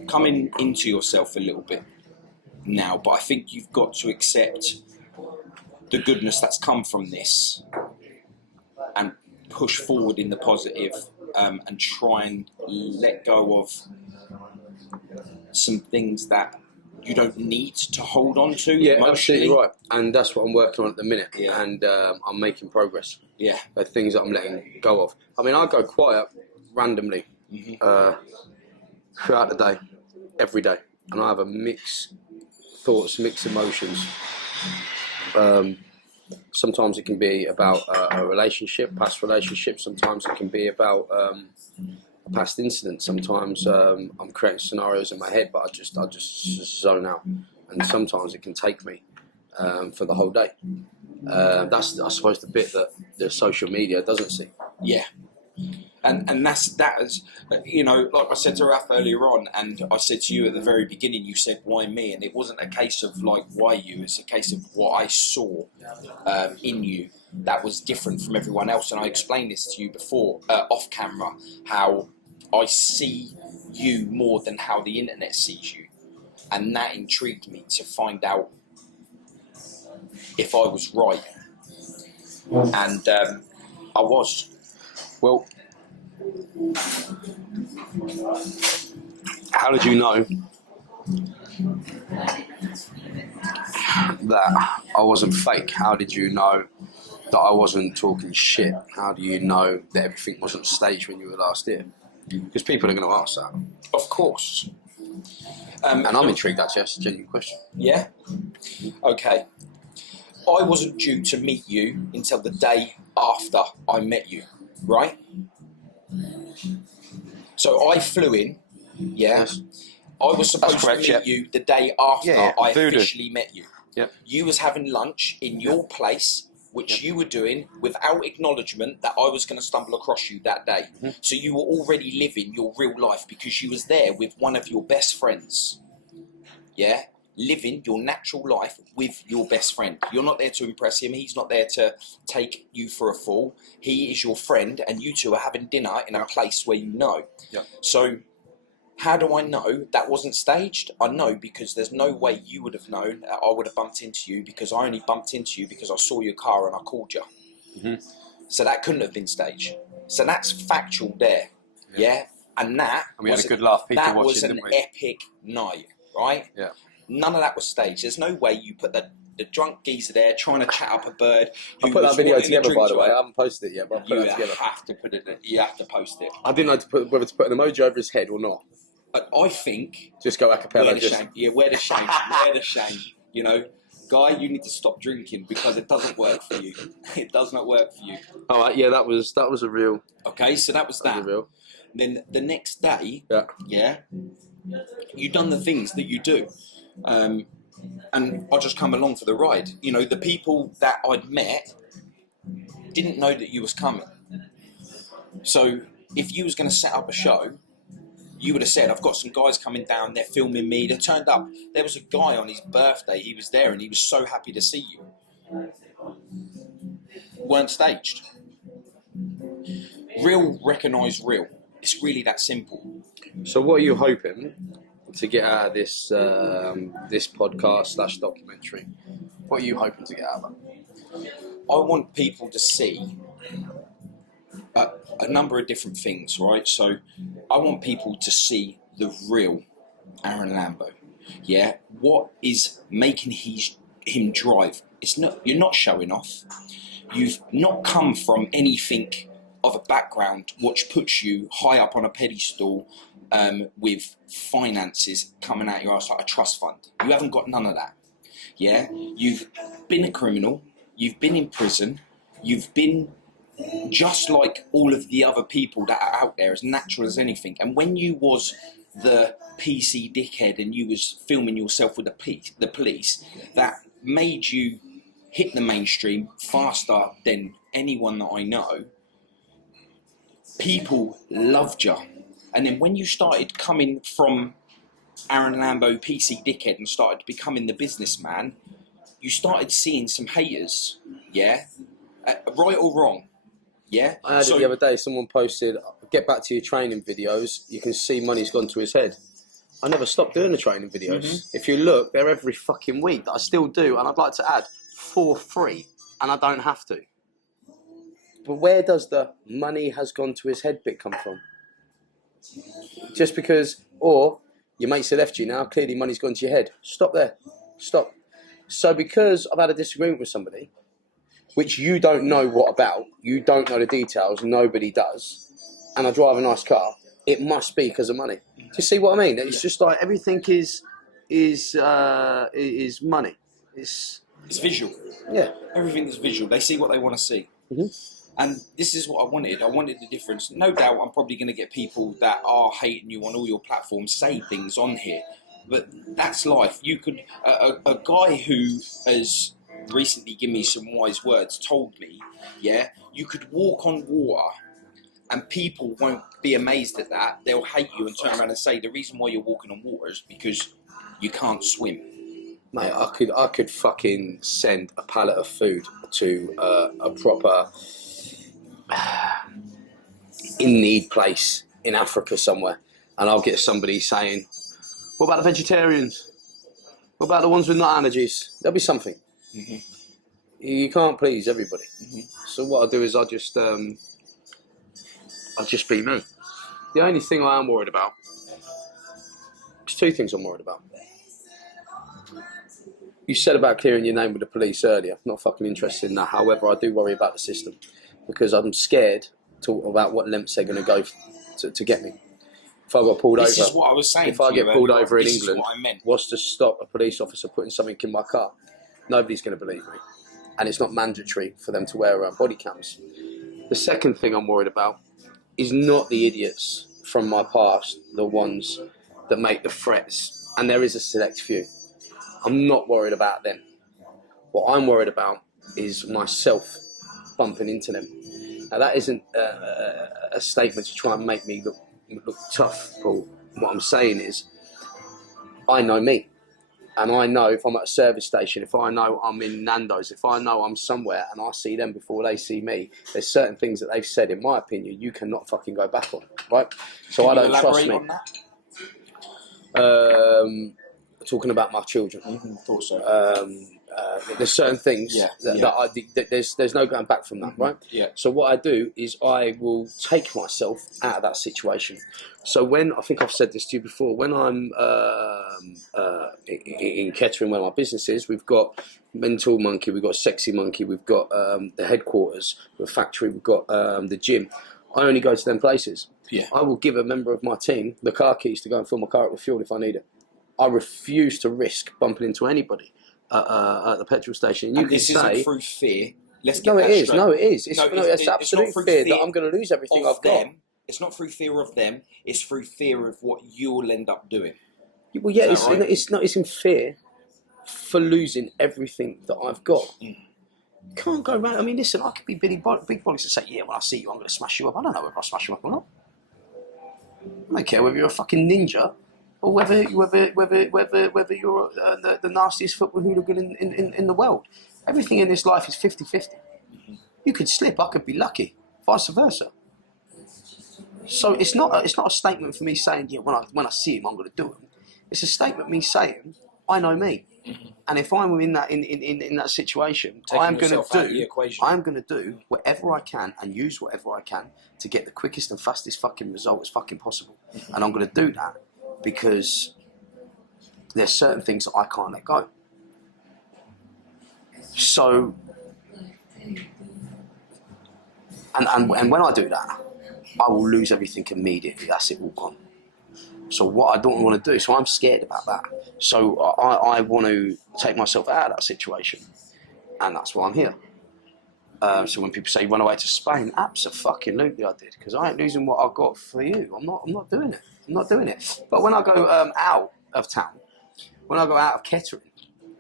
coming into yourself a little bit now. But I think you've got to accept the goodness that's come from this and push forward in the positive, and try and let go of some things that you don't need to hold on to. Yeah, emotionally. absolutely right. And that's what I'm working on at the minute. Yeah. And I'm making progress. Yeah. The things that I'm letting go of. I mean, I go quiet randomly throughout the day, every day. And I have a mixed thoughts, mixed emotions. Sometimes it can be about a relationship, past relationship. Sometimes it can be about a past incident. Sometimes I'm creating scenarios in my head, but I just zone out. And sometimes it can take me for the whole day. That's, I suppose, the bit that the social media doesn't see. Yeah. And that is, you know, like I said to Raf earlier on, and I said to you at the very beginning, you said, why me? And it wasn't a case of like, why you? It's a case of what I saw in you that was different from everyone else. And I explained this to you before, off camera, how I see you more than how the internet sees you. And that intrigued me to find out if I was right. And I was. Well, how did you know that I wasn't fake? How did you know that I wasn't talking shit? How do you know that everything wasn't staged when you were last here? Because people are going to ask that. Of course. And I'm intrigued, actually. That's a genuine question. Yeah? Okay. I wasn't due to meet you until the day after I met you, right? So I flew in, yeah? Yes. I was supposed correct, to meet you the day after I officially met you. Yep. You was having lunch in your place, which you were doing without acknowledgement that I was going to stumble across you that day. So you were already living your real life because you was there with one of your best friends. Yeah? Living your natural life with your best friend. You're not there to impress him. He's not there to take you for a fool. He is your friend, and you two are having dinner in a place where you know. Yeah. So how do I know that wasn't staged? I know because there's no way you would have known that I would have bumped into you, because I only bumped into you because I saw your car and I called you. So that couldn't have been staged. So that's factual there. Yeah? And that And we had a good laugh. People that watching, was an didn't we? epic night, right? Yeah. None of that was staged. There's no way you put the drunk geezer there trying to chat up a bird. I put that video together, by the way. I haven't posted it yet, but I put You that together. have to put it. You have to post it. I didn't know whether to put an emoji over his head or not. I think. Just go a cappella. Wear the shame. Yeah, wear the shame. Wear the shame. You know, guy, you need to stop drinking because it doesn't work for you. It does not work for you. All right. Yeah, that was a real. Okay, so that was that. Was a real. Then the next day, Yeah. you done the things that you do. And I just come along for the ride. You know, the people that I'd met didn't know that you was coming. So if you was going to set up a show, you would have said, I've got some guys coming down, they're filming me. They turned up. There was a guy on his birthday, he was there and he was so happy to see you. Weren't staged. Real recognise real. It's really that simple. So what are you hoping to get out of this this podcast / documentary? What are you hoping to get out of it? I want people to see a number of different things, right? So I want people to see the real Aarron Lambo. Yeah, what is making him drive? It's not. You're not showing off. You've not come from anything of a background which puts you high up on a pedestal with finances coming out your ass like a trust fund. You haven't got none of that. Yeah, you've been a criminal. You've been in prison. You've been just like all of the other people that are out there, as natural as anything. And when you was the PC dickhead and you was filming yourself with the police, that made you hit the mainstream faster than anyone that I know. People loved you. And then when you started coming from Aarron Lambo, PC dickhead, and started becoming the businessman, you started seeing some haters, yeah? Right or wrong, yeah? I heard it the other day, someone posted, get back to your training videos, you can see money's gone to his head. I never stopped doing the training videos. If you look, they're every fucking week that I still do, and I'd like to add, for free, and I don't have to. But where does the money has gone to his head bit come from? Just because, or Your mates have left you now. Clearly, money's gone to your head. Stop there. Stop. So because I've had a disagreement with somebody, which you don't know what about, you don't know the details, nobody does, and I drive a nice car, it must be because of money. Do you see what I mean? It's just like everything is money. It's visual. Yeah. Everything is visual. They see what they want to see. Mm-hmm. And this is what I wanted. I wanted the difference. No doubt I'm probably going to get people that are hating you on all your platforms say things on here. But that's life. You could... a guy who has recently given me some wise words told me, yeah, you could walk on water and people won't be amazed at that. They'll hate you and turn around and say, the reason why you're walking on water is because you can't swim. Mate, I could fucking send a pallet of food to a proper in-need place in Africa somewhere, and I'll get somebody saying, what about the vegetarians? What about the ones with nut allergies? There'll be something. Mm-hmm. You can't please everybody. Mm-hmm. So what I'll do is I'll just be me. The only thing I am worried about, there's two things I'm worried about. You said about clearing your name with the police earlier. Not fucking interested in that. However, I do worry about the system because I'm scared about what lengths they're going to go to get me. If I got pulled over, this is what I was saying. If I get pulled over in England, what what's to stop a police officer putting something in my car? Nobody's going to believe me, and it's not mandatory for them to wear body cams. The second thing I'm worried about is not the idiots from my past, the ones that make the threats, and there is a select few. I'm not worried about them. What I'm worried about is myself bumping into them. Now that isn't a statement to try and make me look tough, Paul. What I'm saying is, I know me. And I know if I'm at a service station, if I know I'm in Nando's, if I know I'm somewhere and I see them before they see me, there's certain things that they've said, in my opinion, you cannot fucking go back on, right? So I don't trust me. Talking about my children. Thought so. There's certain things that there's no going back from that, right? Yeah. So what I do is I will take myself out of that situation. So when, I think I've said this to you before, when I'm in Kettering where my business is, we've got Mental Monkey, we've got Sexy Monkey, we've got the headquarters, the factory, we've got the gym. I only go to them places. Yeah. I will give a member of my team the car keys to go and fill my car up with fuel if I need it. I refuse to risk bumping into anybody at the petrol station. You and can this say, isn't through fear. Let's get no, that it is. straight. No, it is. It's absolute fear that I'm going to lose everything I've got. It's not through fear of them. It's through fear of what you'll end up doing. Well, yeah, it's not. It's in fear for losing everything that I've got. Mm. Can't go around. I mean, listen. I could be big bollocks and say, yeah, when I see you, I'm going to smash you up. I don't know whether I'll smash you up or not. I don't care whether you're a fucking ninja. Or whether you're the nastiest football hooligan in the world. Everything in this life is 50-50. Mm-hmm. You could slip, I could be lucky, vice versa. So it's not a statement for me saying, yeah, when I see him, I'm going to do him. It's a statement me saying, I know me. Mm-hmm. And if I'm in that situation, I'm going to do whatever I can and use whatever I can to get the quickest and fastest fucking result as fucking possible. Mm-hmm. And I'm going to do that. Because there's certain things that I can't let go. So, and when I do that, I will lose everything immediately. That's it all gone. So what I don't want to do, so I'm scared about that. So I want to take myself out of that situation. And that's why I'm here. So when people say run away to Spain, absolutely I did. Because I ain't losing what I got for you. I'm not doing it. I'm not doing it. But when I go out of town, when I go out of Kettering,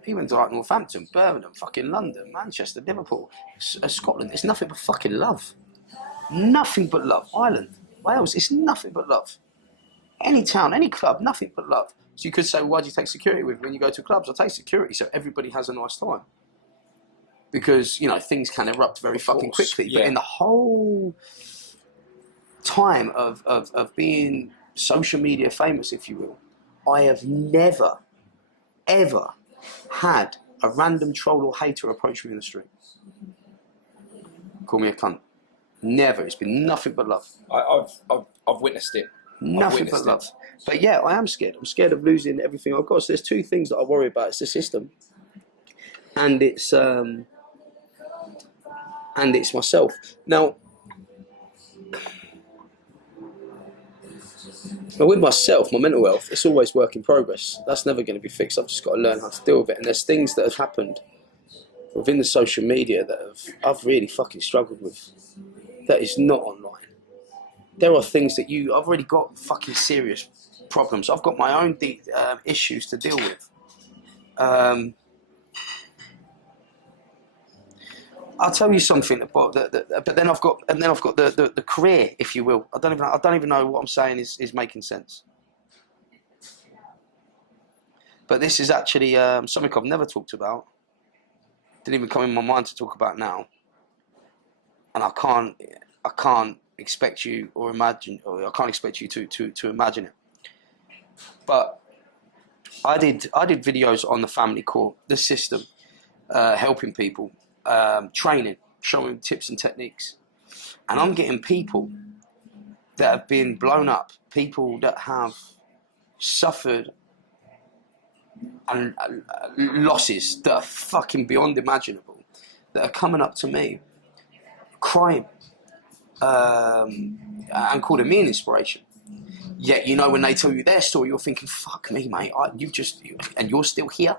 even to like Northampton, Birmingham, fucking London, Manchester, Liverpool, Scotland, it's nothing but fucking love. Nothing but love. Ireland, Wales, it's nothing but love. Any town, any club, nothing but love. So you could say, well, why do you take security with when you go to clubs? I take security so everybody has a nice time. Because, you know, things can erupt very fucking quickly. Yeah. But in the whole time of being social media famous, if you will, I have never, ever had a random troll or hater approach me in the street. Call me a cunt. Never. It's been nothing but love. I've witnessed it. Nothing but love. But yeah, I am scared. I'm scared of losing everything I've got. So there's two things that I worry about. It's the system, and it's myself. Now, with myself, my mental health, it's always work in progress. That's never going to be fixed. I've just got to learn how to deal with it. And there's things that have happened within the social media that I've really fucking struggled with. That is not online. There are things that I've already got fucking serious problems. I've got my own issues to deal with. I'll tell you something about but then I've got the career, if you will. I don't even know what I'm saying is making sense. But this is actually something I've never talked about. Didn't even come in my mind to talk about now. And I can't expect you or imagine, or I can't expect you to imagine it. But I did videos on the family court, the system, helping people, training, showing tips and techniques, and I'm getting people that have been blown up, people that have suffered and losses that are fucking beyond imaginable, that are coming up to me, crying, and calling me an inspiration. Yet, you know, when they tell you their story, you're thinking, fuck me, mate, and you're still here?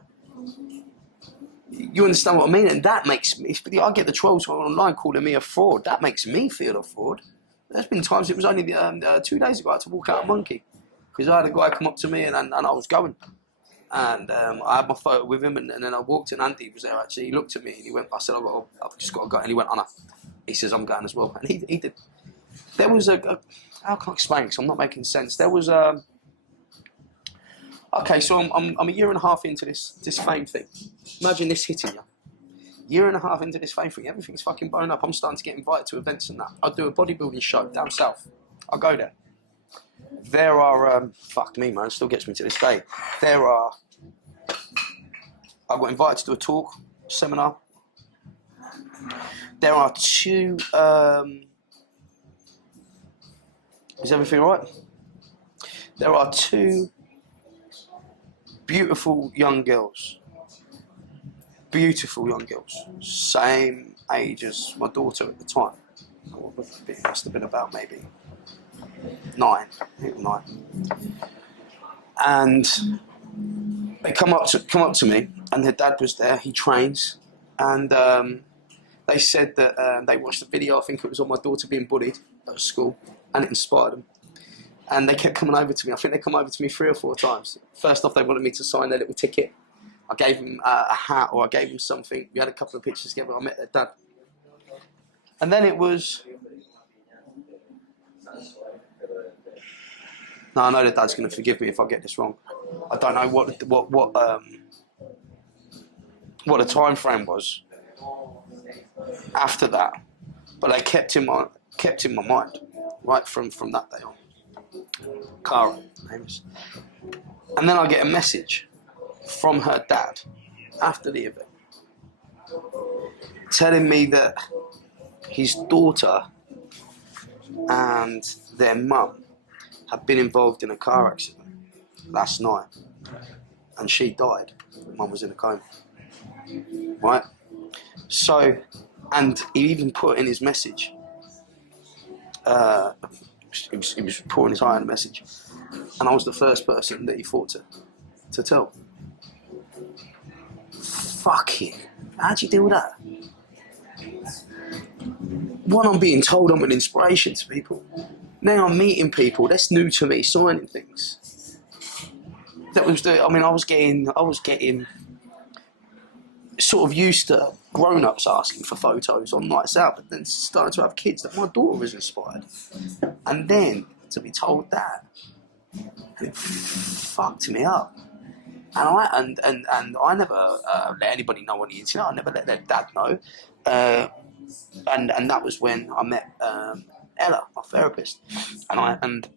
You understand what I mean? And that makes me, I get the trolls online calling me a fraud. That makes me feel a fraud. There's been times, it was only 2 days ago, I had to walk out a monkey. Because I had a guy come up to me and I was going. And I had my photo with him, and then I walked in, Andy was there actually. He looked at me and he went, I said, I've just got to go. And he went, oh no. He says, I'm going as well. And he did. There was how can I explain it? Because I'm not making sense. There was okay, so I'm a year and a half into this fame thing. Imagine this hitting you. Year and a half into this fame thing, everything's fucking blown up. I'm starting to get invited to events and that. I'll do a bodybuilding show down south. I'll go there. There are, fuck me, man, it still gets me to this day. I got invited to do a talk, seminar. There are two, is everything all right? There are two beautiful young girls. Beautiful young girls. Same age as my daughter at the time. It must have been about maybe 9, 8 or 9. And they come up to me, and their dad was there. He trains, and they said that they watched the video. I think it was on my daughter being bullied at school, and it inspired them. And they kept coming over to me. I think they come over to me 3 or 4 times. First off, they wanted me to sign their little ticket. I gave them a hat, or I gave them something. We had a couple of pictures together. I met their dad. And then it was... No, I know the dad's going to forgive me if I get this wrong. I don't know what the time frame was after that, but they kept in my mind right from that day on. Cara, name is. And then I get a message from her dad after the event, telling me that his daughter and their mum had been involved in a car accident last night, and she died. Mum was in a coma, right? So, and he even put in his message, he was pouring his heart in a message, and I was the first person that he thought to tell. Fucking, how'd you deal with that? One, I'm being told I'm an inspiration to people. Now I'm meeting people, that's new to me, signing things. I was getting sort of used to grown-ups asking for photos on nights out, but then starting to have kids that my daughter was inspired. And then to be told that, it fucked me up. And I never let anybody know on the internet. I never let their dad know. And that was when I met Ella, my therapist, and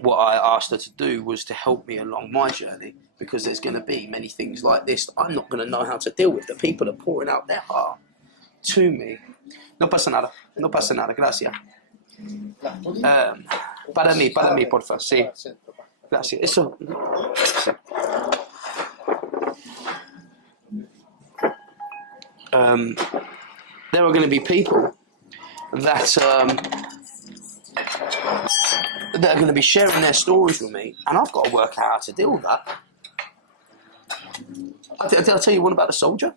what I asked her to do was to help me along my journey, because there's going to be many things like this that I'm not going to know how to deal with. The people are pouring out their heart to me. No pasa nada, gracias. Para mí, porfa, sí. Gracias. Eso. Sí. There are going to be people that are going to be sharing their stories with me, and I've got to work out how to deal with that. Did I tell you one about the soldier?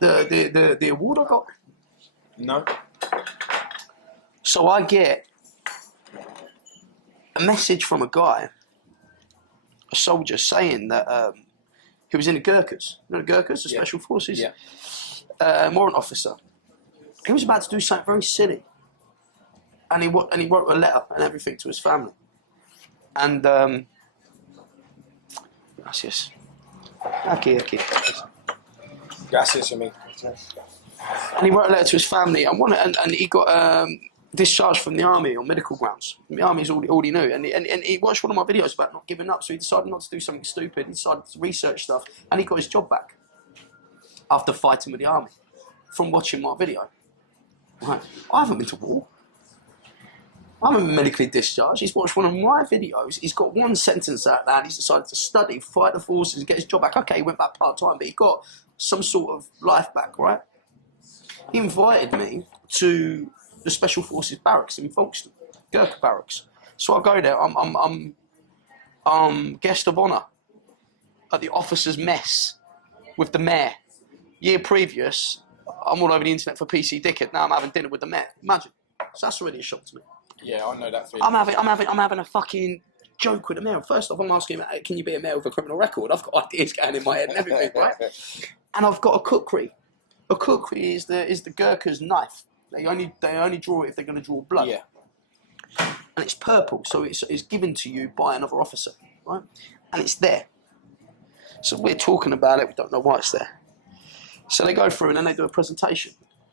The award I got? No. So I get a message from a guy, a soldier, saying that he was in the Gurkhas. You know the Gurkhas, the Special Forces? Yeah. Warrant officer. He was about to do something very silly. And he wrote a letter and everything to his family. And, gracias. Okay. Gracias, amigo. And he wrote a letter to his family, and he got discharged from the army on medical grounds. The army's all he knew. And he watched one of my videos about not giving up, so he decided not to do something stupid. He decided to research stuff, and he got his job back after fighting with the army from watching my video. Right. I haven't been to war. I'm medically discharged. He's watched one of my videos. He's got one sentence out there, and he's decided to study, fight the forces, and get his job back. Okay, he went back part-time, but he got some sort of life back, right? He invited me to the Special Forces barracks in Folkestone, Gurkha barracks. So I go there. I'm guest of honour at the officers' mess with the mayor. Year previous, I'm all over the internet for PC Dickhead. Now I'm having dinner with the mayor. Imagine. So that's already a shock to me. Yeah, I know that feeling. I'm having a fucking joke with the mayor. First off, I'm asking him, can you be a mayor with a criminal record? I've got ideas going in my head and everything, right? And I've got a kukri. A kukri is the Gurkha's knife. They only draw it if they're going to draw blood. Yeah. And it's purple, so it's given to you by another officer, right? And it's there. So we're talking about it. We don't know why it's there. So they go through and then they do a presentation.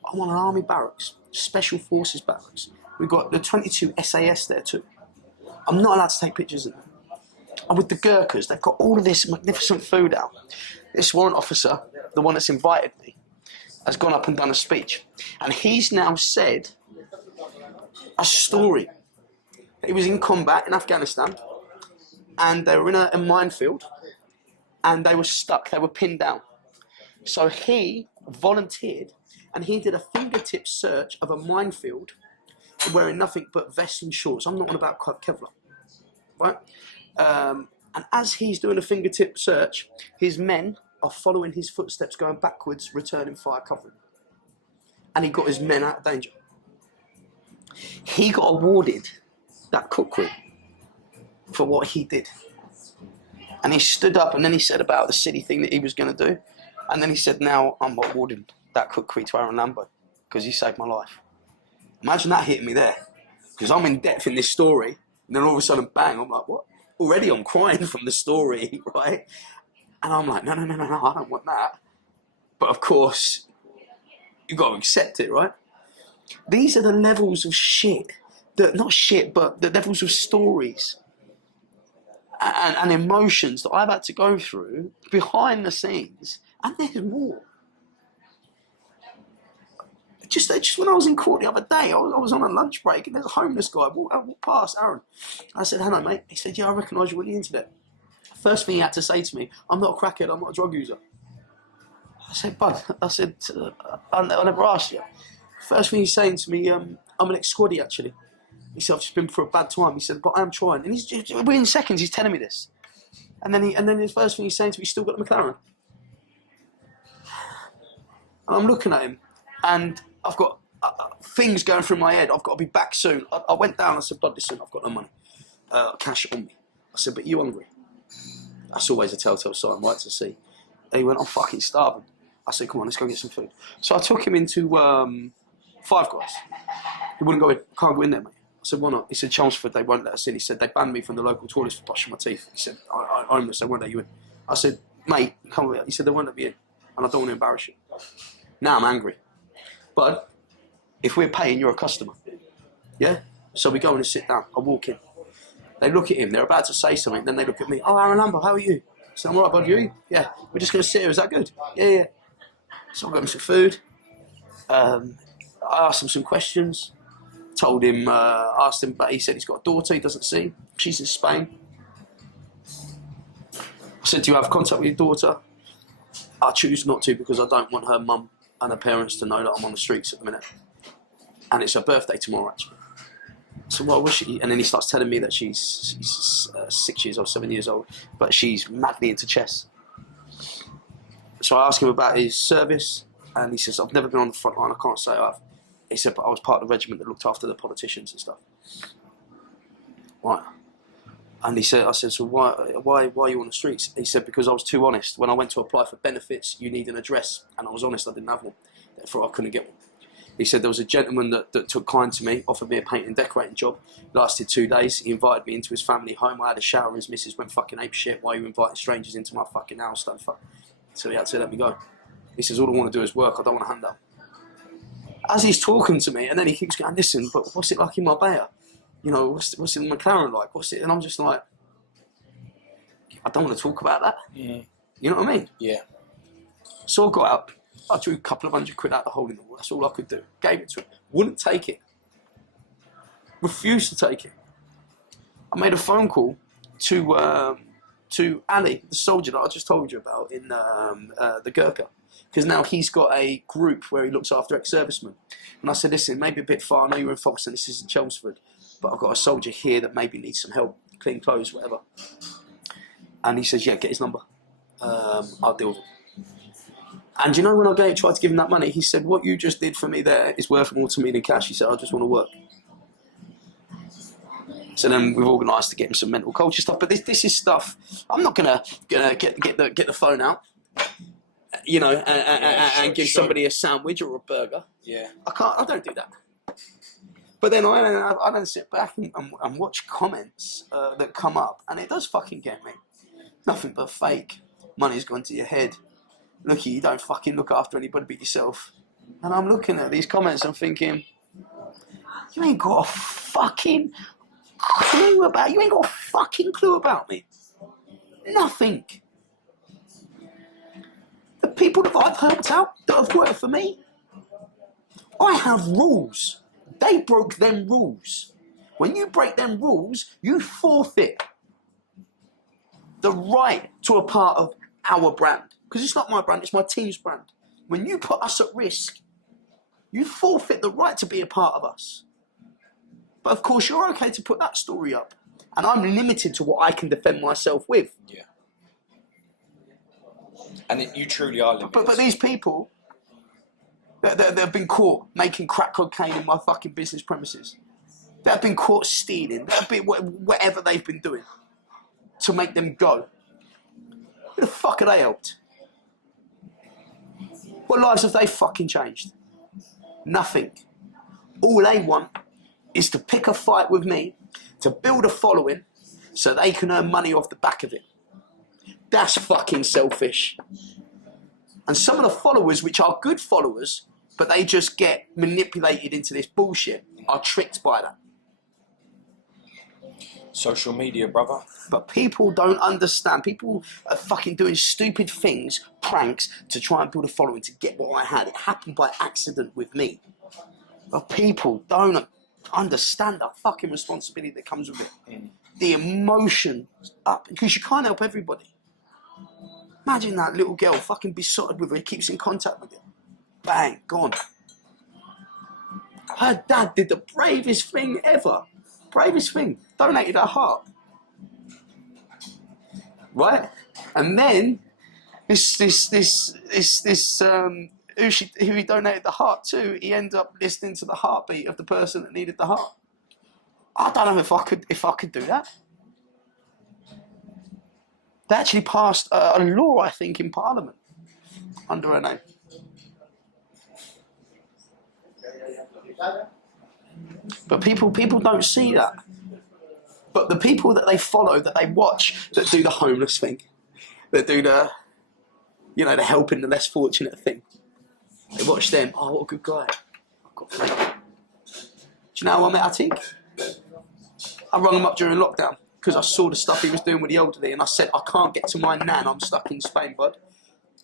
I'm on an army barracks, Special Forces barracks. We've got the 22 SAS there too. I'm not allowed to take pictures of them. And with the Gurkhas, they've got all of this magnificent food out. This warrant officer, the one that's invited me, has gone up and done a speech. And he's now said a story. He was in combat in Afghanistan, and they were in a minefield, and they were stuck, they were pinned down. So he volunteered, and he did a fingertip search of a minefield wearing nothing but vests and shorts. I'm not on about Kevlar, right? And as he's doing a fingertip search, his men are following his footsteps, going backwards, returning fire covering. And he got his men out of danger. He got awarded that kukri for what he did. And he stood up and then he said about the silly thing that he was going to do. And then he said, now I'm awarding that kukri to Aarron Lambo because he saved my life. Imagine that hitting me there. Because I'm in depth in this story. And then all of a sudden, bang, I'm like, what? Already I'm crying from the story, right? And I'm like, no, I don't want that. But of course, you've got to accept it, right? These are the levels of shit. Not shit, but the levels of stories and emotions that I've had to go through behind the scenes. And there's more. Just when I was in court the other day, I was on a lunch break and there's a homeless guy walked past, Aaron. I said, hello, mate. He said, yeah, I recognise you on the internet. First thing he had to say to me, I'm not a crackhead, I'm not a drug user. I said, bud, I never asked you. First thing he's saying to me, I'm an ex-squaddy, actually. He said, I've just been through a bad time. He said, but I'm trying. And within seconds, he's telling me this. And then the first thing he's saying to me, he's still got the McLaren. And I'm looking at him, and I've got things going through my head. I've got to be back soon. I went down, I said, bud, listen, I've got no money. Cash on me. I said, but you hungry? That's always a telltale sign, right, to see. And he went, I'm fucking starving. I said, come on, let's go get some food. So I took him into Five Guys. He wouldn't go in. Can't go in there, mate. I said, why not? He said, Chelmsford, they won't let us in. He said, they banned me from the local toilets for brushing my teeth. He said, I'm homeless, they won't let you in. I said, mate, come over here. He said, they won't let me in. And I don't want to embarrass you. Now I'm angry. But if we're paying, you're a customer. Yeah? So we go in and sit down. I walk in. They look at him. They're about to say something. Then they look at me. Oh, Aarron Lambo, how are you? I said, I'm all right, bud. You? Yeah. We're just going to sit here. Is that good? Yeah. So I got him some food. I asked him some questions. Told him, asked him, but he said he's got a daughter he doesn't see. She's in Spain. I said, do you have contact with your daughter? I choose not to because I don't want her mum and her parents to know that I'm on the streets at the minute. And it's her birthday tomorrow, actually. So what was she? And then he starts telling me that she's 6 years old, 7 years old, but she's madly into chess. So I asked him about his service, and he says, I've never been on the front line, I can't say I have. He said, but I was part of the regiment that looked after the politicians and stuff. Right. And he said, I said, so why are you on the streets? He said, because I was too honest. When I went to apply for benefits, you need an address. And I was honest, I didn't have one. Therefore, I couldn't get one. He said there was a gentleman that took kind to me, offered me a painting and decorating job. Lasted 2 days. He invited me into his family home. I had a shower. His missus went fucking ape shit. Why are you inviting strangers into my fucking house? Don't fuck. So he had to let me go. He says, all I want to do is work. I don't want to hand up. As he's talking to me, and then he keeps going, listen, but what's it like in Marbella? You know, what's it in McLaren like? What's it? And I'm just like, I don't want to talk about that. Yeah. You know what I mean? Yeah. So I got out. I drew a couple of £100 out the hole in the wall. That's all I could do. Gave it to him. Wouldn't take it. Refused to take it. I made a phone call to Ali, the soldier that I just told you about in the Gurkha. Because now he's got a group where he looks after ex-servicemen. And I said, listen, maybe a bit far. I know you're in Folkestone, this is in Chelmsford. But I've got a soldier here that maybe needs some help. Clean clothes, whatever. And he says, yeah, get his number. I'll deal with it. And you know, when I tried to give him that money, he said, what you just did for me there is worth more to me than cash. He said, I just want to work. So then we've organised to get him some mental culture stuff. But this is stuff, I'm not gonna get the phone out, you know, and give somebody a sandwich or a burger. Yeah. I don't do that. But then I don't sit back and watch comments that come up, and it does fucking get me. Nothing but fake. Money's gone to your head. Looky, you don't fucking look after anybody but yourself. And I'm looking at these comments and thinking, you ain't got a fucking clue about, you ain't got a fucking clue about me. Nothing. The people that I've helped out, that have worked for me, I have rules. They broke them rules. When you break them rules, you forfeit the right to a part of our brand. Because it's not my brand, it's my team's brand. When you put us at risk, you forfeit the right to be a part of us. But of course, you're okay to put that story up. And I'm limited to what I can defend myself with. Yeah. And you truly are limited. But these people, they've been caught making crack cocaine in my fucking business premises. They've been caught stealing. They've been whatever they've been doing to make them go. Who the fuck are they helped? What lives have they fucking changed? Nothing. All they want is to pick a fight with me, to build a following, so they can earn money off the back of it. That's fucking selfish. And some of the followers, which are good followers, but they just get manipulated into this bullshit, are tricked by that. Social media, brother. But people don't understand. People are fucking doing stupid things, pranks, to try and build a following, to get what I had. It happened by accident with me. But people don't understand the fucking responsibility that comes with it. The emotion up, because you can't help everybody. Imagine that little girl fucking besotted with her, he keeps in contact with you. Bang, gone. Her dad did the bravest thing ever. Bravest thing. Donated her heart. Right? And then who he donated the heart to, he ended up listening to the heartbeat of the person that needed the heart. I don't know if I could do that. They actually passed a law, I think, in Parliament under her name. But people don't see that. But the people that they follow, that they watch, that do the homeless thing, that do the helping the less fortunate thing, they watch them. Oh, what a good guy. Do you know how I met Atik? I rung him up during lockdown because I saw the stuff he was doing with the elderly, and I said, I can't get to my nan, I'm stuck in Spain, bud.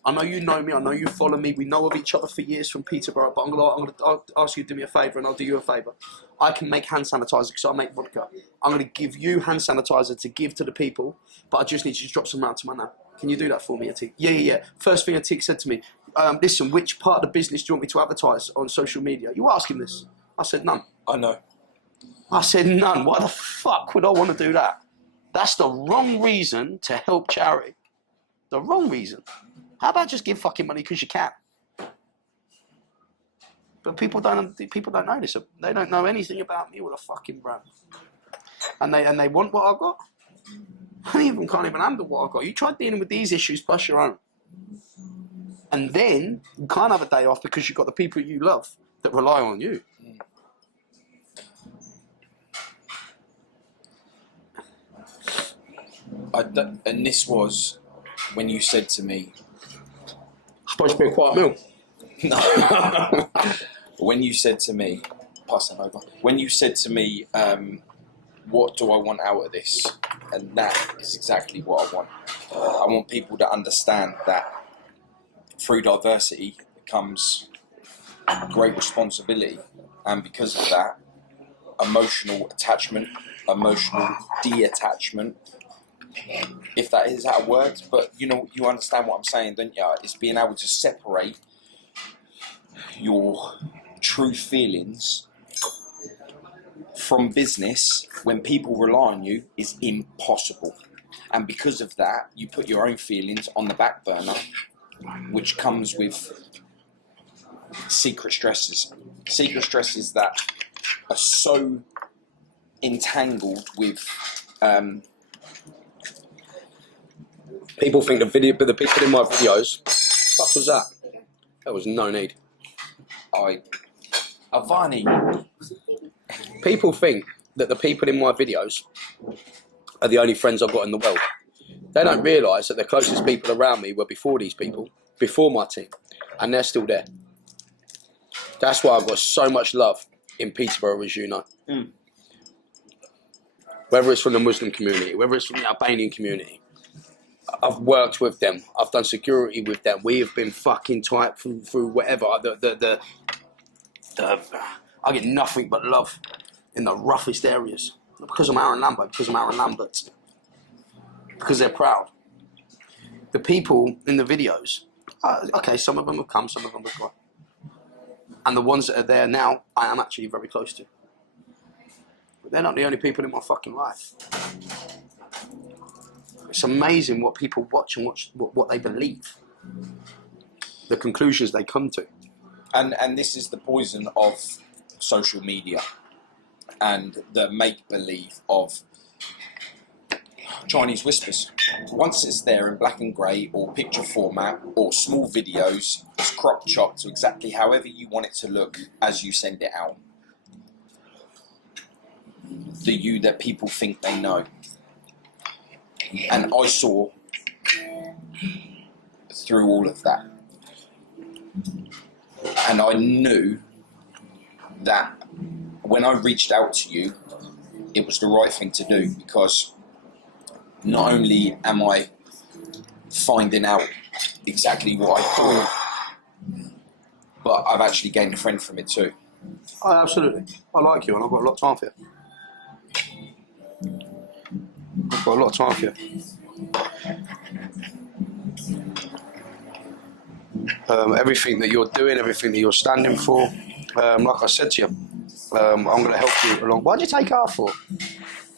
I know you know me. I know you follow me. We know of each other for years from Peterborough. But I'll ask you to do me a favour, and I'll do you a favour. I can make hand sanitizer because I make vodka. I'm going to give you hand sanitizer to give to the people, but I just need you to drop some out to my name. Can you do that for me, Atik? Yeah. First thing Atik said to me, listen, which part of the business do you want me to advertise on social media? You ask him this. I said, none. I know. I said, none. Why the fuck would I want to do that? That's the wrong reason to help charity. The wrong reason. How about just give fucking money because you can? But people don't know this. They don't know anything about me with a fucking brand. And they want what I've got. I can't even handle what I've got. You try dealing with these issues plus your own. And then you can't have a day off because you've got the people you love that rely on you. And this was when you said to me, Supposed to be a quiet meal. no. When you said to me, pass that over. When you said to me, what do I want out of this? And that is exactly what I want. I want people to understand that through diversity comes great responsibility. And because of that, emotional attachment, emotional detachment, if that is out of words, but you understand what I'm saying, don't you? It's being able to separate your true feelings from business when people rely on you is impossible. And because of that, you put your own feelings on the back burner, which comes with secret stresses. Secret stresses that are so entangled with People think the people in my videos, fuck was that? There was no need. Avani. People think that the people in my videos are the only friends I've got in the world. They don't realise that the closest people around me were before these people, before my team, and they're still there. That's why I've got so much love in Peterborough, as you know. Whether it's from the Muslim community, whether it's from the Albanian community, I've worked with them. I've done security with them. We have been fucking tight through whatever. I get nothing but love in the roughest areas. Not because I'm Aarron Lambo, because I'm Aarron Lambert. Because they're proud. The people in the videos, okay, some of them have come, some of them have gone. And the ones that are there now, I am actually very close to. But they're not the only people in my fucking life. It's amazing what people watch and what they believe. The conclusions they come to. And this is the poison of social media and the make-believe of Chinese whispers. Once it's there in black and grey or picture format or small videos, it's crop chopped to exactly however you want it to look as you send it out. The you that people think they know. And I saw through all of that. And I knew that when I reached out to you, it was the right thing to do, because not only am I finding out exactly what I thought, but I've actually gained a friend from it too. Oh, absolutely. I like you and I've got a lot of time for you. I've got a lot of time for you. Everything that you're doing, everything that you're standing for, like I said to you, I'm going to help you along. Why'd you take it out for?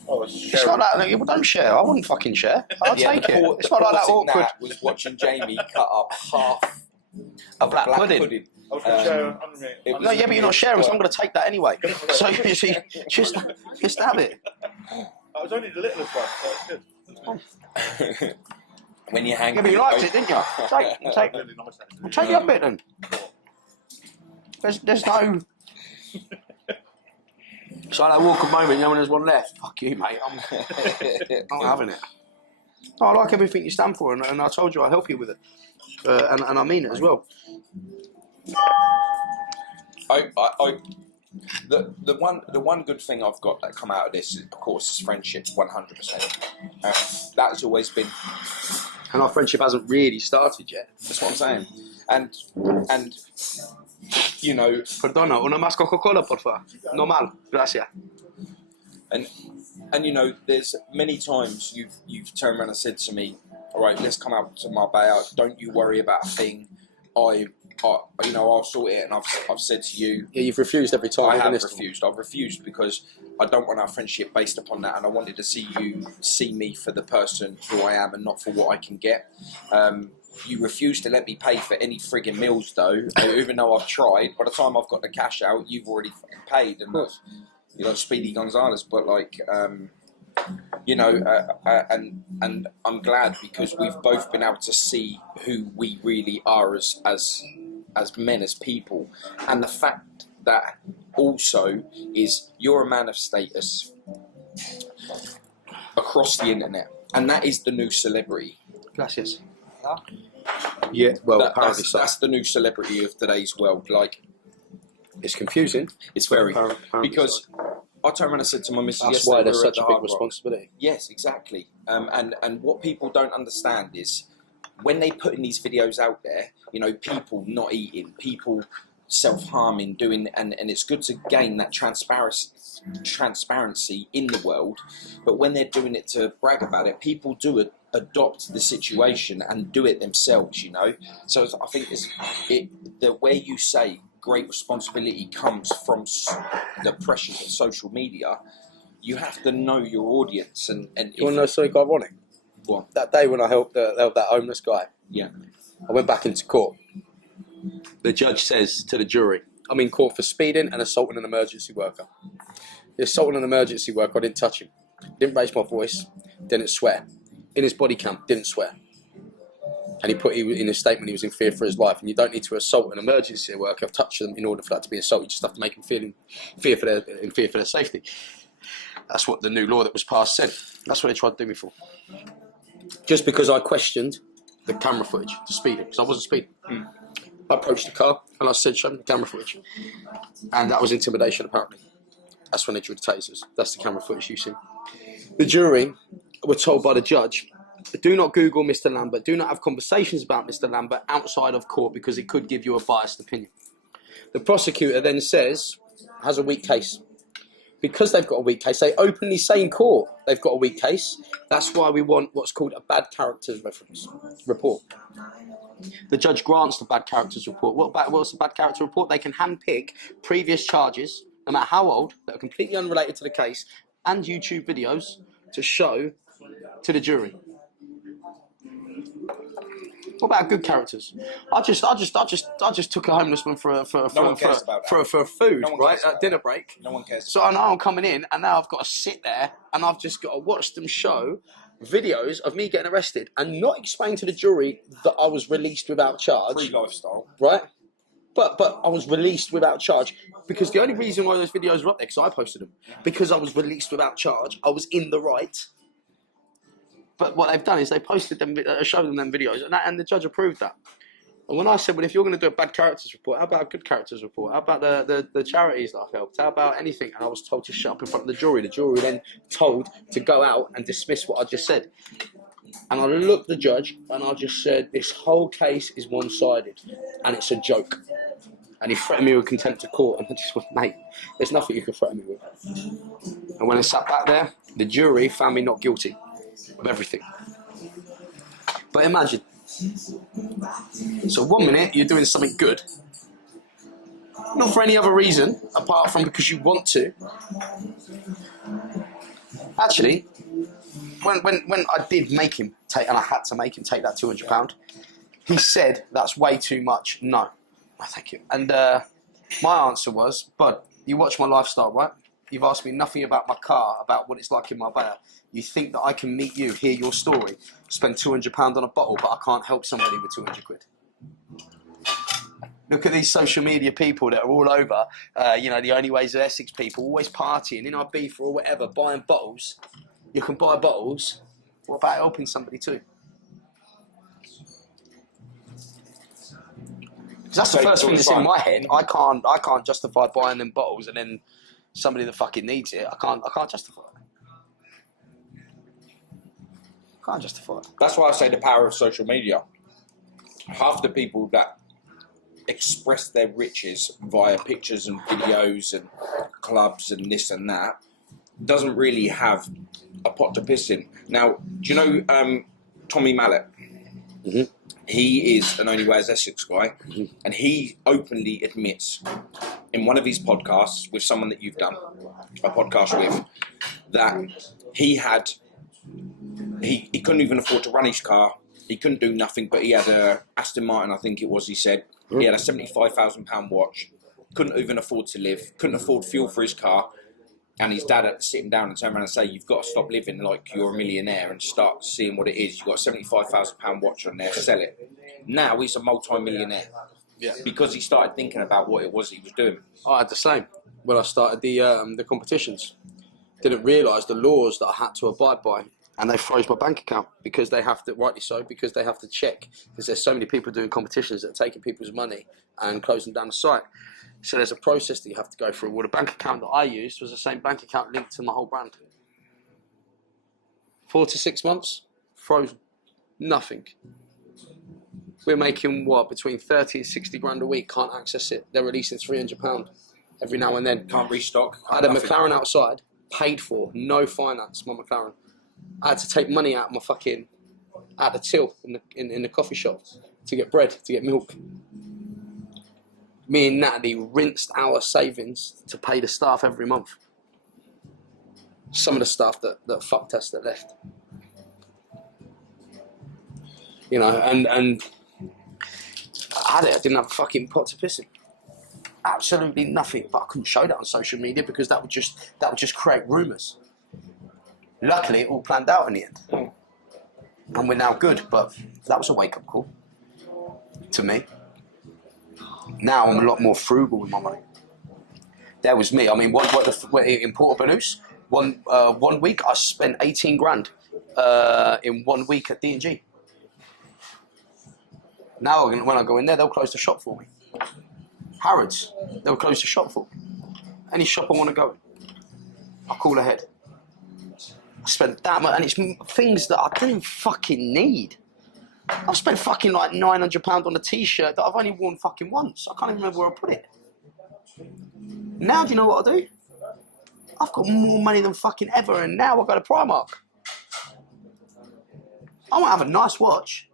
Oh, it's not that, well, don't share. I wouldn't fucking share. I'll take it. It's not like that awkward. Was watching Jamie cut up half a black pudding. I was going to share 100 No, yeah, but you're not sharing, so I'm going to take that anyway. So you see, just have it. That was only the littlest one, so it's good. When you hang. Yeah, but you liked it, didn't you? Take your bit then. There's no. It's like that walk of moment, when there's one left. Fuck you, mate. I'm not having it. No, I like everything you stand for, and I told you I'll help you with it, and I mean it as well. The one good thing I've got that come out of this, of course, is friendship, 100%. That has always been And our friendship hasn't really started yet. That's what I'm saying. And you know, Perdona, una más Coca-Cola, por favor. Normal, gracias. And you know, there's many times you've turned around and said to me, all right, let's come out to Marbella. Don't you worry about a thing. I'll sort it. And I've said to you, yeah, you've refused every time. I have refused. I've refused because I don't want our friendship based upon that, and I wanted to see you see me for the person who I am and not for what I can get. You refuse to let me pay for any frigging meals, though, even though I've tried. By the time I've got the cash out, you've already fucking paid, and you know, Speedy Gonzalez. But like, you know, and I'm glad because we've both been able to see who we really are as men, as people, and the fact that also is you're a man of status across the internet, and that is the new celebrity. Gracias. Yeah, well, apparently that's the new celebrity of today's world. Like, it's confusing. It's very because I turned around and said to my missus, that's why there's such a big responsibility. Yes, exactly. And what people don't understand is when they put in these videos out there, you know, people not eating, people self-harming, doing, and it's good to gain that transparency in the world. But when they're doing it to brag about it, people do adopt the situation and do it themselves, you know. So I think the way you say great responsibility comes from the pressures of social media. You have to know your audience, and you want to know something ironic? What? That day when I helped that homeless guy, yeah, I went back into court. The judge says to the jury, I'm in court for speeding and assaulting an emergency worker. The assaulting an emergency worker, I didn't touch him, didn't raise my voice, didn't swear. In his body cam, didn't swear. And he put in his statement he was in fear for his life. And you don't need to assault an emergency worker, touch them in order for that to be assault. You just have to make them feel in fear for their safety. That's what the new law that was passed said. That's what they tried to do me for. Just because I questioned the camera footage, the speeding, because I wasn't speeding. I approached the car and I said, show me the camera footage. And that was intimidation, apparently. That's when they drew the tasers. That's the camera footage you see. The jury were told by the judge, do not Google Mr. Lambert, do not have conversations about Mr. Lambert outside of court because it could give you a biased opinion. The prosecutor then says, has a weak case. Because they've got a weak case, they openly say in court they've got a weak case. That's why we want what's called a bad characters report. The judge grants the bad characters report. What's the bad character report? They can handpick previous charges, no matter how old, that are completely unrelated to the case, and YouTube videos to show to the jury. What about good characters? I just took a homeless man for food, No right? At dinner break. No one cares. So I know I'm coming in, and now I've got to sit there, and I've just got to watch them show videos of me getting arrested, and not explain to the jury that I was released without charge. Free lifestyle, right? But I was released without charge because the only reason why those videos were up there, because I posted them, because I was released without charge. I was in the right. But what they've done is they posted them, showed them videos, and the judge approved that. And when I said, well, if you're going to do a bad characters report, how about a good characters report? How about the charities that I've helped? How about anything? And I was told to shut up in front of the jury. The jury were then told to go out and dismiss what I just said. And I looked at the judge and I just said, this whole case is one-sided and it's a joke. And he threatened me with contempt of court, and I just went, mate, there's nothing you can threaten me with. And when I sat back there, the jury found me not guilty of everything. But imagine, so 1 minute you're doing something good, not for any other reason apart from because you want to. Actually, when I did make him take, and I had to make him take that £200, he said that's way too much. No, thank you. And my answer was, bud, you watch my lifestyle, right? You've asked me nothing about my car, about what it's like in Marbella. You think that I can meet you, hear your story, spend £200 on a bottle, but I can't help somebody with 200 quid. Look at these social media people that are all over, the Only Ways of Essex people, always partying in Ibiza or whatever, buying bottles. You can buy bottles. What about helping somebody too? Because that's the first thing that's in my head. I can't justify buying them bottles and then somebody that fucking needs it. I can't justify it. Can't justify it. That's why I say the power of social media. Half the people that express their riches via pictures and videos and clubs and this and that doesn't really have a pot to piss in. Now, do you know Tommy Mallet? Mm-hmm. He is an Only Wears Essex guy, and he openly admits in one of his podcasts with someone that you've done a podcast with that he couldn't even afford to run his car. He couldn't do nothing, but he had a Aston Martin, I think it was, he said. He had a £75,000 watch, couldn't even afford to live, couldn't afford fuel for his car. And his dad had to sit him down and turn around and say, you've got to stop living like you're a millionaire and start seeing what it is. You've got a £75,000 watch on there, sell it. Now he's a multi-millionaire. Yeah. Because he started thinking about what it was he was doing. I had the same when I started the competitions. Didn't realise the laws that I had to abide by. And they froze my bank account because they have to, rightly so, because they have to check. Because there's so many people doing competitions that are taking people's money and closing down the site. So there's a process that you have to go through. Well, the bank account that I used was the same bank account linked to my whole brand. 4 to 6 months, frozen. Nothing. We're making, between 30 and 60 grand a week, can't access it. They're releasing £300 every now and then. Can't restock. I had a McLaren outside, paid for, no finance, my McLaren. I had to take money out of out the till in the coffee shop to get bread, to get milk. Me and Natalie rinsed our savings to pay the staff every month. Some of the staff that fucked us that left. You know, and I had it. I didn't have a fucking pot to piss in. Absolutely nothing. But I couldn't show that on social media because that would just create rumours. Luckily, it all planned out in the end. And we're now good, but that was a wake-up call to me. Now I'm a lot more frugal with my money. That was me. I mean, in Portobello's, one week I spent 18 grand in 1 week at D&G. Now when I go in there, they'll close the shop for me. Harrods, they'll close the shop for me. Any shop I want to go in, I call ahead. I spent that much, and it's things that I didn't fucking need. I've spent fucking like £900 on a t-shirt that I've only worn fucking once. I can't even remember where I put it. Now, do you know what I do? I've got more money than fucking ever, and now I go to Primark. I might have a nice watch,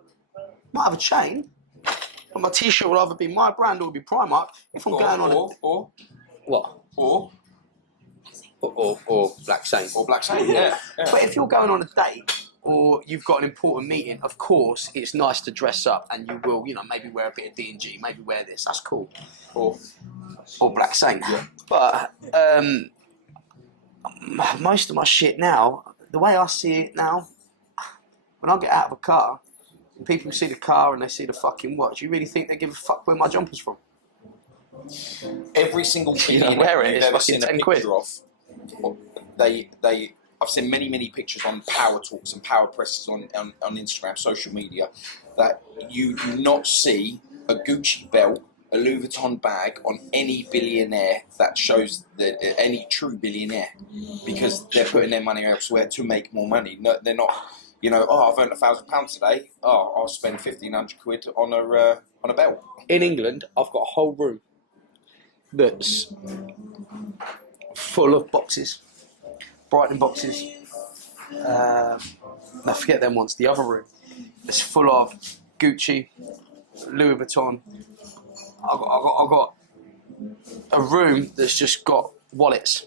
might have a chain, but my t-shirt will either be my brand or it'll be Primark. If I'm going on or Black Saint. Or Black Saint, yeah. But if you're going on a date or you've got an important meeting, of course, it's nice to dress up and you will, maybe wear a bit of D&G, maybe wear this, that's cool. Or Black Saint. Yeah. But most of my shit now, the way I see it now, when I get out of a car, and people see the car and they see the fucking watch, you really think they give a fuck where my jumper's from? Every single thing you've ever seen a picture of, I've seen many pictures on power talks and power presses on Instagram, social media, that you do not see a Gucci belt, a Louis Vuitton bag on any billionaire that shows that any true billionaire, because they're putting their money elsewhere to make more money. No, they're not, I've earned £1,000 today. Oh, I'll spend 1,500 quid on a belt. In England, I've got a whole room that's full of boxes, Brighton boxes. I forget them ones. The other room, it's full of Gucci, Louis Vuitton. I've got a room that's just got wallets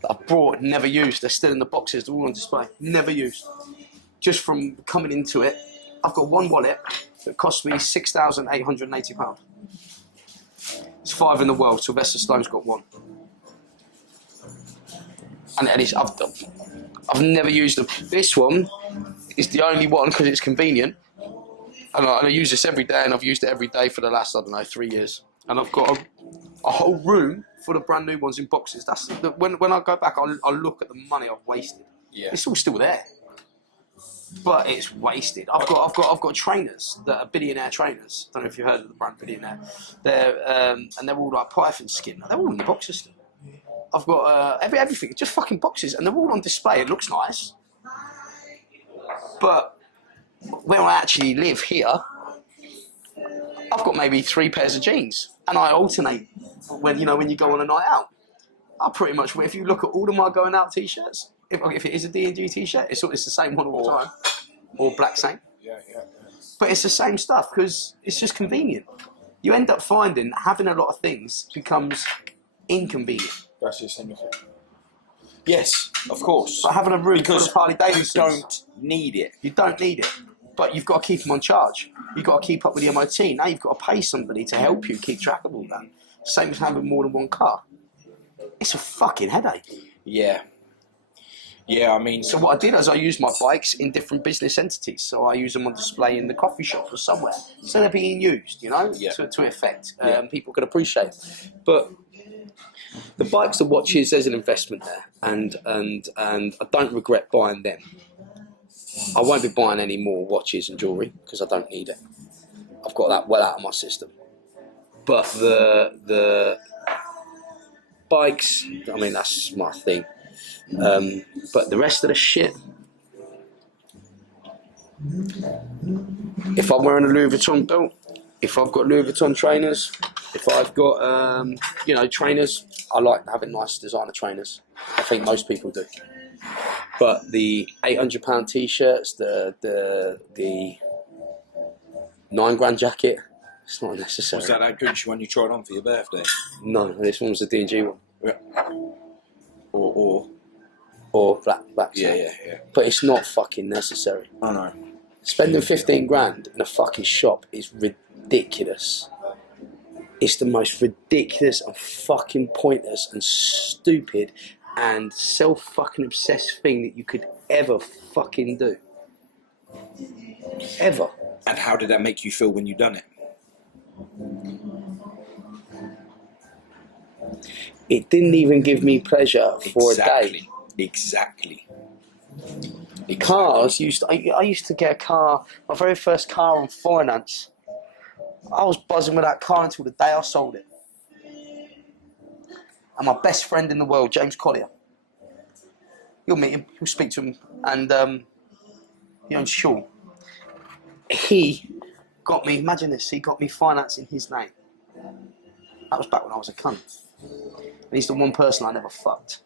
that I brought, never used. They're still in the boxes. They're all on display, never used. Just from coming into it, I've got one wallet that cost me £6,880. It's 5 in the world. Sylvester Stallone's got one. And I've never used them. This one is the only one because it's convenient. And I use this every day, and I've used it every day for the last, 3 years. And I've got a whole room full of brand new ones in boxes. When I go back, I'll look at the money I've wasted. Yeah. It's all still there, but it's wasted. I've got trainers that are billionaire trainers. I don't know if you've heard of the brand Billionaire. They're all like python skin. They're all in the boxes still. I've got everything, just fucking boxes, and they're all on display. It looks nice. But where I actually live here, I've got maybe 3 pairs of jeans, and I alternate when you go on a night out. I pretty much, if you look at all of my going out t-shirts, if it is a D&G t-shirt, it's the same one all the time, or black same. Yeah. But it's the same stuff because it's just convenient. You end up finding having a lot of things becomes inconvenient. That's just anything. Yes, of course. But having a room full of Harley Davidsons, you don't need it. You don't need it. But you've got to keep them on charge. You've got to keep up with the MOT. Now you've got to pay somebody to help you keep track of all that. Same as having more than one car. It's a fucking headache. Yeah. Yeah, I mean... So what I did is I used my bikes in different business entities. So I use them on display in the coffee shop or somewhere. So they're being used, to effect. People can appreciate it. But the bikes, the watches, there's an investment there. And I don't regret buying them. I won't be buying any more watches and jewellery because I don't need it. I've got that well out of my system. But the bikes, I mean, that's my thing. But the rest of the shit, if I'm wearing a Louis Vuitton belt, if I've got Louis Vuitton trainers, if I've got, trainers, I like having nice designer trainers. I think most people do. But the £800 t-shirts, the $9,000 jacket, it's not necessary. Was that Gucci one you tried on for your birthday? No, this one was a D&G one. Yeah. Or black. Yeah. But it's not fucking necessary. I know. Spending 15 grand in a fucking shop is ridiculous. It's the most ridiculous and fucking pointless and stupid and self-fucking obsessed thing that you could ever fucking do. Ever. And how did that make you feel when you done it? It didn't even give me pleasure for a day. Exactly. Cars I used to get a car, my very first car on finance. I was buzzing with that car until the day I sold it. And my best friend in the world, James Collier. You'll meet him, you'll speak to him, and he owns Shaw. He got me, imagine this, he got me finance in his name. That was back when I was a cunt. And he's the one person I never fucked.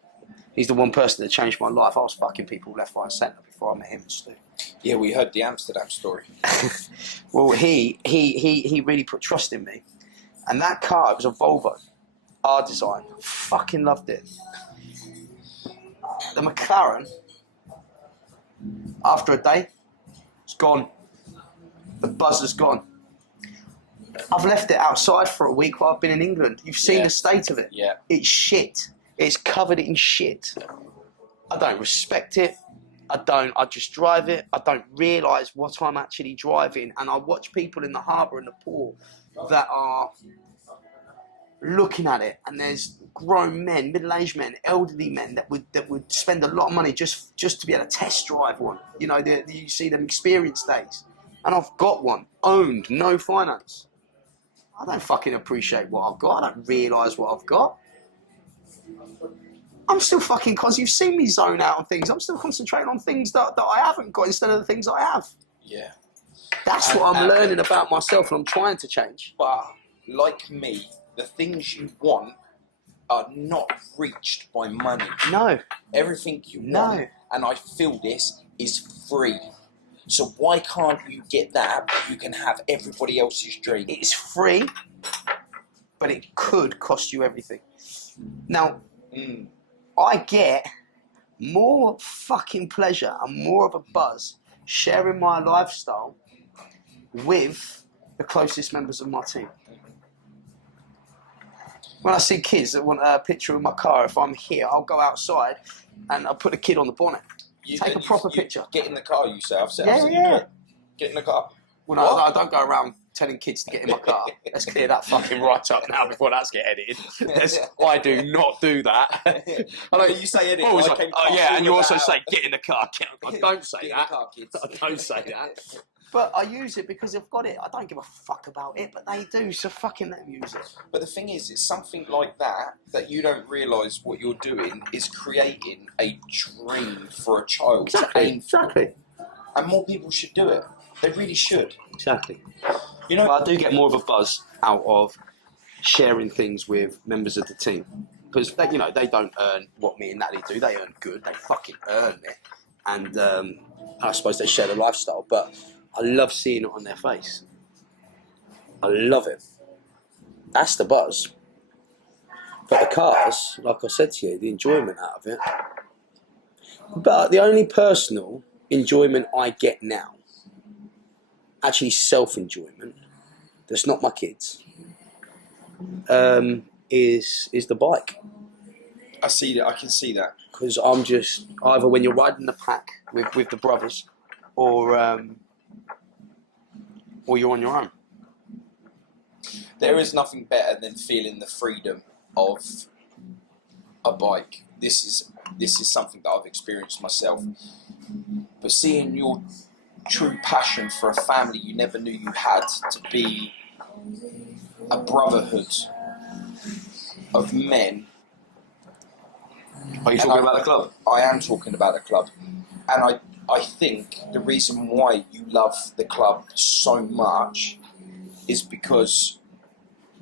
He's the one person that changed my life. I was fucking people left, right and centre before I met him and Stu. Yeah, we heard the Amsterdam story. Well, he really put trust in me. And that car, it was a Volvo, R design. Fucking loved it. The McLaren, after a day, it's gone. The buzzer's gone. I've left it outside for a week while I've been in England. You've seen the state of it. Yeah. It's shit. It's covered in shit. I don't respect it. I just drive it. I don't realise what I'm actually driving. And I watch people in the harbour and the port that are looking at it. And there's grown men, middle-aged men, elderly men that would spend a lot of money just to be able to test drive one. You see them experience days. And I've got one, owned, no finance. I don't fucking appreciate what I've got. I don't realise what I've got. I'm still fucking, because you've seen me zone out on things, I'm still concentrating on things that I haven't got instead of the things I have. Yeah. That's what I'm learning about myself, and I'm trying to change. But, like me, the things you want are not reached by money. No. Everything you want, and I feel this, is free. So why can't you get that, but you can have everybody else's dream? It's free, but it could cost you everything. Now, I get more fucking pleasure and more of a buzz sharing my lifestyle with the closest members of my team. When I see kids that want a picture of my car, if I'm here, I'll go outside and I'll put a kid on the bonnet. Take a proper picture. Get in the car, you say. I've said Yeah. Get in the car. Well, no, I don't go around telling kids to get in my car. Let's clear that fucking right up now before that's get edited. I do not do that. I know you say edit. And you also say get in the car. I don't say that. I don't say that. But I use it because I've got it. I don't give a fuck about it, but they do, so fucking let them use it. But the thing is, it's something like that you don't realise what you're doing is creating a dream for a child. Exactly. And more people should do it. They really should. Exactly. You know, But I do get more of a buzz out of sharing things with members of the team because they don't earn what me and Natalie do. They earn good. They fucking earn it, and I suppose they share the lifestyle. But I love seeing it on their face. I love it. That's the buzz. But the cars, like I said to you, the enjoyment out of it. But the only personal enjoyment I get now, actually self-enjoyment, that's not my kids, is the bike. I see that. I can see that. Because I'm just either when you're riding the pack with the brothers, or you're on your own. There is nothing better than feeling the freedom of a bike. This is something that I've experienced myself. But seeing your true passion for a family you never knew you had, to be a brotherhood of men. Are you talking about the club? I am talking about the club. And I think the reason why you love the club so much is because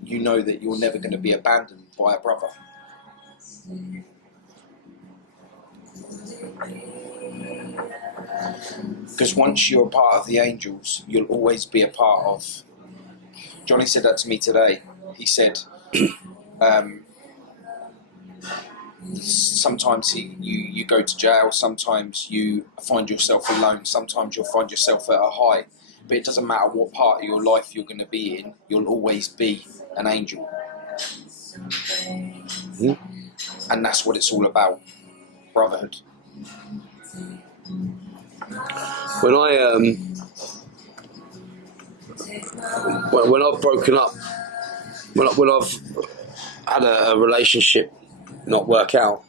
you know that you're never going to be abandoned by a brother. Because once you're a part of the Angels, you'll always be a part of... Johnny said that to me today. He said, sometimes you go to jail, sometimes you find yourself alone, sometimes you'll find yourself at a high. But it doesn't matter what part of your life you're going to be in, you'll always be an angel. Mm-hmm. And that's what it's all about, brotherhood. When I've broken up, when I've had a relationship not work out,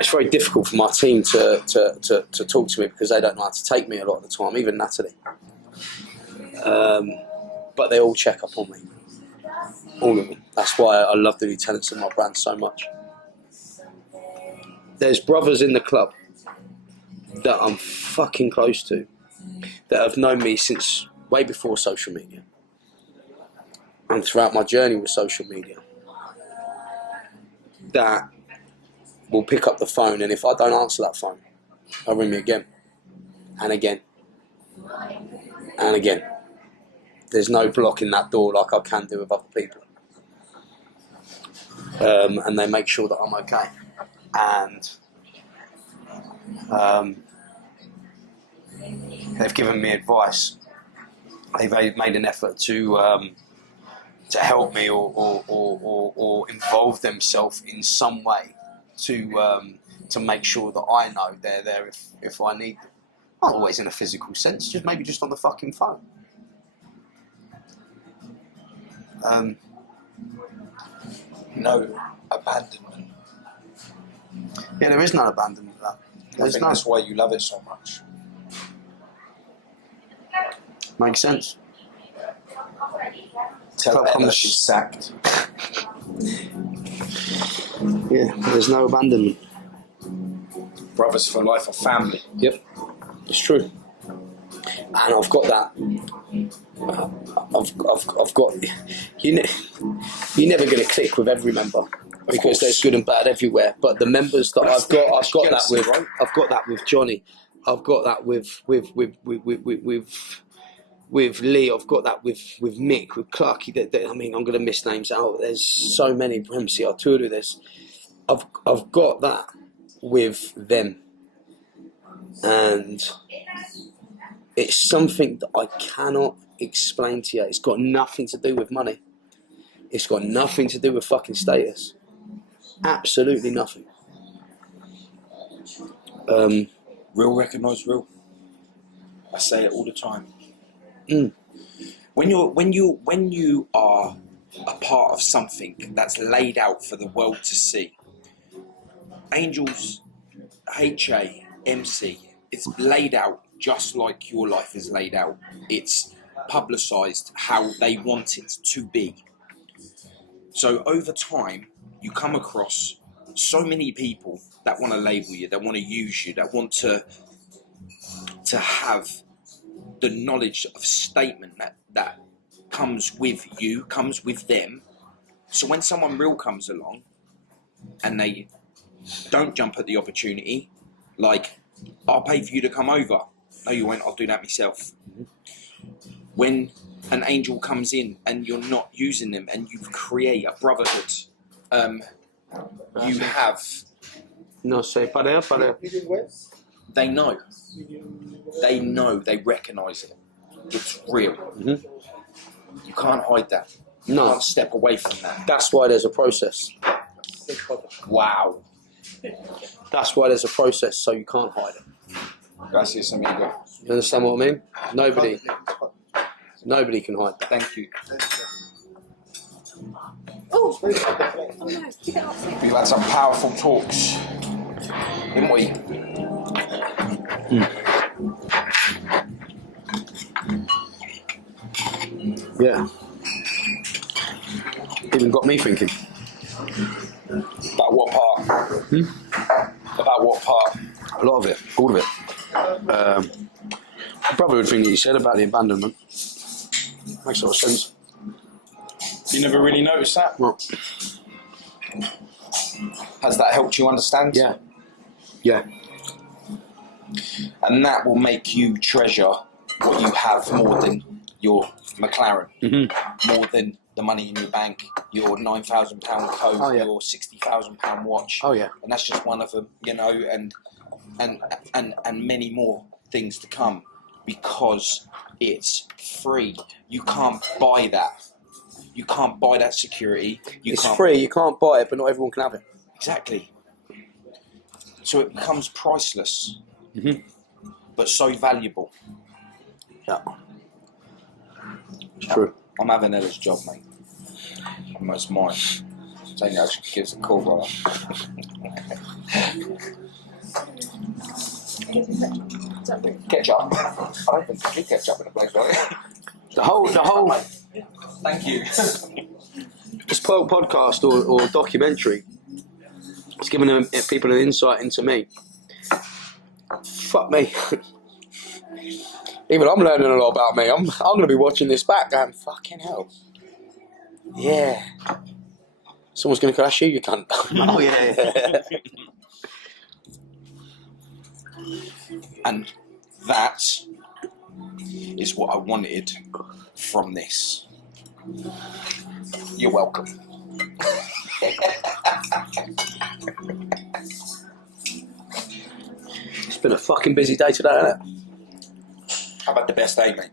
it's very difficult for my team to talk to me because they don't know how to take me a lot of the time, even Natalie. But they all check up on me, all of them. That's why I love the lieutenants in my brand so much. There's brothers in the club that I'm fucking close to, that have known me since way before social media and throughout my journey with social media, that will pick up the phone, and if I don't answer that phone, they'll ring me again and again and again. There's no blocking that door like I can do with other people. And they make sure that I'm okay. And they've given me advice. They've made an effort to help me or involve themselves in some way to make sure that I know they're there if I need them. Not always in a physical sense, just maybe just on the fucking phone. No abandonment. Yeah, there is no abandonment of that. I think that's why you love it so much. Makes sense. Tell Ella she's sacked. Yeah, there's no abandonment. Brothers for life or family. Yep, it's true. And I've got that. I've got. You're never going to click with every member because there's good and bad everywhere. But the members that I've got that with. Right? I've got that with Johnny. I've got that with Lee. I've got that with Mick, with Clark. I mean, I'm going to miss names out. There's so many. MC Arturo. I've got that with them, and it's something that I cannot explain to you. It's got nothing to do with money. It's got nothing to do with fucking status. Absolutely nothing. Real recognise real. I say it all the time. Mm. When you are a part of something that's laid out for the world to see, Angels, HA, MC, it's laid out just like your life is laid out. It's publicised how they want it to be. So over time, you come across so many people that want to label you, that want to use you, that want to have the knowledge of statement that comes with you, comes with them. So when someone real comes along and they don't jump at the opportunity, like, I'll pay for you to come over. No, you won't. I'll do that myself. When an angel comes in and you're not using them and you create a brotherhood, you have... No sé, para. They know. They know. They recognise it. It's real. Mm-hmm. You can't hide that. You No. can't step away from that. That's why there's a process. Wow. That's why there's a process, so you can't hide it. Gracias, amigo. You understand what I mean? Nobody can hide that. Thank you. Oh no, keep it up. We've had some powerful talks, didn't we? Yeah. Even got me thinking. About what part? About what part? A lot of it. All of it. The brotherhood thing that you said about the abandonment makes a lot of sense. You never really noticed that? Well, Has that helped you understand? yeah. Yeah. And that will make you treasure what you have more than your McLaren, more than the money in your bank, your £9,000 coat, Oh, yeah. your £60,000 watch. Oh, yeah. And that's just one of them, you know, and many more things to come, because it's free. You can't buy that. You can't buy that security. It's free, you can't buy it, but not everyone can have it. Exactly. So it becomes priceless, but so valuable. Yeah. It's true. I'm having Ella's job, mate. Almost mine. Saying that she gives a call, brother. Ketchup. I don't think there's ketchup in the place, right? The whole Thank you. this podcast or documentary, it's giving people an insight into me. Fuck me. Even I'm learning a lot about me. I'm going to be watching this back going, fucking hell. Yeah. Someone's going to crash you cunt. Oh, yeah. And that is what I wanted from this. You're welcome. It's been a fucking busy day today, hasn't it? How about the best day, mate?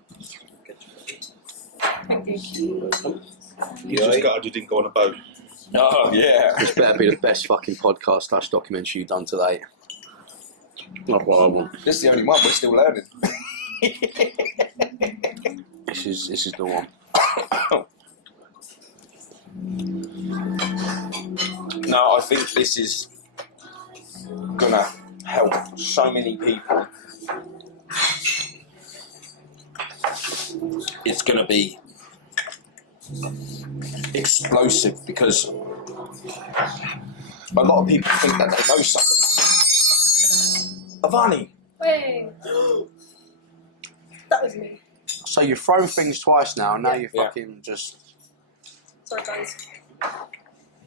You just got you didn't go on a boat. Oh, yeah. This better be the best fucking podcast / documentary you've done today. Not what I want. This is the only one. We're still learning. This is the one. No, I think this is gonna help so many people. It's gonna be explosive because a lot of people think that they know something. Avani. Wait. That was me. So you've thrown things twice now, and now you're Yeah. fucking just... Sorry, guys.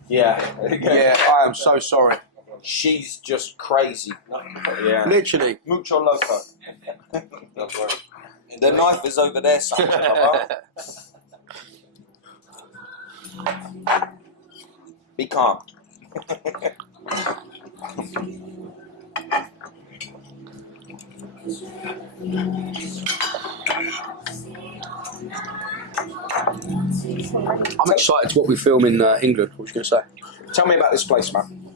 Yeah. Yeah, I am so sorry. She's just crazy. Yeah. Literally. Mucho loco. The knife is over there somewhere. Be calm. I'm excited to what we film in England. What was you going to say? Tell me about this place, man.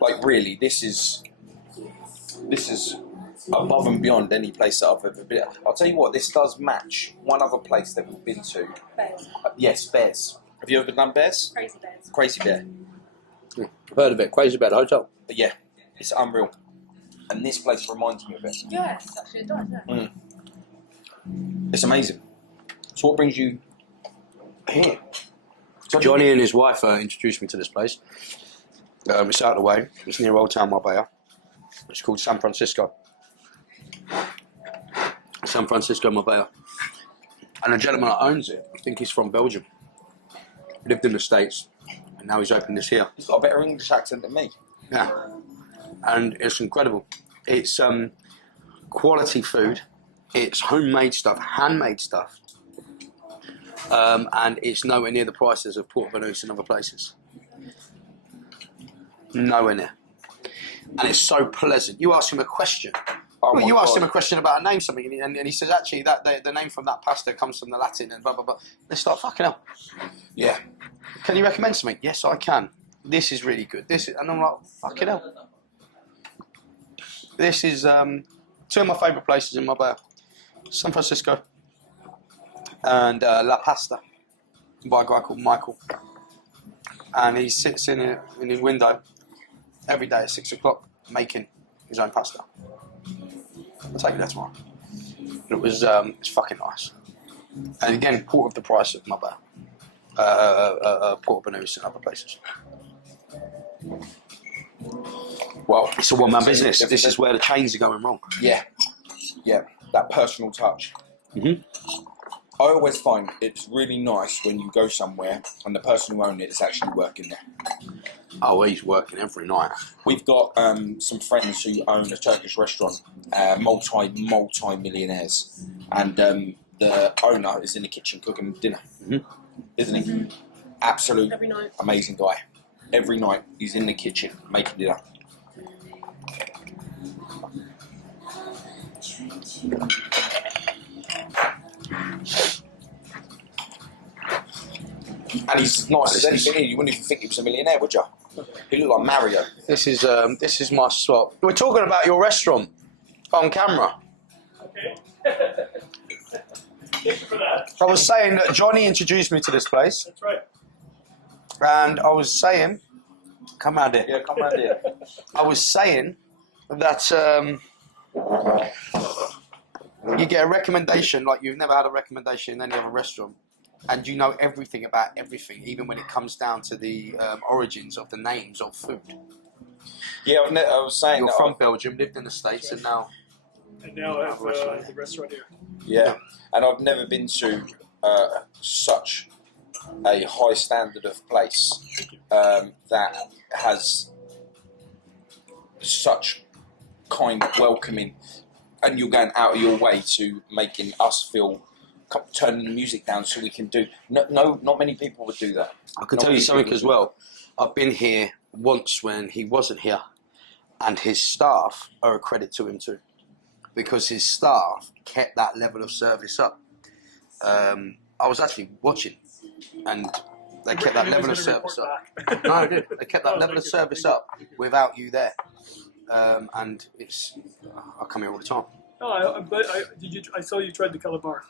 Like, really, this is above and beyond any place that I've ever been. I'll tell you what, this does match one other place that we've been to. Bears. Yes, Bears. Have you ever done Bears? Crazy bears. Crazy Bear. I've heard of it. Crazy Bed Hotel. But yeah, it's unreal. And this place reminds me of it. Yes, actually, it does, yeah. It's amazing. So what brings you here? Johnny and his wife introduced me to this place. It's out of the way. It's near Old Town Marbella. It's called San Francisco. San Francisco Marbella. And the gentleman that owns it, I think he's from Belgium. Lived in the States, and now he's opened this here. He's got a better English accent than me. Yeah. And it's incredible. It's quality food. It's homemade stuff, handmade stuff. And it's nowhere near the prices of Port Banús and other places. Nowhere near. And it's so pleasant. You ask him a question. You asked him a question about a name, something, and he says, actually, that the name from that pasta comes from the Latin and blah, blah, blah. They start, fucking hell. Yeah. Can you recommend something? Yes, I can. This is really good. And I'm like, fucking hell. This is two of my favourite places in Marbella. San Francisco and La Pasta by a guy called Michael. And he sits in his window every day at 6 o'clock making his own pasta. I'll take you there tomorrow. It was it's fucking nice. And again, quarter of the price of Marbella, Port Banús and other places. Well, it's a one-man business. This is where the chains are going wrong. Yeah, that personal touch. Mm-hmm. I always find it's really nice when you go somewhere and the person who owns it is actually working there. Oh, he's working every night. We've got some friends who own a Turkish restaurant, multi-millionaires, and the owner is in the kitchen cooking dinner, isn't he? Absolute Every night. amazing guy. Every night he's in the kitchen making dinner. And he's nice as anything. You wouldn't even think he was a millionaire, would you? He looked like Mario. This is my spot. We're talking about your restaurant on camera. Okay. Thank you for that. I was saying that Johnny introduced me to this place, That's right. and I was saying, come round here. Yeah, come round here. I was saying that you get a recommendation like you've never had a recommendation in any other restaurant, and you know everything about everything, even when it comes down to the origins of the names of food. Yeah, I was saying You're that from Belgium, lived in the States, and now... And now I have the restaurant here. Yeah, and I've never been to such a high standard of place that has such kind of welcoming, and you're going out of your way to making us feel, turning the music down so we can do. No, not many people would do that. I can tell you something as well. I've been here once when he wasn't here, and his staff are a credit to him too, because his staff kept that level of service up. I was actually watching, and they kept that level of service up. No, I did. They kept that level of service up without you there, and it's. I come here all the time. Oh, I saw you tried the calamari.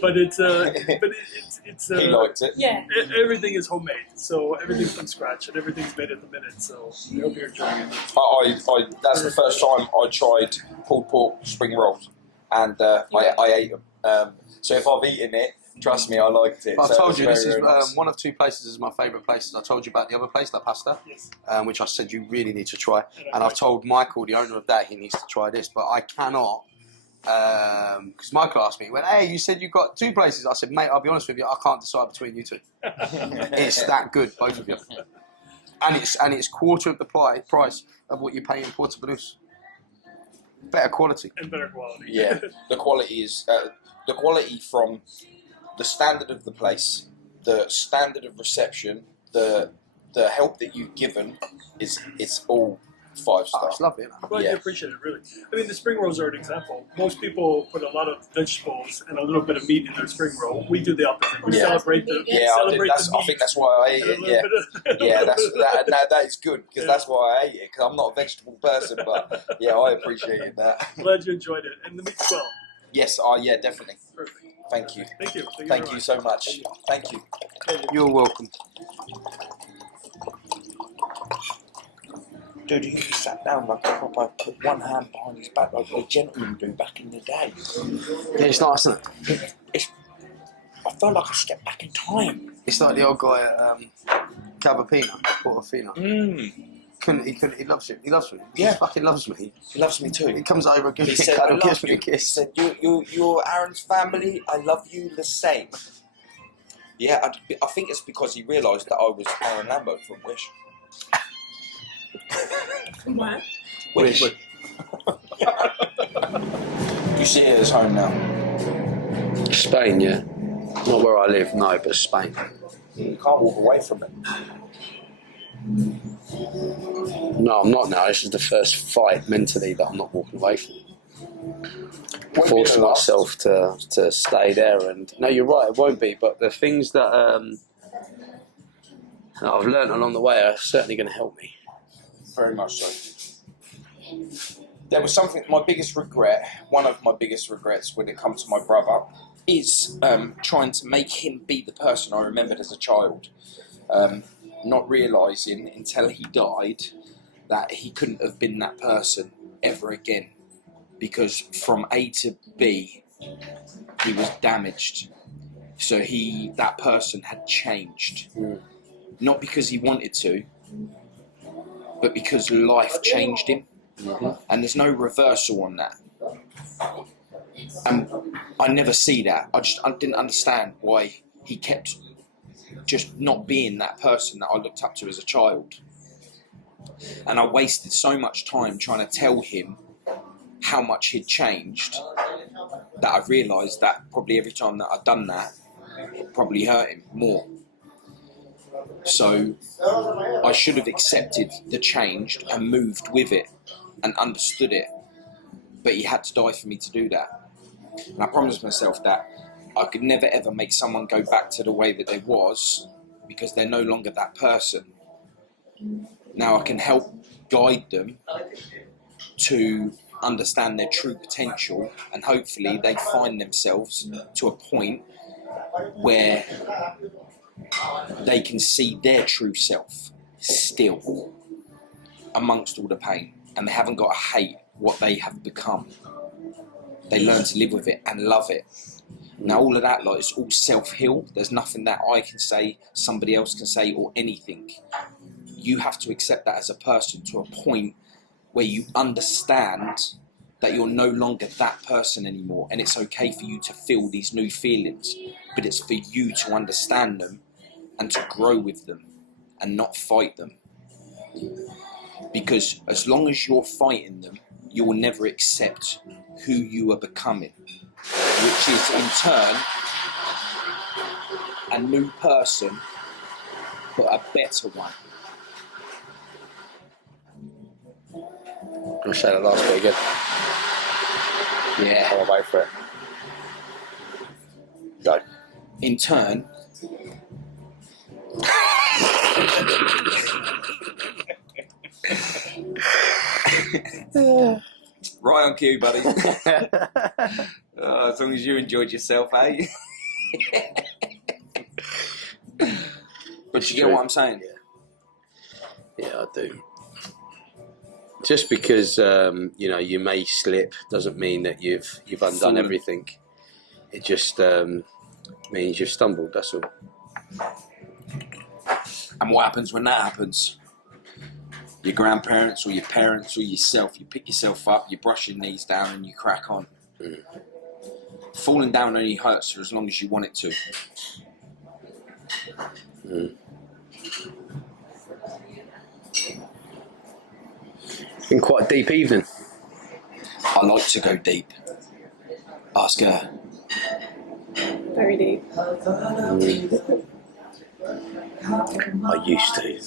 But it's He liked it. Yeah. Everything is homemade, so everything's from scratch and everything's made at the minute. So I hope you're enjoying it. That's the first time I tried pulled pork spring rolls, and I ate them. So if I've eaten it, trust me, I liked it. But I So told it you was this very, is very nice. one of two places is my favourite places. I told you about the other place, La Pasta, Yes. which I said you really need to try. And I've told Michael, the owner of that, he needs to try this, but I cannot. Because Michael asked me, he went, hey, you said you've got two places. I said, mate, I'll be honest with you, I can't decide between you two. It's that good, both of you. And it's quarter of the price of what you pay in Puerto Banús. Better quality. And better quality. Yeah, the quality is the quality from the standard of the place, the standard of reception, the help that you've given it's all 5 Oh, stars. it's lovely, isn't it? Well, Yeah. I appreciate it, really. I mean, the spring rolls are an example. Most people put a lot of vegetables and a little bit of meat in their spring roll. We do the opposite. We Yeah. celebrate the Yeah, celebrate the I meat. think that's why I ate and a it. little Yeah, bit of- yeah, that is good because that's why I ate it. Because I'm not a vegetable person, but yeah, I appreciated that. Glad you enjoyed it. And the meat's well. Yes, yeah, definitely. Perfect. Thank you. Thank you. Thank very you much. so much. Thank you. You're welcome. Dude, he sat down like a proper, put one hand behind his back like a gentleman do back in the day. Yeah, it's nice, isn't it? I felt like I stepped back in time. It's like the old guy at Cappuccino, Portofino. He loves you. He loves me. Yeah. He fucking loves me. He loves me too. He comes over and gives He me a said, cuddle, "I gives love me a you." He kiss. said, "You're Aaron's family. I love you the same." Yeah, I think it's because he realised that I was Aarron Lambo from Wish. From where? Wish. You see it as home now. Spain, yeah. Not where I live, no, but Spain. You can't walk away from it. No, I'm not now. This is the first fight mentally that I'm not walking away from. Forcing myself to stay there, and no, you're right, it won't be. But the things that I've learnt along the way are certainly going to help me. Very much so. There was something. My biggest regret, one of my biggest regrets, when it comes to my brother, is trying to make him be the person I remembered as a child. Not realising until he died that he couldn't have been that person ever again. Because from A to B, he was damaged. So that person had changed. Not because he wanted to, but because life changed him. And there's no reversal on that. And I never see that. I didn't understand why he kept just not being that person that I looked up to as a child. And I wasted so much time trying to tell him how much he'd changed that I realised that probably every time that I'd done that, it probably hurt him more. So I should have accepted the change and moved with it and understood it. But he had to die for me to do that. And I promised myself that I could never ever make someone go back to the way that they was, because they're no longer that person. Now I can help guide them to understand their true potential, and hopefully they find themselves to a point where they can see their true self still amongst all the pain, and they haven't got to hate what they have become. They learn to live with it and love it. Now all of that, it's all self-heal. There's nothing that I can say, somebody else can say, or anything. You have to accept that as a person to a point where you understand that you're no longer that person anymore, and it's okay for you to feel these new feelings, but it's for you to understand them and to grow with them and not fight them. Because as long as you're fighting them, you will never accept who you are becoming, which is in turn a new person, but a better one. I'll say that last bit again. Yeah. I'll wait for it. Go. In turn, right on cue, buddy. As long as you enjoyed yourself, eh? But you get what I'm saying? Yeah, I do. Just because you may slip doesn't mean that you've undone everything. It just means you've stumbled. That's all. And what happens when that happens? Your grandparents or your parents or yourself, you pick yourself up, you brush your knees down, and you crack on. Falling down only hurts for as long as you want it to. Been quite a deep evening. I like to go deep. Ask her. Very deep. I used to.